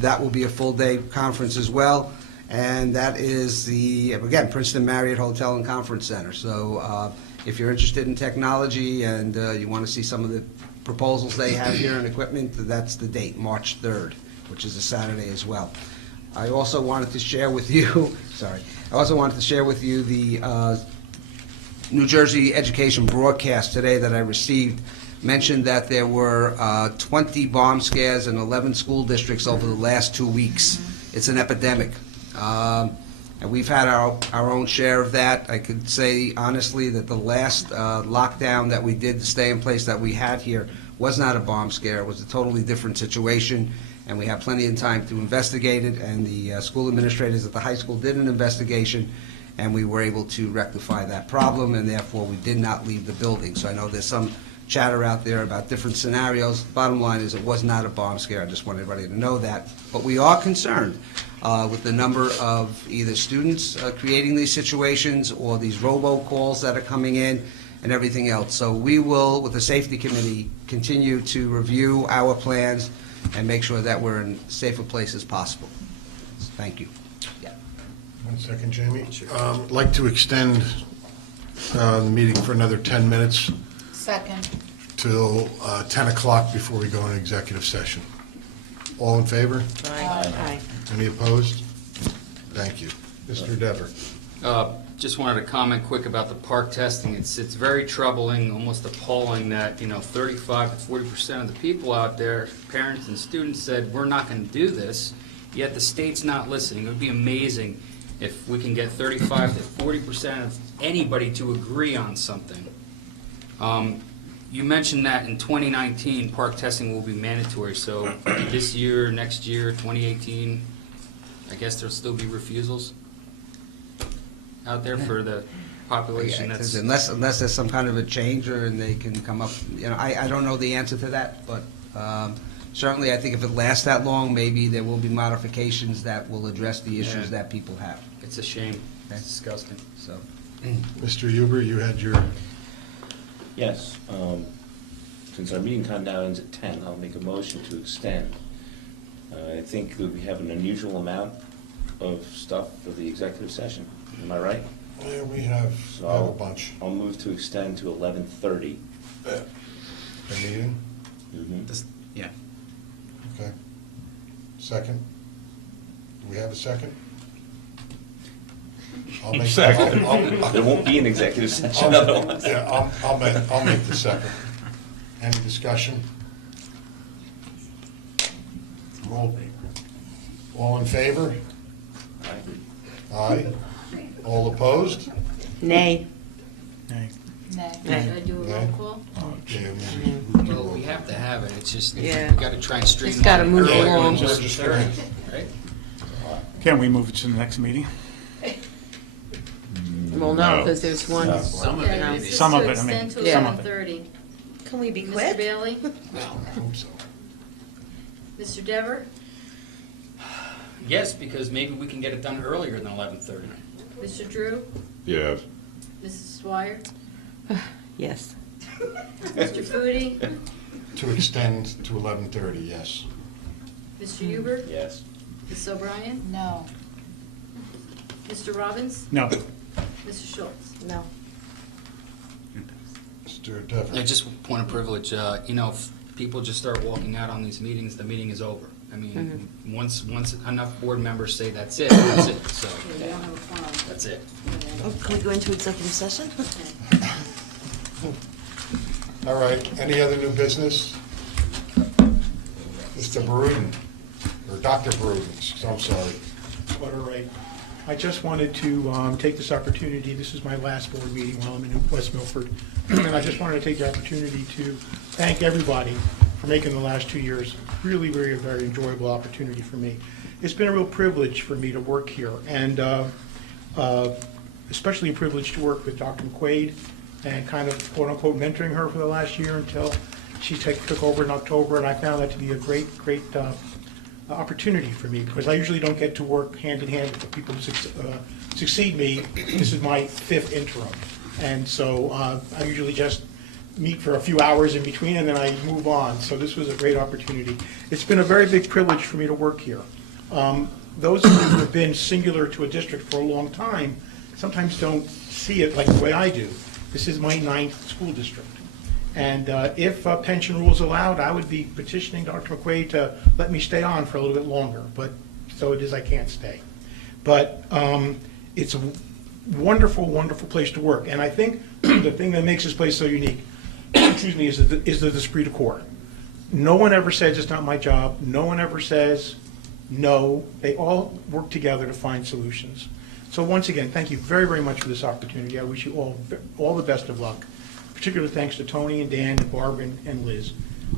That will be a full-day conference as well. And that is again, Princeton Marriott Hotel and Conference Center. So if you're interested in technology and you want to see some of the proposals they have here and equipment, that's the date, March 3rd, which is a Saturday as well. I also wanted to share with you, the New Jersey Education broadcast today that I received mentioned that there were 20 bomb scares in 11 school districts over the last 2 weeks. It's an epidemic. And we've had our own share of that. I could say honestly that the last lockdown that we did, the stay-in-place that we had here, was not a bomb scare. It was a totally different situation, and we had plenty of time to investigate it, and the school administrators at the high school did an investigation, and we were able to rectify that problem, and therefore we did not leave the building. So I know there's some chatter out there about different scenarios. Bottom line is it was not a bomb scare. I just want everybody to know that. But we are concerned with the number of either students creating these situations or these robocalls that are coming in and everything else. So we will, with the Safety Committee, continue to review our plans and make sure that we're in as safe a place as possible. Thank you. 1 second, Jamie. I'd like to extend the meeting for another 10 minutes Second. till 10 o'clock before we go into executive session. All in favor? Aye. Any opposed? Thank you. Mr. Dever. Just wanted to comment quick about the park testing. It's very troubling, almost appalling that, 35 to 40% of the people out there, parents and students, said, we're not going to do this, yet the state's not listening. It would be amazing if we can get 35 to 40% of anybody to agree on something. You mentioned that in 2019, park testing will be mandatory, so this year, next year, 2018, I guess there'll still be refusals out there for the population that's... Unless there's some kind of a change or and they can come up, I don't know the answer to that, but certainly I think if it lasts that long, maybe there will be modifications that will address the issues that people have. It's a shame. It's disgusting. So, Mr. Huber, you had your... Yes. Since our meeting time now ends at 10, I'll make a motion to extend. I think that we have an unusual amount of stuff for the executive session. Am I right? Yeah, we have a bunch. I'll move to extend to 11:30. The meeting? Mm-hmm. Yeah. Okay. Second? Do we have a second? I'll make, Second. I'll- There won't be an executive session I'll- otherwise. Yeah, I'll make the second. Any discussion? All in favor? Aye. All opposed? Nay. Should Nay. I do a roll Nay. call? Yeah, Well, we have to have it, it's just, we Yeah. gotta try and streamline it. gotta move earlier along. than just the 30th, right? Can we move it to the next meeting? Well, no, because there's one. No. Some of it, Okay, maybe. this is Some of to it, I mean, extend to some of it. 11:30. Can we be Mr. quick? Bailey? I hope so. Mr. Dever? Yes, because maybe we can get it done earlier than 11:30. Mr. Drew? Yes. Mrs. Swire? Yes. Mr. Foodie? To extend to 11:30, yes. Mr. Huber? Yes. Ms. O'Brien? No. Mr. Robbins? No. Mr. Schultz? No. Mr. Dever. Yeah, just point of privilege, you know, if people just start walking out on these meetings, the meeting is over. I mean, once enough board members say that's it, so, We don't have a quorum. that's it. Oh, can we go into executive session? All right, any other new business? Mr. Baruden, or Dr. Baruden, I'm sorry. Quite all right. I just wanted to take this opportunity, this is my last board meeting while I'm in West Milford, and I just wanted to take the opportunity to thank everybody for making the last 2 years really very, very enjoyable opportunity for me. It's been a real privilege for me to work here, and especially a privilege to work with Dr. McQuaid and kind of quote-unquote mentoring her for the last year until she took over in October, and I found that to be a great opportunity for me, because I usually don't get to work hand-in-hand with the people who succeed me. This is my 5th interim, and so I usually just meet for a few hours in between, and then I move on. So this was a great opportunity. It's been a very big privilege for me to work here. Those of you who have been singular to a district for a long time sometimes don't see it like the way I do. This is my 9th school district. And if pension rules allowed, I would be petitioning Dr. McQuaid to let me stay on for a little bit longer, but so it is, I can't stay. But it's a wonderful, wonderful place to work. And I think the thing that makes this place so unique, excuse me, is the esprit de corps. No one ever says it's not my job. No one ever says no. They all work together to find solutions. So once again, thank you very, very much for this opportunity. I wish you all the best of luck. Particular thanks to Tony and Dan and Barb and Liz.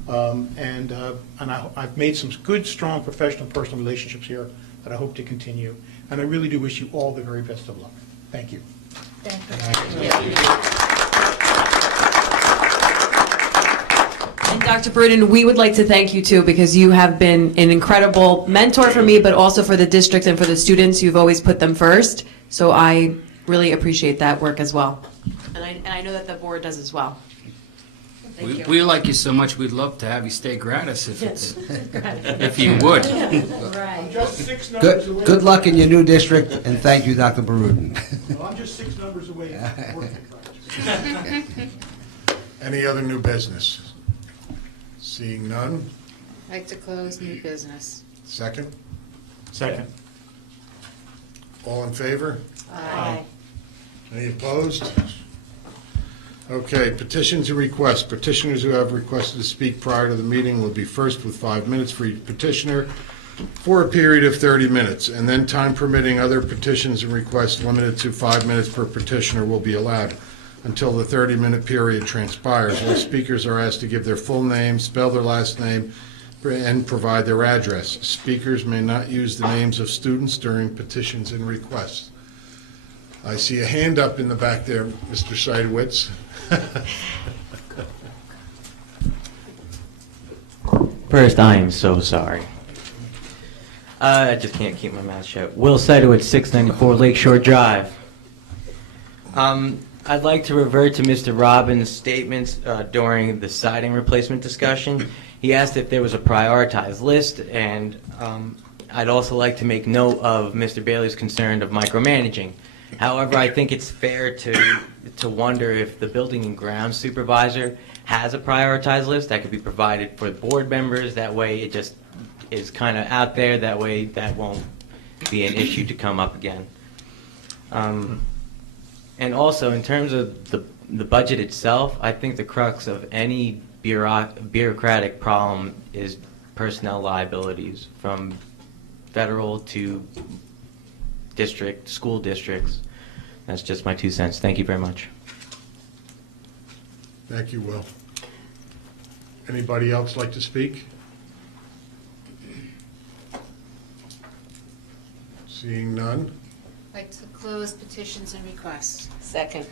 I've made some good, strong professional, personal relationships here that I hope to continue. And I really do wish you all the very best of luck. Thank you. And Dr. Bruden, we would like to thank you too, because you have been an incredible mentor for me, but also for the district and for the students. You've always put them first. So I really appreciate that work as well. And I know that the board does as well. Thank you. We like you so much, we'd love to have you stay gratis if you would. I'm just 6 numbers away. Good luck in your new district, and thank you, Dr. Baruden. Well, I'm just 6 numbers away from working projects. Any other new business? Seeing none, I'd like to close new business. second? Second. All in favor? Aye. Any opposed? Okay, petitions and requests. Petitioners who have requested to speak prior to the meeting will be first with 5 minutes for each petitioner for a period of 30 minutes, and then time permitting, other petitions and requests limited to 5 minutes per petitioner will be allowed until the 30-minute period transpires. All speakers are asked to give their full name, spell their last name, and provide their address. Speakers may not use the names of students during petitions and requests. I see a hand up in the back there, Mr. Seidowitz. First, I am so sorry. I just can't keep my mouth shut. Will Seidowitz, 694 Lakeshore Drive. I'd like to revert to Mr. Robbins' statements during the siding replacement discussion. He asked if there was a prioritized list, and I'd also like to make note of Mr. Bailey's concern of micromanaging. However, I think it's fair to wonder if the building and grounds supervisor has a prioritized list that could be provided for board members. That way it just is kind of out there. That way that won't be an issue to come up again. And also, in terms of the budget itself, I think the crux of any bureaucratic problem is personnel liabilities, from federal to school districts. That's just my 2 cents. Thank you very much. Thank you, Will. Anybody else like to speak? Seeing none? I'd like to close petitions and requests. Second.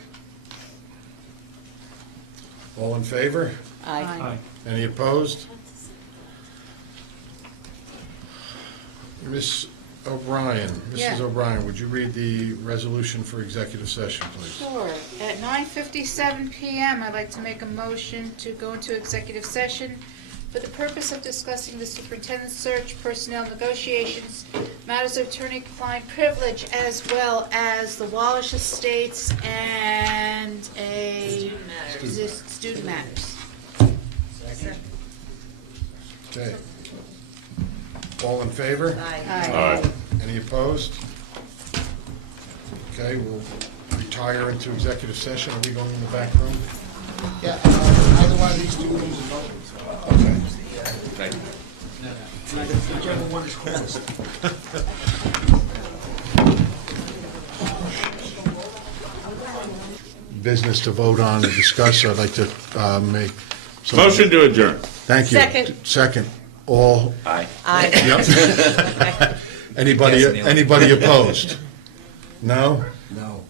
All in favor? Aye. Any opposed? Ms. O'Brien, Yeah. Mrs. O'Brien, would you read the resolution for executive session, please? Sure. At 9:57 PM, I'd like to make a motion to go into executive session for the purpose of discussing the superintendent's search, personnel negotiations, matters of attorney-client privilege, as well as the Wallish Estates and student matters. Okay. All in favor? Aye. Any opposed? Okay, we'll retire into executive session. Are we going in the back room? Yeah, either one of these two rooms is open. Okay. Thank you. Whichever one is closest. Business to vote on and discuss, so I'd like to make some... Motion to adjourn. Thank you. Second. Second. All... Aye. Aye. Yep. Anybody opposed? No? No.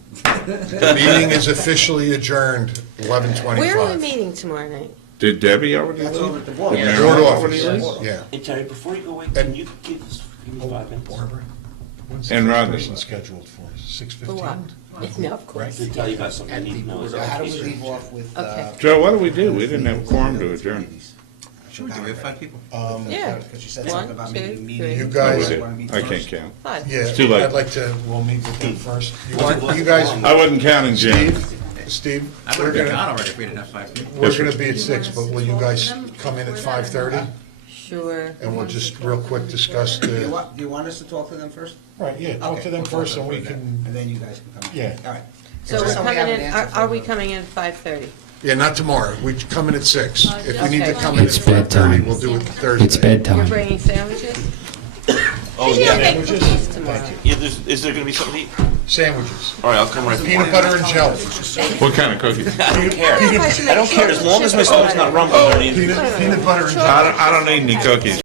The meeting is officially adjourned, 11:25. Where are we meeting tomorrow night? Did Debbie already That's leave? over at the board. Did Board Marilyn office, already leave? yeah. Hey, Terry, before you go away, can you give me 5 minutes? Barbara, when's And the Rodney. person scheduled for? For what? 6:15? No, of course. To tell you about something I At need the to know. board, Is that how do we okay, sir? leave off with? Okay. Joe, what do we do? We didn't have a quorum to adjourn. Sure, we have 5 people. Yeah. Because you said 1, something about 2, making a meeting. 3. You guys- Oh, we did. I can't count. Fine. Yeah, It's too late. I'd like to, we'll meet with them first. You guys, I wasn't counting Jim. Steve, I we're would have been gonna, gone already if we didn't have 5 people. we're gonna be at 6, but will you guys come in at 5:30? Sure. And we'll just real quick discuss Do you the, want, do you want us to talk to them first? right, yeah, talk Okay, to them we'll talk first to and we them can, And then you guys can come in. Yeah. All right. So Just we're we coming have an in, answer are for we the- coming in at 5:30? yeah, not tomorrow. We come in at 6. If we need to Okay. come in at It's 5:30, bedtime. we'll do it Thursday. It's bedtime. You're bringing sandwiches? Oh, Maybe I'll yeah. make cookies tomorrow. Yeah, is there gonna be something to eat? Sandwiches. All right, I'll come right Peanut butter and jelly. What kind of cookies? I don't care. I should make I don't care, as long as my chocolate stomach's not chip rumbling underneath. Peanut butter and jelly. I don't need any cookies.